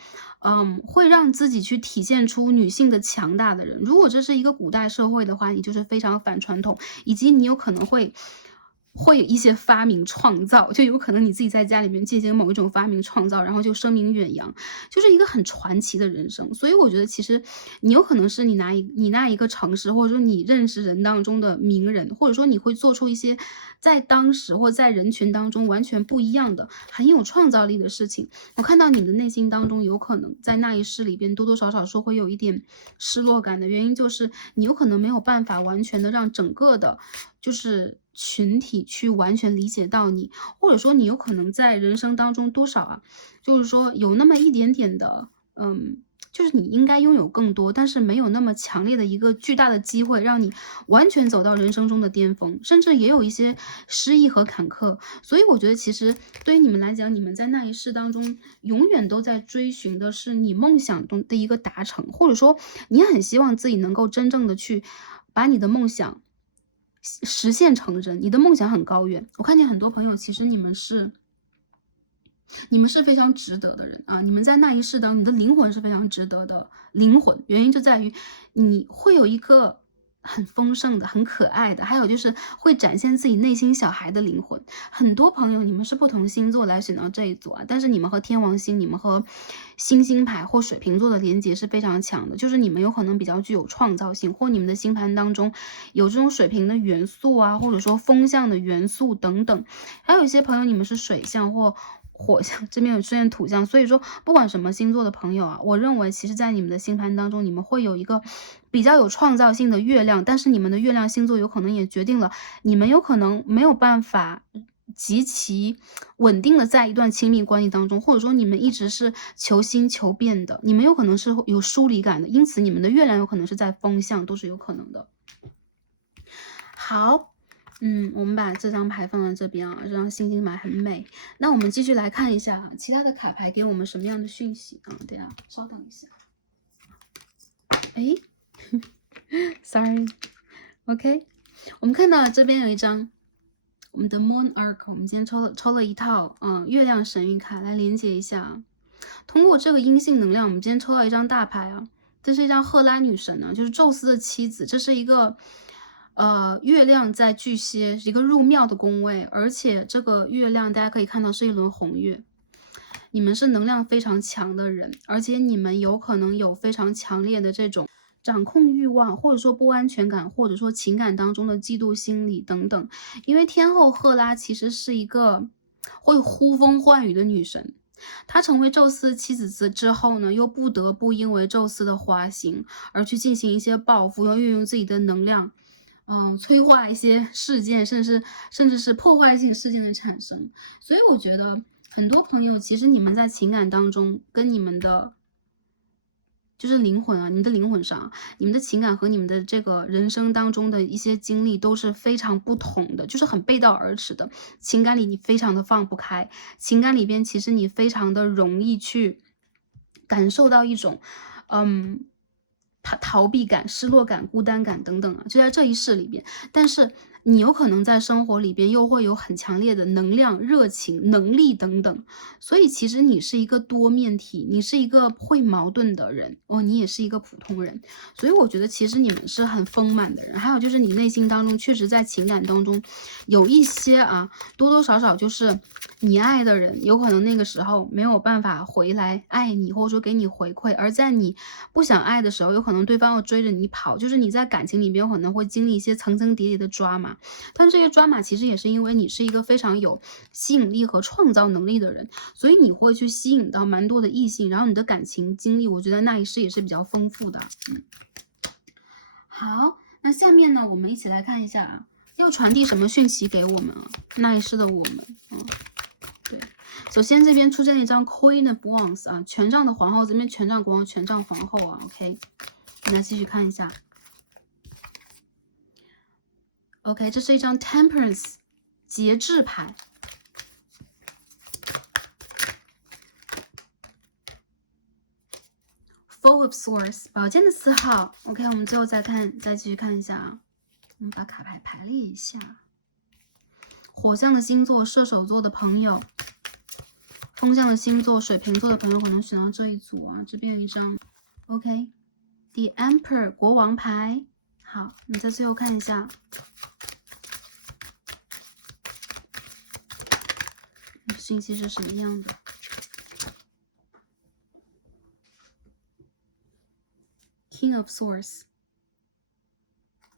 会让自己去体现出女性的强大的人。如果这是一个古代社会的话，你就是非常反传统，以及你有可能会有一些发明创造，就有可能你自己在家里面进行某一种发明创造，然后就声名远扬，就是一个很传奇的人生。所以我觉得其实你有可能是你那一个城市，或者说你认识人当中的名人，或者说你会做出一些在当时或在人群当中完全不一样的、很有创造力的事情。我看到你的内心当中有可能在那一世里边多多少少说会有一点失落感的原因，就是你有可能没有办法完全的让整个的就是群体去完全理解到你，或者说你有可能在人生当中多少就是说有那么一点点的，就是你应该拥有更多，但是没有那么强烈的一个巨大的机会让你完全走到人生中的巅峰，甚至也有一些失意和坎坷。所以我觉得其实对于你们来讲，你们在那一世当中永远都在追寻的是你梦想中的一个达成，或者说你很希望自己能够真正的去把你的梦想实现成真，你的梦想很高远。我看见很多朋友，其实你们是非常值得的人啊！你们在那一世当中，你的灵魂是非常值得的灵魂，原因就在于你会有一个很丰盛的、很可爱的，还有就是会展现自己内心小孩的灵魂。很多朋友，你们是不同星座来选到这一组但是你们和天王星、你们和星星牌或水瓶座的连接是非常强的，就是你们有可能比较具有创造性，或你们的星盘当中有这种水瓶的元素或者说风象的元素等等。还有一些朋友，你们是水象或火象，这边有出现土象，所以说不管什么星座的朋友我认为其实在你们的星盘当中，你们会有一个比较有创造性的月亮，但是你们的月亮星座有可能也决定了你们有可能没有办法极其稳定的在一段亲密关系当中，或者说你们一直是求新求变的，你们有可能是有疏离感的，因此你们的月亮有可能是在风象，都是有可能的。好，我们把这张牌放在这边这张星星牌很美。那我们继续来看一下其他的卡牌给我们什么样的讯息等下，稍等一下。Sorry，OK，我们看到这边有一张我们的 Moon Arc， 我们今天抽了一套月亮神谕卡来连接一下。通过这个阴性能量，我们今天抽到一张大牌这是一张赫拉女神就是宙斯的妻子，这是一个月亮在巨蟹，是一个入庙的宫位，而且这个月亮大家可以看到是一轮红月。你们是能量非常强的人，而且你们有可能有非常强烈的这种掌控欲望，或者说不安全感，或者说情感当中的嫉妒心理等等。因为天后赫拉其实是一个会呼风唤雨的女神，她成为宙斯妻子之后呢，又不得不因为宙斯的花心而去进行一些报复，要运用自己的能量催化一些事件，甚至是破坏性事件的产生。所以我觉得很多朋友其实你们在情感当中跟你们的就是灵魂你们的灵魂上，你们的情感和你们的这个人生当中的一些经历都是非常不同的，就是很背道而驰的。情感里你非常的放不开，情感里边其实你非常的容易去感受到一种逃避感、失落感、孤单感等等就在这一世里边。但是你有可能在生活里边又会有很强烈的能量、热情、能力等等，所以其实你是一个多面体，你是一个会矛盾的人你也是一个普通人，所以我觉得其实你们是很丰满的人。还有就是你内心当中确实在情感当中有一些多多少少就是你爱的人有可能那个时候没有办法回来爱你，或者说给你回馈，而在你不想爱的时候，有可能对方要追着你跑，就是你在感情里面有可能会经历一些层层叠叠的抓马，但这些抓马其实也是因为你是一个非常有吸引力和创造能力的人，所以你会去吸引到蛮多的异性，然后你的感情经历我觉得那一世也是比较丰富的好，那下面呢我们一起来看一下要传递什么讯息给我们啊？那一世的我们，对。首先这边出现了一张 Queen of Wands 啊，权杖的皇后，这边权杖国王、权杖皇后啊 ，OK。我们来继续看一下。OK， 这是一张 Temperance 节制牌。Four of Swords 宝剑的4号。OK， 我们最后再继续看一下啊。我们把卡牌排列一下。火象的星座，射手座的朋友，风象的星座，水瓶座的朋友可能选到这一组啊。这边有一张 OK，The Emperor 国王牌。好，我们再最后看一下。信息是什么样的 ？King of Swords，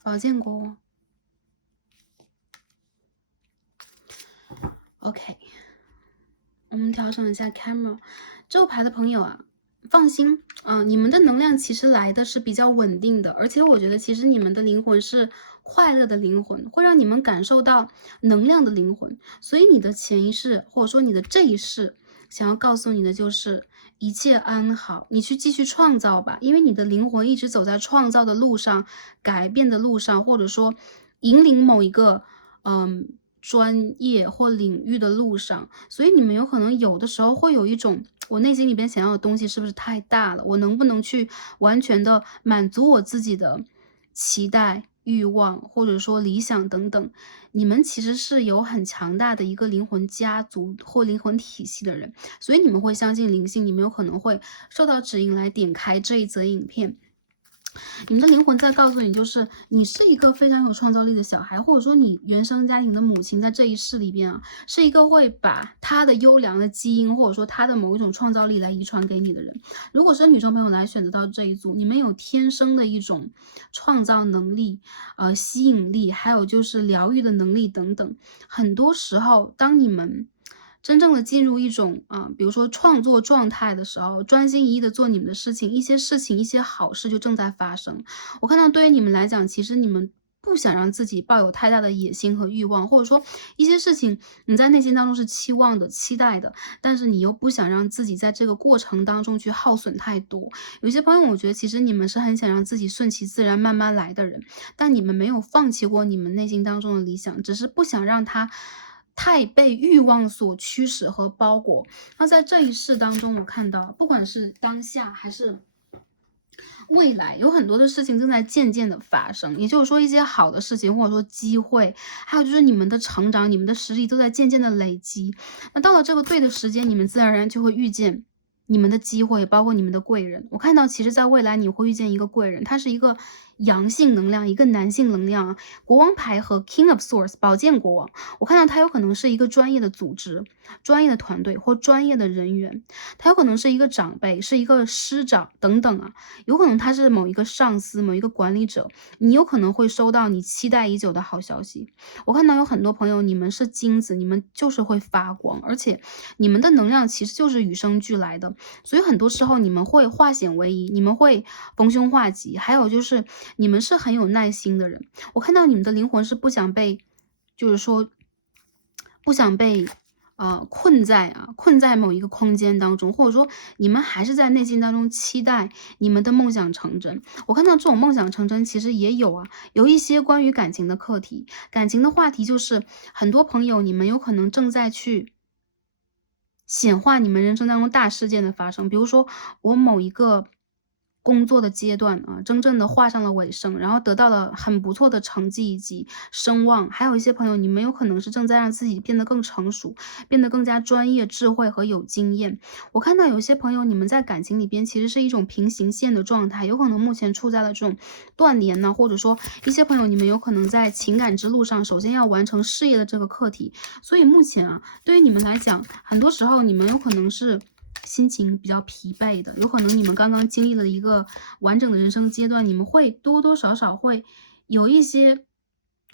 宝剑国王。OK， 我们调整一下 camera。这个牌的朋友啊，放心啊，你们的能量其实来的是比较稳定的，而且我觉得其实你们的灵魂是快乐的灵魂，会让你们感受到能量的灵魂。所以你的潜意识或者说你的这一世想要告诉你的就是一切安好，你去继续创造吧，因为你的灵魂一直走在创造的路上，改变的路上，或者说引领某一个专业或领域的路上，所以你们有可能有的时候会有一种，我内心里边想要的东西是不是太大了？我能不能去完全的满足我自己的期待、欲望，或者说理想等等？你们其实是有很强大的一个灵魂家族或灵魂体系的人，所以你们会相信灵性，你们有可能会受到指引来点开这一则影片。你们的灵魂在告诉你，就是你是一个非常有创造力的小孩，或者说你原生家庭的母亲在这一世里边啊，是一个会把她的优良的基因，或者说她的某一种创造力来遗传给你的人。如果是女生朋友来选择到这一组，你们有天生的一种创造能力、吸引力，还有就是疗愈的能力等等。很多时候，当你们真正的进入一种比如说创作状态的时候，专心一意的做你们的事情，一些事情一些好事就正在发生。我看到对于你们来讲，其实你们不想让自己抱有太大的野心和欲望，或者说一些事情你在内心当中是期望的、期待的，但是你又不想让自己在这个过程当中去耗损太多。有些朋友我觉得其实你们是很想让自己顺其自然慢慢来的人，但你们没有放弃过你们内心当中的理想，只是不想让它太被欲望所驱使和包裹。那在这一世当中，我看到不管是当下还是未来，有很多的事情正在渐渐的发生，也就是说一些好的事情，或者说机会，还有就是你们的成长，你们的实力都在渐渐的累积。那到了这个对的时间，你们自然而然就会遇见你们的机会，包括你们的贵人。我看到其实在未来你会遇见一个贵人，他是一个阳性能量，一个男性能量，国王牌和 King of Swords 宝剑国王，我看到他有可能是一个专业的组织、专业的团队或专业的人员，他有可能是一个长辈，是一个师长等等啊，有可能他是某一个上司、某一个管理者，你有可能会收到你期待已久的好消息。我看到有很多朋友，你们是金子，你们就是会发光，而且你们的能量其实就是与生俱来的，所以很多时候你们会化险为夷，你们会逢凶化吉，还有就是你们是很有耐心的人。我看到你们的灵魂是不想被，就是说不想被困在某一个空间当中，或者说你们还是在内心当中期待你们的梦想成真。我看到这种梦想成真其实也有一些关于感情的课题，感情的话题就是很多朋友你们有可能正在去显化你们人生当中大事件的发生，比如说我某一个工作的阶段啊，真正的画上了尾声，然后得到了很不错的成绩以及声望。还有一些朋友，你们有可能是正在让自己变得更成熟，变得更加专业、智慧和有经验。我看到有些朋友，你们在感情里边其实是一种平行线的状态，有可能目前处在了这种断联呢，或者说一些朋友，你们有可能在情感之路上，首先要完成事业的这个课题。所以目前啊，对于你们来讲，很多时候你们有可能是心情比较疲惫的，有可能你们刚刚经历了一个完整的人生阶段，你们会多多少少会有一些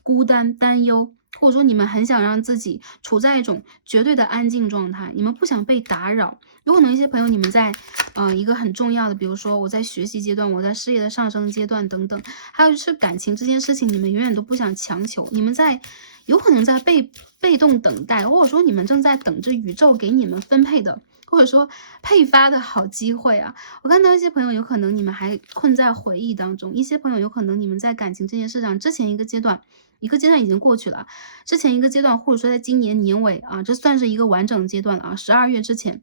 孤单、担忧，或者说你们很想让自己处在一种绝对的安静状态，你们不想被打扰。有可能一些朋友你们在一个很重要的，比如说我在学习阶段，我在事业的上升阶段等等，还有就是感情这件事情，你们永远都不想强求，你们有可能在被动等待，或者说你们正在等着宇宙给你们分配的，或者说配发的好机会啊。我看到一些朋友有可能你们还困在回忆当中，一些朋友有可能你们在感情这件事上之前一个阶段已经过去了，之前一个阶段或者说在今年年尾啊，这算是一个完整阶段了啊，12月之前。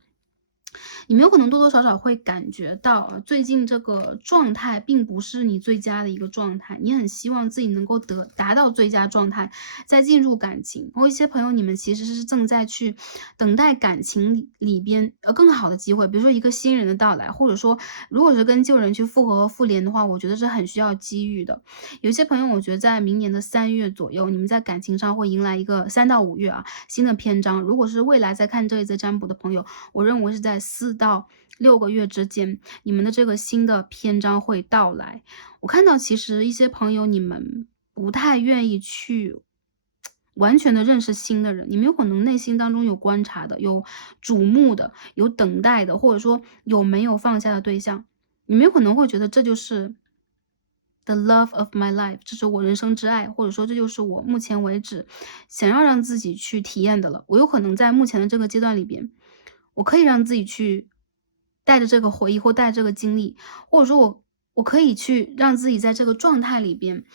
你们有可能多多少少会感觉到啊，最近这个状态并不是你最佳的一个状态，你很希望自己能够达到最佳状态，再进入感情。或一些朋友，你们其实是正在去等待感情里边更好的机会，比如说一个新人的到来，或者说如果是跟旧人去复合和复联的话，我觉得是很需要机遇的。有些朋友，我觉得在明年的3月左右，你们在感情上会迎来一个3到5月啊新的篇章。如果是未来在看这一则占卜的朋友，我认为是在4到6个月之间，你们的这个新的篇章会到来。我看到其实一些朋友，你们不太愿意去完全的认识新的人，你们有可能内心当中有观察的，有瞩目的，有等待的，或者说有没有放下的对象。你们有可能会觉得这就是the love of my life， 这是我人生之爱，或者说这就是我目前为止想要让自己去体验的了。我有可能在目前的这个阶段里边，我可以让自己去带着这个回忆或带着这个经历，或者说我可以去让自己在这个状态里边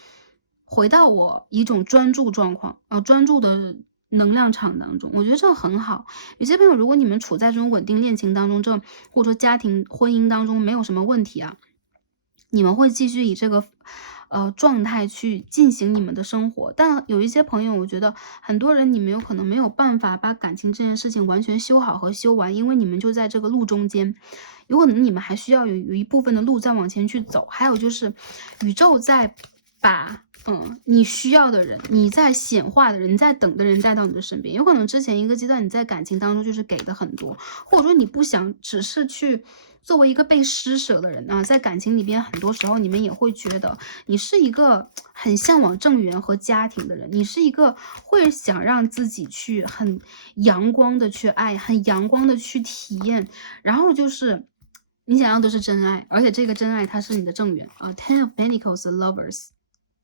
回到我一种专注状况，专注的能量场当中，我觉得这个很好。有些朋友，如果你们处在这种稳定恋情当中，或者说家庭婚姻当中没有什么问题啊，你们会继续以这个状态去进行你们的生活。但有一些朋友，我觉得很多人你们有可能没有办法把感情这件事情完全修好和修完，因为你们就在这个路中间，有可能你们还需要有一部分的路再往前去走。还有就是宇宙在把你需要的人，你在显化的人，你在等的人带到你的身边。有可能之前一个阶段你在感情当中就是给的很多，或者说你不想只是去作为一个被施舍的人啊，在感情里边很多时候你们也会觉得你是一个很向往正缘和家庭的人，你是一个会想让自己去很阳光的去爱，很阳光的去体验，然后就是你想要的是真爱，而且这个真爱它是你的正缘啊，Ten of Pentacles lovers。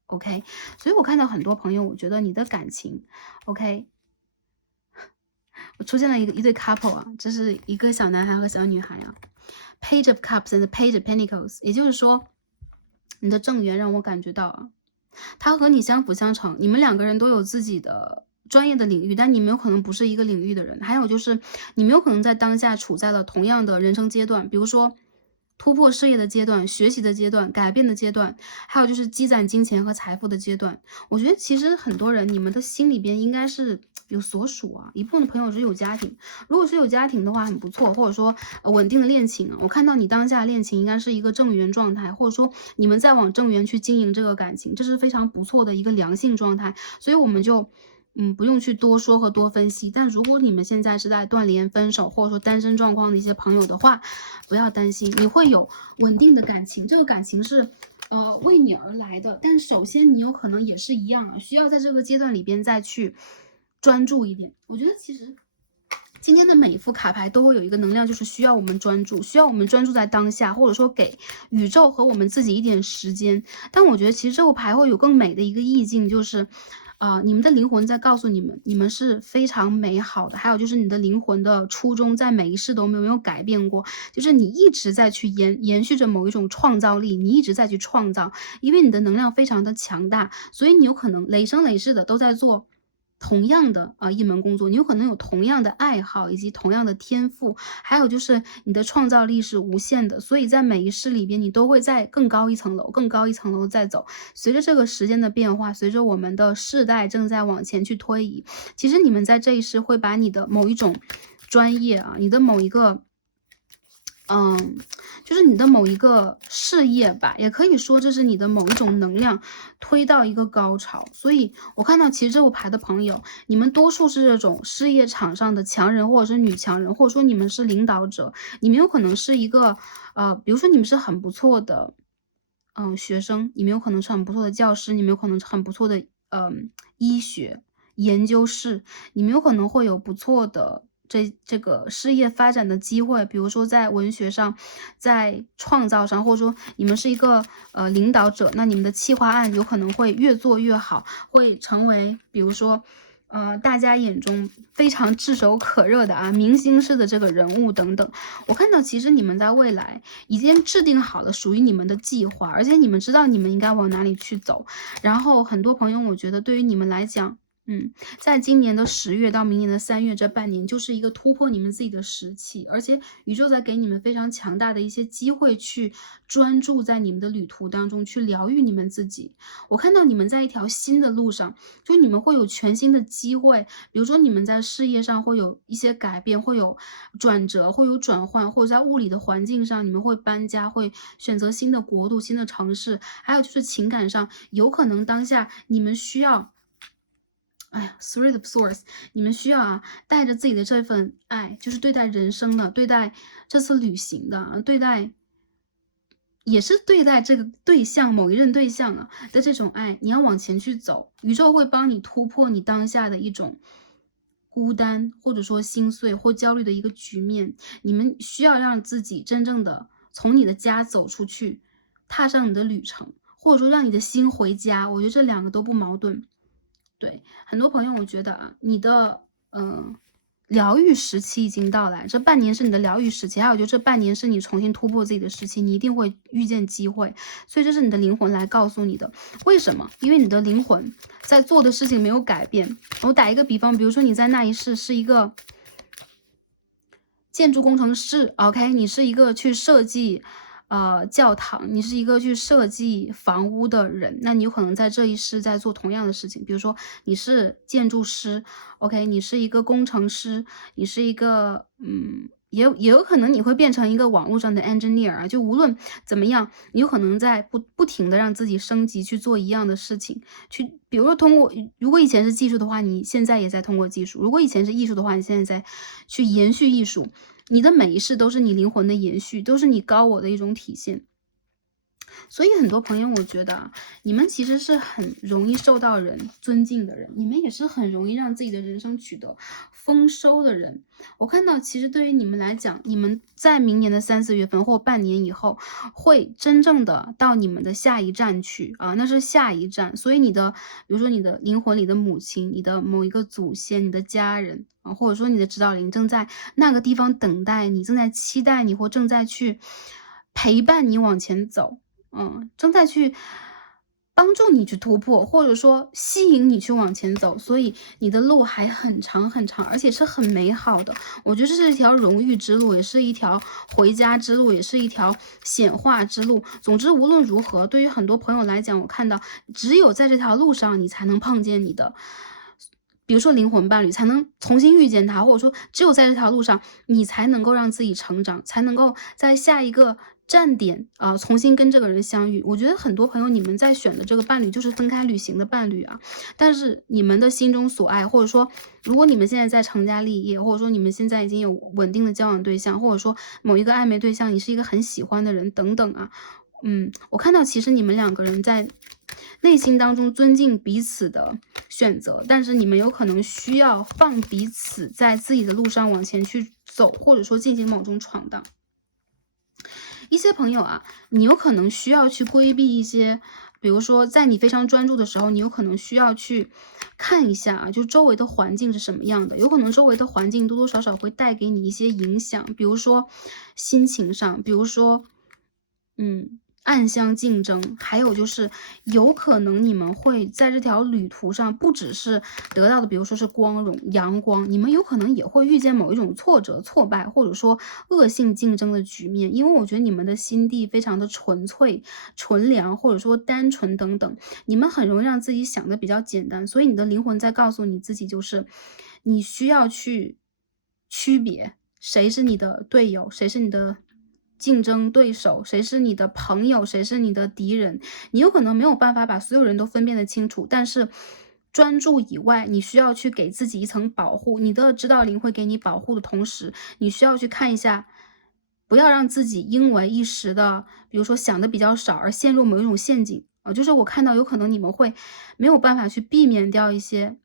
OK，所以我看到很多朋友，我觉得你的感情，OK，我出现了一对 couple 啊，这是一个小男孩和小女孩啊，Page of Cups and Page of Pentacles，也就是说，你的正缘让我感觉到啊，他和你相辅相成，你们两个人都有自己的专业的领域，但你们有可能不是一个领域的人。还有就是，你们有可能在当下处在了同样的人生阶段，比如说突破事业的阶段、学习的阶段、改变的阶段，还有就是积攒金钱和财富的阶段。我觉得其实很多人，你们的心里边应该是有所属啊。一部分的朋友是有家庭，如果是有家庭的话很不错，或者说稳定的恋情啊。我看到你当下恋情应该是一个正缘状态，或者说你们在往正缘去经营这个感情，这是非常不错的一个良性状态。所以我们就不用去多说和多分析。但如果你们现在是在断联、分手，或者说单身状况的一些朋友的话，不要担心，你会有稳定的感情，这个感情是为你而来的。但首先你有可能也是一样啊，需要在这个阶段里边再去专注一点。我觉得其实今天的每一副卡牌都会有一个能量，就是需要我们专注，需要我们专注在当下，或者说给宇宙和我们自己一点时间。但我觉得其实这副牌会有更美的一个意境，就是你们的灵魂在告诉你们，你们是非常美好的。还有就是你的灵魂的初衷在每一世都没有改变过，就是你一直在去延续着某一种创造力，你一直在去创造，因为你的能量非常的强大，所以你有可能累生累世的都在做同样的一门工作，你有可能有同样的爱好以及同样的天赋，还有就是你的创造力是无限的，所以在每一世里边你都会在更高一层楼、更高一层楼再走。随着这个时间的变化，随着我们的世代正在往前去推移，其实你们在这一世会把你的某一种专业啊，你的某一个就是你的某一个事业吧，也可以说这是你的某一种能量推到一个高潮。所以我看到其实这副牌的朋友，你们多数是这种事业场上的强人，或者是女强人，或者说你们是领导者，你们有可能是一个比如说你们是很不错的学生，你们有可能是很不错的教师，你们有可能是很不错的医研究室，你们有可能会有不错的这个事业发展的机会，比如说在文学上，在创造上，或者说你们是一个领导者，那你们的企划案有可能会越做越好，会成为比如说大家眼中非常炙手可热的啊，明星式的这个人物等等。我看到其实你们在未来已经制定好了属于你们的计划，而且你们知道你们应该往哪里去走。然后很多朋友，我觉得对于你们来讲，在今年的10月到明年的3月这半年，就是一个突破你们自己的时期，而且宇宙在给你们非常强大的一些机会，去专注在你们的旅途当中，去疗愈你们自己。我看到你们在一条新的路上，就你们会有全新的机会，比如说你们在事业上会有一些改变，会有转折，会有转换，或者在物理的环境上，你们会搬家，会选择新的国度、新的城市，还有就是情感上，有可能当下你们需要。哎呀，Three of Swords，你们需要带着自己的这份爱，就是对待人生的，对待这次旅行的，也是对待这个对象某一任对象的这种爱，你要往前去走，宇宙会帮你突破你当下的一种孤单，或者说心碎或焦虑的一个局面。你们需要让自己真正的从你的家走出去，踏上你的旅程，或者说让你的心回家。我觉得这两个都不矛盾。对，很多朋友我觉得你的疗愈时期已经到来，这半年是你的疗愈时期，还有就这半年是你重新突破自己的时期，你一定会遇见机会，所以这是你的灵魂来告诉你的。为什么？因为你的灵魂在做的事情没有改变。我打一个比方，比如说你在那一世是一个建筑工程师 ，OK， 你是一个去设计教堂，你是一个去设计房屋的人，那你有可能在这一世在做同样的事情。比如说你是建筑师 ，OK， 你是一个工程师，你是一个也有可能你会变成一个网络上的 engineer 啊，就无论怎么样，你有可能在不停的让自己升级去做一样的事情，去比如说如果以前是技术的话，你现在也在通过技术；如果以前是艺术的话，你现在在去延续艺术。你的每一世都是你灵魂的延续，都是你高我的一种体现。所以很多朋友，我觉得你们其实是很容易受到人尊敬的人，你们也是很容易让自己的人生取得丰收的人。我看到，其实对于你们来讲，你们在明年的3、4月份或半年以后，会真正的到你们的下一站去啊，那是下一站。所以比如说你的灵魂里的母亲，你的某一个祖先，你的家人啊，或者说你的指导灵正在那个地方等待你，正在期待你，或正在去陪伴你往前走。正在去帮助你去突破，或者说吸引你去往前走，所以你的路还很长很长，而且是很美好的。我觉得这是一条荣誉之路，也是一条回家之路，也是一条显化之路。总之，无论如何，对于很多朋友来讲，我看到只有在这条路上，你才能碰见你的。比如说灵魂伴侣，才能重新遇见他，或者说只有在这条路上，你才能够让自己成长，才能够在下一个站点重新跟这个人相遇。我觉得很多朋友你们在选的这个伴侣就是分开旅行的伴侣啊，但是你们的心中所爱，或者说如果你们现在在成家立业，或者说你们现在已经有稳定的交往对象，或者说某一个暧昧对象，你是一个很喜欢的人等等啊，我看到其实你们两个人在内心当中尊敬彼此的选择，但是你们有可能需要放彼此在自己的路上往前去走，或者说进行某种闯荡。一些朋友你有可能需要去规避一些，比如说在你非常专注的时候，你有可能需要去看一下就周围的环境是什么样的，有可能周围的环境多多少少会带给你一些影响，比如说心情上，比如说暗箱竞争，还有就是有可能你们会在这条旅途上不只是得到的，比如说是光荣、阳光，你们有可能也会遇见某一种挫折、挫败，或者说恶性竞争的局面。因为我觉得你们的心地非常的纯粹、纯良，或者说单纯等等，你们很容易让自己想的比较简单，所以你的灵魂在告诉你自己，就是你需要去区别谁是你的队友，谁是你的竞争对手，谁是你的朋友，谁是你的敌人。你有可能没有办法把所有人都分辨得清楚，但是专注以外，你需要去给自己一层保护。你的指导灵会给你保护的同时，你需要去看一下，不要让自己因为一时的，比如说想的比较少而陷入某一种陷阱。就是我看到有可能你们会没有办法去避免掉一些，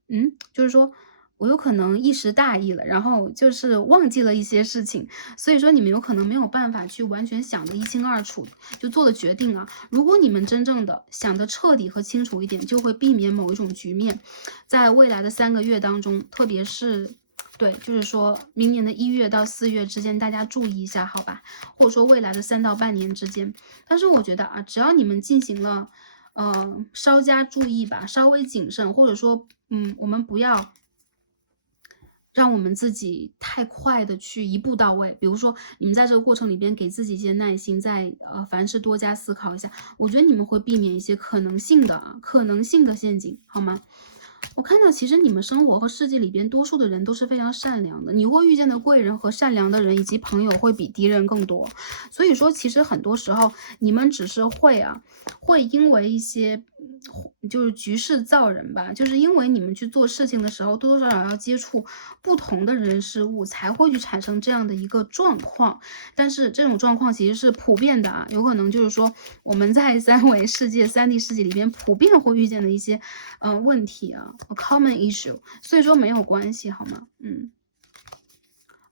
就是说我有可能一时大意了，然后就是忘记了一些事情，所以说你们有可能没有办法去完全想得一清二楚，就做了决定啊。如果你们真正的想得彻底和清楚一点，就会避免某一种局面，在未来的3个月当中，特别是对，就是说明年的1月到4月之间，大家注意一下，好吧？或者说未来的3到半年之间。但是我觉得啊，只要你们进行了，稍加注意吧，稍微谨慎，或者说，我们不要让我们自己太快的去一步到位。比如说你们在这个过程里边给自己一些耐心，在凡事多加思考一下，我觉得你们会避免一些可能性的陷阱，好吗？我看到其实你们生活和世界里边多数的人都是非常善良的，你会遇见的贵人和善良的人以及朋友会比敌人更多。所以说其实很多时候你们只是会因为一些就是局势造人吧，就是因为你们去做事情的时候多多少少要接触不同的人事物，才会去产生这样的一个状况。但是这种状况其实是普遍的啊，有可能就是说我们在3维世界、3D 世界里边普遍会遇见的一些问题啊，a common issue，所以说没有关系，好吗？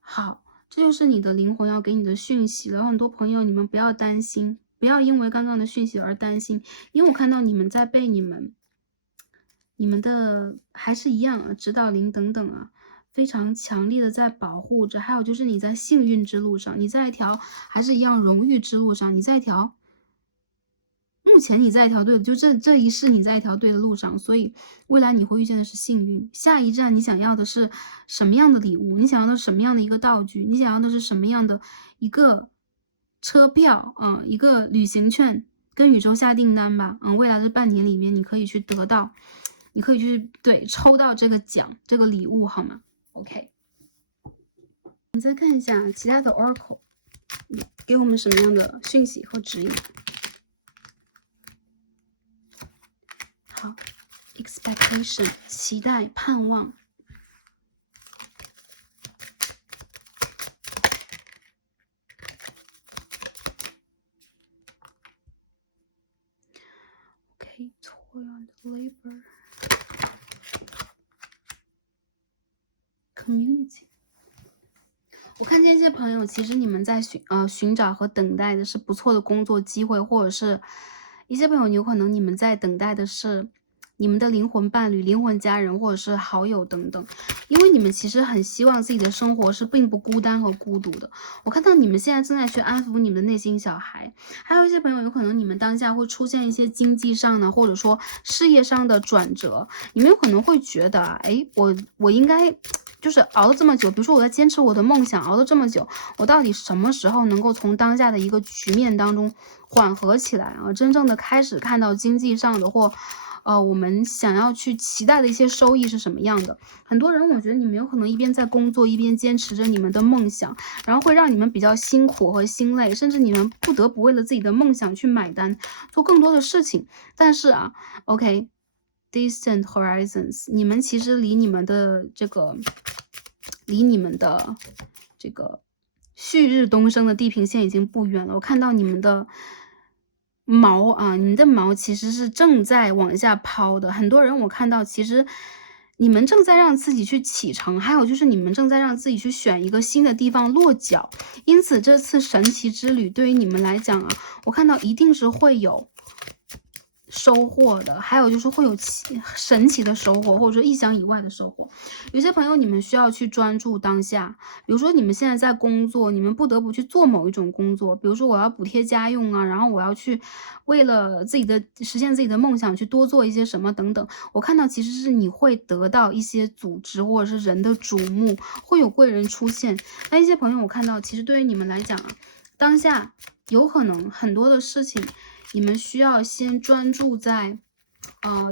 好，这就是你的灵魂要给你的讯息了。很多朋友，你们不要担心，不要因为刚刚的讯息而担心，因为我看到你们在被你们的还是一样啊，指导灵等等啊，非常强烈的在保护着。还有就是你在幸运之路上，你在一条还是一样荣誉之路上，目前你在一条对的，就这一世你在一条对的路上，所以未来你会遇见的是幸运。下一站你想要的是什么样的礼物？你想要的是什么样的一个道具？你想要的是什么样的一个车票啊，一个旅行券？跟宇宙下订单吧，未来的半年里面你可以去得到，你可以去抽到这个奖，这个礼物好吗 ？OK， 你再看一下其他的 Oracle，给我们什么样的讯息和指引？好 ，expectation 期待、盼望。Okay, toil and labor. Community。我看见这些朋友，其实你们在寻找和等待的是不错的工作机会，或者是一些朋友有可能你们在等待的是你们的灵魂伴侣、灵魂家人或者是好友等等，因为你们其实很希望自己的生活是并不孤单和孤独的。我看到你们现在正在去安抚你们的内心小孩，还有一些朋友有可能你们当下会出现一些经济上呢，或者说事业上的转折，你们有可能会觉得哎，我应该就是熬了这么久，比如说我在坚持我的梦想，熬了这么久，我到底什么时候能够从当下的一个局面当中缓和起来啊？真正的开始看到经济上的或我们想要去期待的一些收益是什么样的？很多人我觉得你们有可能一边在工作，一边坚持着你们的梦想，然后会让你们比较辛苦和心累，甚至你们不得不为了自己的梦想去买单，做更多的事情。但是啊，OK。Distant horizons，你们其实离你们的这个旭日东升的地平线已经不远了。我看到你们的毛其实是正在往下抛的。很多人我看到其实你们正在让自己去启程，还有就是你们正在让自己去选一个新的地方落脚。因此这次神奇之旅对于你们来讲啊，我看到一定是会有收获的，还有就是会有神奇的收获，或者说意想以外的收获。有些朋友你们需要去专注当下，比如说你们现在在工作，你们不得不去做某一种工作，比如说我要补贴家用啊，然后我要去为了实现自己的梦想去多做一些什么等等。我看到其实是你会得到一些组织或者是人的瞩目，会有贵人出现。那一些朋友我看到其实对于你们来讲啊，当下有可能很多的事情你们需要先专注在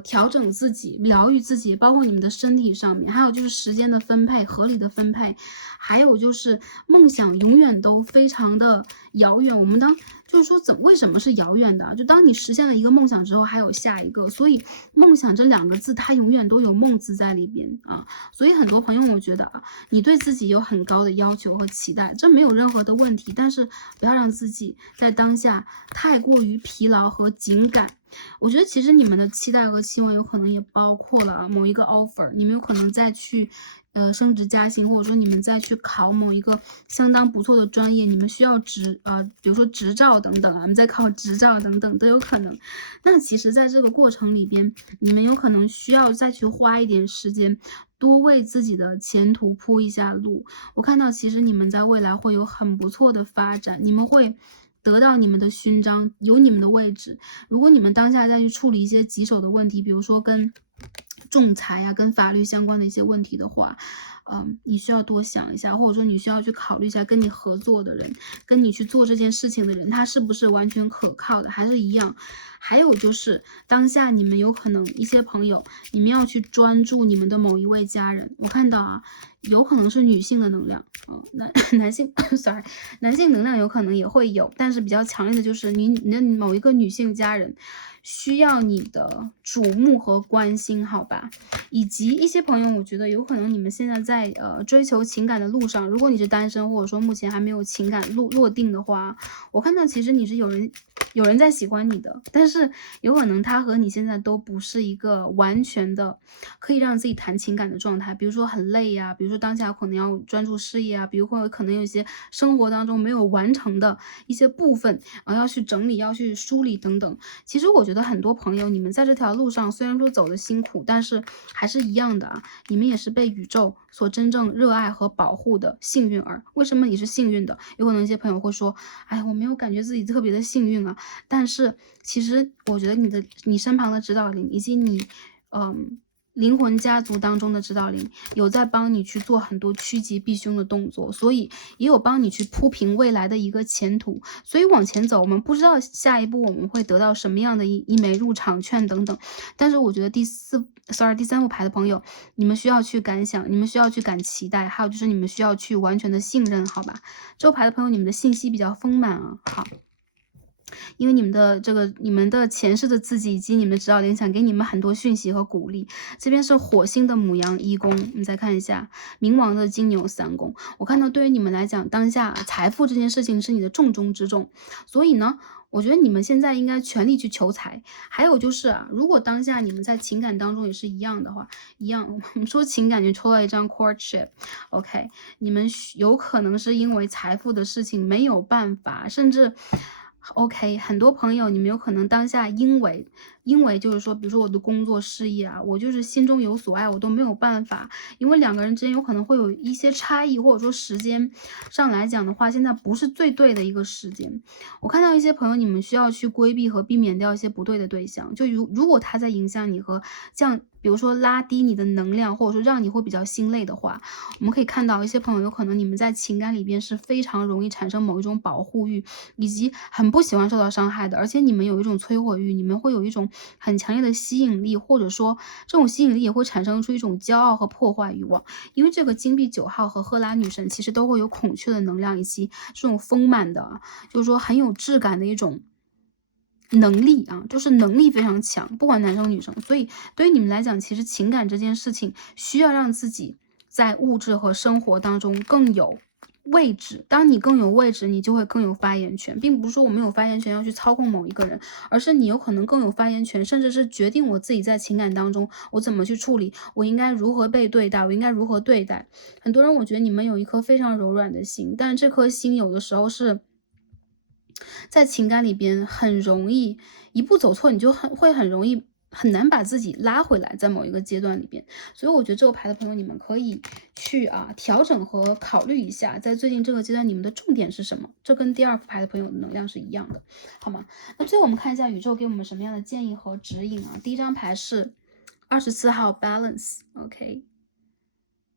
调整自己、疗愈自己，包括你们的身体上面，还有就是时间的分配、合理的分配，还有就是梦想永远都非常的遥远。我们就是说为什么是遥远的？就当你实现了一个梦想之后，还有下一个，所以梦想这两个字，它永远都有梦字在里边啊。所以很多朋友，我觉得啊，你对自己有很高的要求和期待，这没有任何的问题，但是不要让自己在当下太过于疲劳和紧赶。我觉得其实你们的期待和期望有可能也包括了某一个 offer，你们有可能再去升职加薪，或者说你们再去考某一个相当不错的专业，你们需要比如说执照等等啊，你们在考执照等等都有可能。那其实在这个过程里边，你们有可能需要再去花一点时间，多为自己的前途铺一下路。我看到其实你们在未来会有很不错的发展，你们会得到你们的勋章，有你们的位置。如果你们当下再去处理一些棘手的问题，比如说跟仲裁呀、跟法律相关的一些问题的话，你需要多想一下，或者说你需要去考虑一下跟你合作的人，跟你去做这件事情的人，他是不是完全可靠的，还是一样。还有就是当下你们有可能一些朋友，你们要去专注你们的某一位家人。我看到啊，有可能是女性的能量男性sorry，男性能量有可能也会有，但是比较强烈的就是你的某一个女性家人需要你的瞩目和关心，好吧？以及一些朋友，我觉得有可能你们现在在追求情感的路上，如果你是单身，或者说目前还没有情感落定的话，我看到其实你是有人在喜欢你的，但是有可能他和你现在都不是一个完全的可以让自己谈情感的状态，比如说很累呀，比如说当下可能要专注事业啊，比如说可能有一些生活当中没有完成的一些部分要去整理，要去梳理等等。其实我觉得很多朋友，你们在这条路上虽然说走的辛苦，但是还是一样的啊，你们也是被宇宙所真正热爱和保护的幸运儿。为什么你是幸运的？有可能一些朋友会说，哎，我没有感觉自己特别的幸运啊。但是其实我觉得你身旁的指导灵，以及你灵魂家族当中的指导灵有在帮你去做很多趋吉避凶的动作，所以也有帮你去铺平未来的一个前途。所以往前走，我们不知道下一步我们会得到什么样的一枚入场券等等。但是我觉得第三副牌的朋友，你们需要去敢想，你们需要去敢期待，还有就是你们需要去完全的信任，好吧？这副牌的朋友，你们的信息比较丰满啊，好。因为你们的前世的自己以及你们的指导灵想给你们很多讯息和鼓励。这边是火星的母羊1宫，你再看一下冥王的金牛3宫。我看到对于你们来讲，当下财富这件事情是你的重中之重，所以呢，我觉得你们现在应该全力去求财。还有就是啊，如果当下你们在情感当中也是一样的话，我们说情感就抽到一张 courtship，OK，你们有可能是因为财富的事情没有办法，甚至OK，很多朋友，你们有可能当下因为就是说，比如说我的工作事业啊，我就是心中有所爱，我都没有办法，因为两个人之间有可能会有一些差异，或者说时间上来讲的话，现在不是最对的一个时间。我看到一些朋友，你们需要去规避和避免掉一些不对的对象，就如果他在影响你和这样，比如说拉低你的能量，或者说让你会比较心累的话，我们可以看到一些朋友有可能你们在情感里边是非常容易产生某一种保护欲，以及很不喜欢受到伤害的，而且你们有一种摧毁欲，你们会有一种很强烈的吸引力，或者说这种吸引力也会产生出一种骄傲和破坏欲望。因为这个金币9号和赫拉女神其实都会有孔雀的能量，以及这种丰满的，就是说很有质感的一种能力啊，就是能力非常强，不管男生女生。所以对于你们来讲，其实情感这件事情需要让自己在物质和生活当中更有位置。当你更有位置，你就会更有发言权，并不是说我们有发言权要去操控某一个人，而是你有可能更有发言权，甚至是决定我自己在情感当中我怎么去处理，我应该如何被对待，我应该如何对待。很多人我觉得你们有一颗非常柔软的心，但是这颗心有的时候是在情感里边很容易一步走错，你就会很容易很难把自己拉回来，在某一个阶段里边。所以我觉得这个牌的朋友，你们可以去调整和考虑一下，在最近这个阶段你们的重点是什么？这跟第2副牌的朋友的能量是一样的，好吗？那最后我们看一下宇宙给我们什么样的建议和指引啊？第一张牌是24号 balance，OK，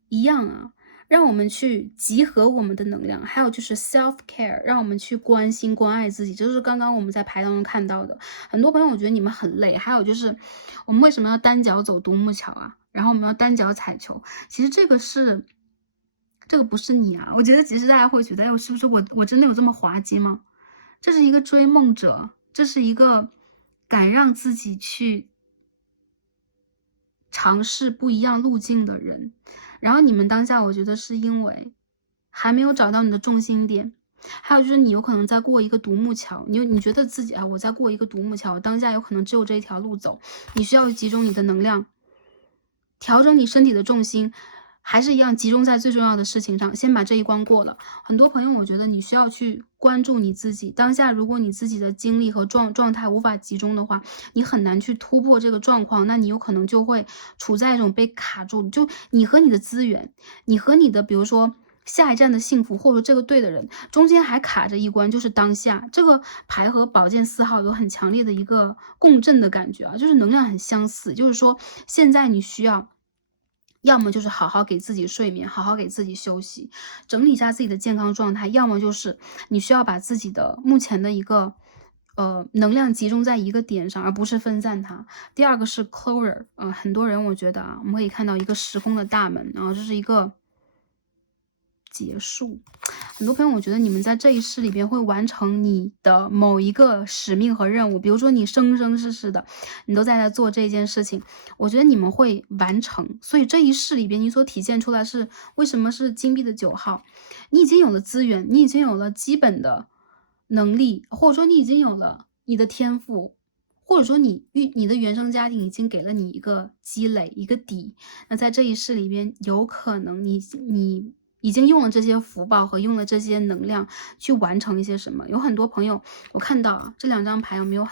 一样啊。让我们去集合我们的能量，还有就是 self care， 让我们去关心关爱自己，这就是刚刚我们在牌当中看到的。很多朋友我觉得你们很累，还有就是我们为什么要单脚走独木桥啊？然后我们要单脚踩球，其实这个是这个不是你啊。我觉得其实大家会觉得，哎，我是不是我真的有这么滑稽吗？这是一个追梦者，这是一个敢让自己去尝试不一样路径的人。然后你们当下我觉得是因为还没有找到你的重心点，还有就是你有可能在过一个独木桥，你觉得自己啊，我在过一个独木桥，当下有可能只有这一条路走，你需要集中你的能量，调整你身体的重心，还是一样集中在最重要的事情上，先把这一关过了。很多朋友，我觉得你需要去关注你自己当下，如果你自己的精力和状态无法集中的话，你很难去突破这个状况，那你有可能就会处在一种被卡住，就你和你的资源，你和你的比如说下一站的幸福，或者说这个对的人，中间还卡着一关，就是当下。这个牌和宝剑4号有很强烈的一个共振的感觉啊，就是能量很相似。就是说，现在你需要，要么就是好好给自己睡眠，好好给自己休息，整理一下自己的健康状态；要么就是你需要把自己的目前的一个能量集中在一个点上，而不是分散它。第二个是 closure，很多人我觉得啊，我们可以看到一个时空的大门，然后这是一个结束。很多朋友，我觉得你们在这一世里边会完成你的某一个使命和任务，比如说你生生世世的，你都在做这件事情，我觉得你们会完成。所以这一世里边，你所体现出来是为什么是金币的9号？你已经有了资源，你已经有了基本的能力，或者说你已经有了你的天赋。或者说你的原生家庭已经给了你一个积累，一个底，那在这一世里边，有可能你已经用了这些福报和用了这些能量去完成一些什么。有很多朋友，我看到啊，这2张牌有没有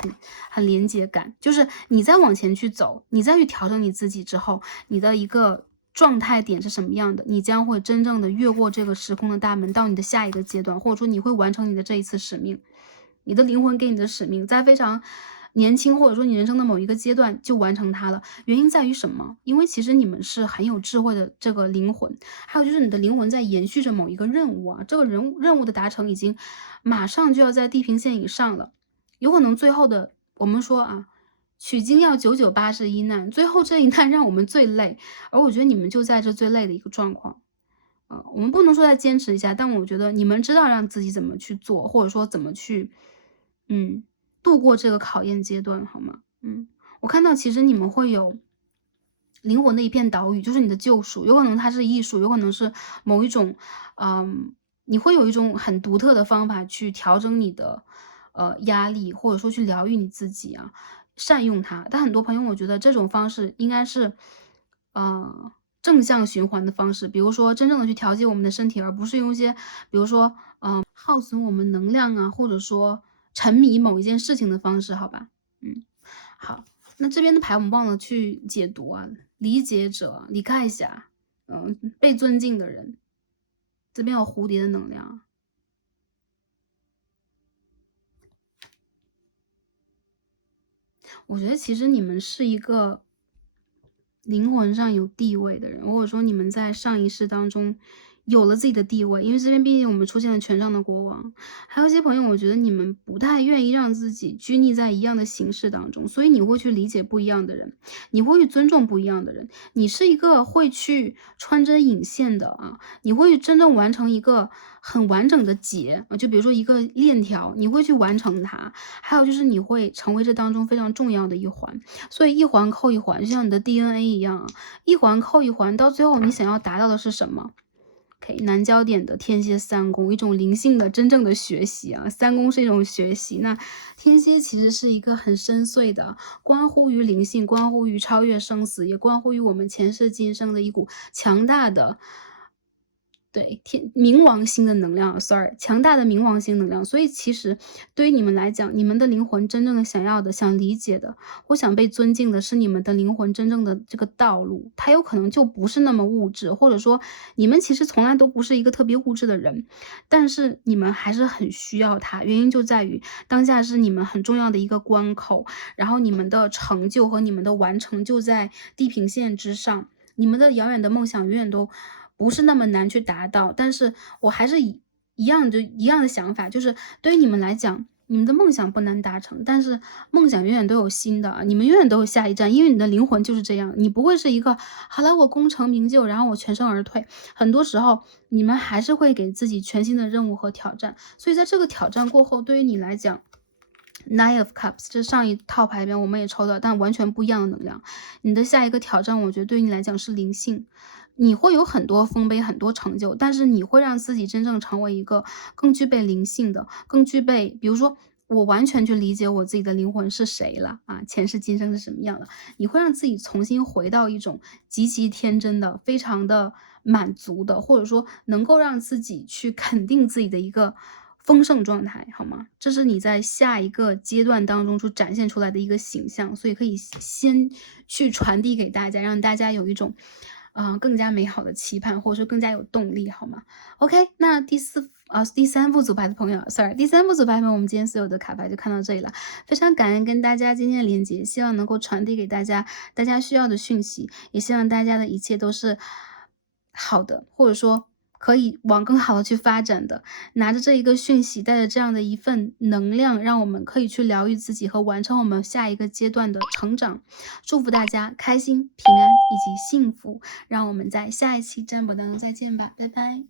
很连接感？就是你再往前去走，你再去调整你自己之后，你的一个状态点是什么样的？你将会真正的越过这个时空的大门，到你的下一个阶段，或者说你会完成你的这一次使命。你的灵魂给你的使命，在非常年轻，或者说你人生的某一个阶段就完成它了。原因在于什么？因为其实你们是很有智慧的这个灵魂，还有就是你的灵魂在延续着某一个任务啊，这个任务的达成已经马上就要在地平线以上了，有可能最后的我们说啊，取经要998难，最后这一难让我们最累，而我觉得你们就在这最累的一个状况。我们不能说再坚持一下，但我觉得你们知道让自己怎么去做，或者说怎么去，嗯，度过这个考验阶段，好吗？我看到其实你们会有灵魂的一片岛屿，就是你的救赎，有可能它是艺术，有可能是某一种，你会有一种很独特的方法去调整你的压力，或者说去疗愈你自己啊，善用它。但很多朋友，我觉得这种方式应该是，正向循环的方式，比如说真正的去调节我们的身体，而不是用一些，比如说，耗损我们能量啊，或者说沉迷某一件事情的方式，好吧？好，那这边的牌我们忘了去解读啊，理解者、李开霞，被尊敬的人，这边有蝴蝶的能量。我觉得其实你们是一个灵魂上有地位的人，或者说你们在上一世当中有了自己的地位，因为这边毕竟我们出现了权杖的国王，还有一些朋友，我觉得你们不太愿意让自己拘泥在一样的形式当中，所以你会去理解不一样的人，你会去尊重不一样的人，你是一个会去穿针引线的啊，你会真正完成一个很完整的结，就比如说一个链条，你会去完成它，还有就是你会成为这当中非常重要的一环。所以一环扣一环，就像你的 DNA 一样啊，一环扣一环，到最后你想要达到的是什么？OK，南焦点的天蝎3宫，一种灵性的真正的学习啊，3宫是一种学习。那天蝎其实是一个很深邃的，关乎于灵性，关乎于超越生死，也关乎于我们前世今生的一股强大的。对，冥王星的能量，sorry，强大的冥王星能量。所以其实对于你们来讲，你们的灵魂真正的想要的、想理解的，或想被尊敬的是你们的灵魂真正的这个道路，它有可能就不是那么物质，或者说你们其实从来都不是一个特别物质的人，但是你们还是很需要它。原因就在于当下是你们很重要的一个关口，然后你们的成就和你们的完成就在地平线之上。你们的遥远的梦想永远都不是那么难去达到，但是我还是一样的想法，就是对于你们来讲，你们的梦想不难达成，但是梦想永远都有新的啊，你们永远都有下一站，因为你的灵魂就是这样，你不会是一个好了，我功成名就，然后我全身而退。很多时候，你们还是会给自己全新的任务和挑战，所以在这个挑战过后，对于你来讲，Nine of Cups，这上一套牌里面我们也抽到，但完全不一样的能量。你的下一个挑战，我觉得对于你来讲是灵性，你会有很多丰碑、很多成就，但是你会让自己真正成为一个更具备灵性的、更具备，比如说。我完全去理解我自己的灵魂是谁了啊，前世今生是什么样的？你会让自己重新回到一种极其天真的、非常的满足的，或者说能够让自己去肯定自己的一个丰盛状态，好吗？这是你在下一个阶段当中展现出来的一个形象，所以可以先去传递给大家，让大家有一种更加美好的期盼，或者说更加有动力，好吗？OK，那第三副组牌的朋友，sorry，第三副组牌朋友，我们今天所有的卡牌就看到这里了，非常感恩跟大家今天的连接，希望能够传递给大家需要的讯息，也希望大家的一切都是好的，或者说可以往更好的去发展的。拿着这一个讯息，带着这样的一份能量，让我们可以去疗愈自己和完成我们下一个阶段的成长。祝福大家开心、平安以及幸福，让我们在下一期占卜当中再见吧，拜拜。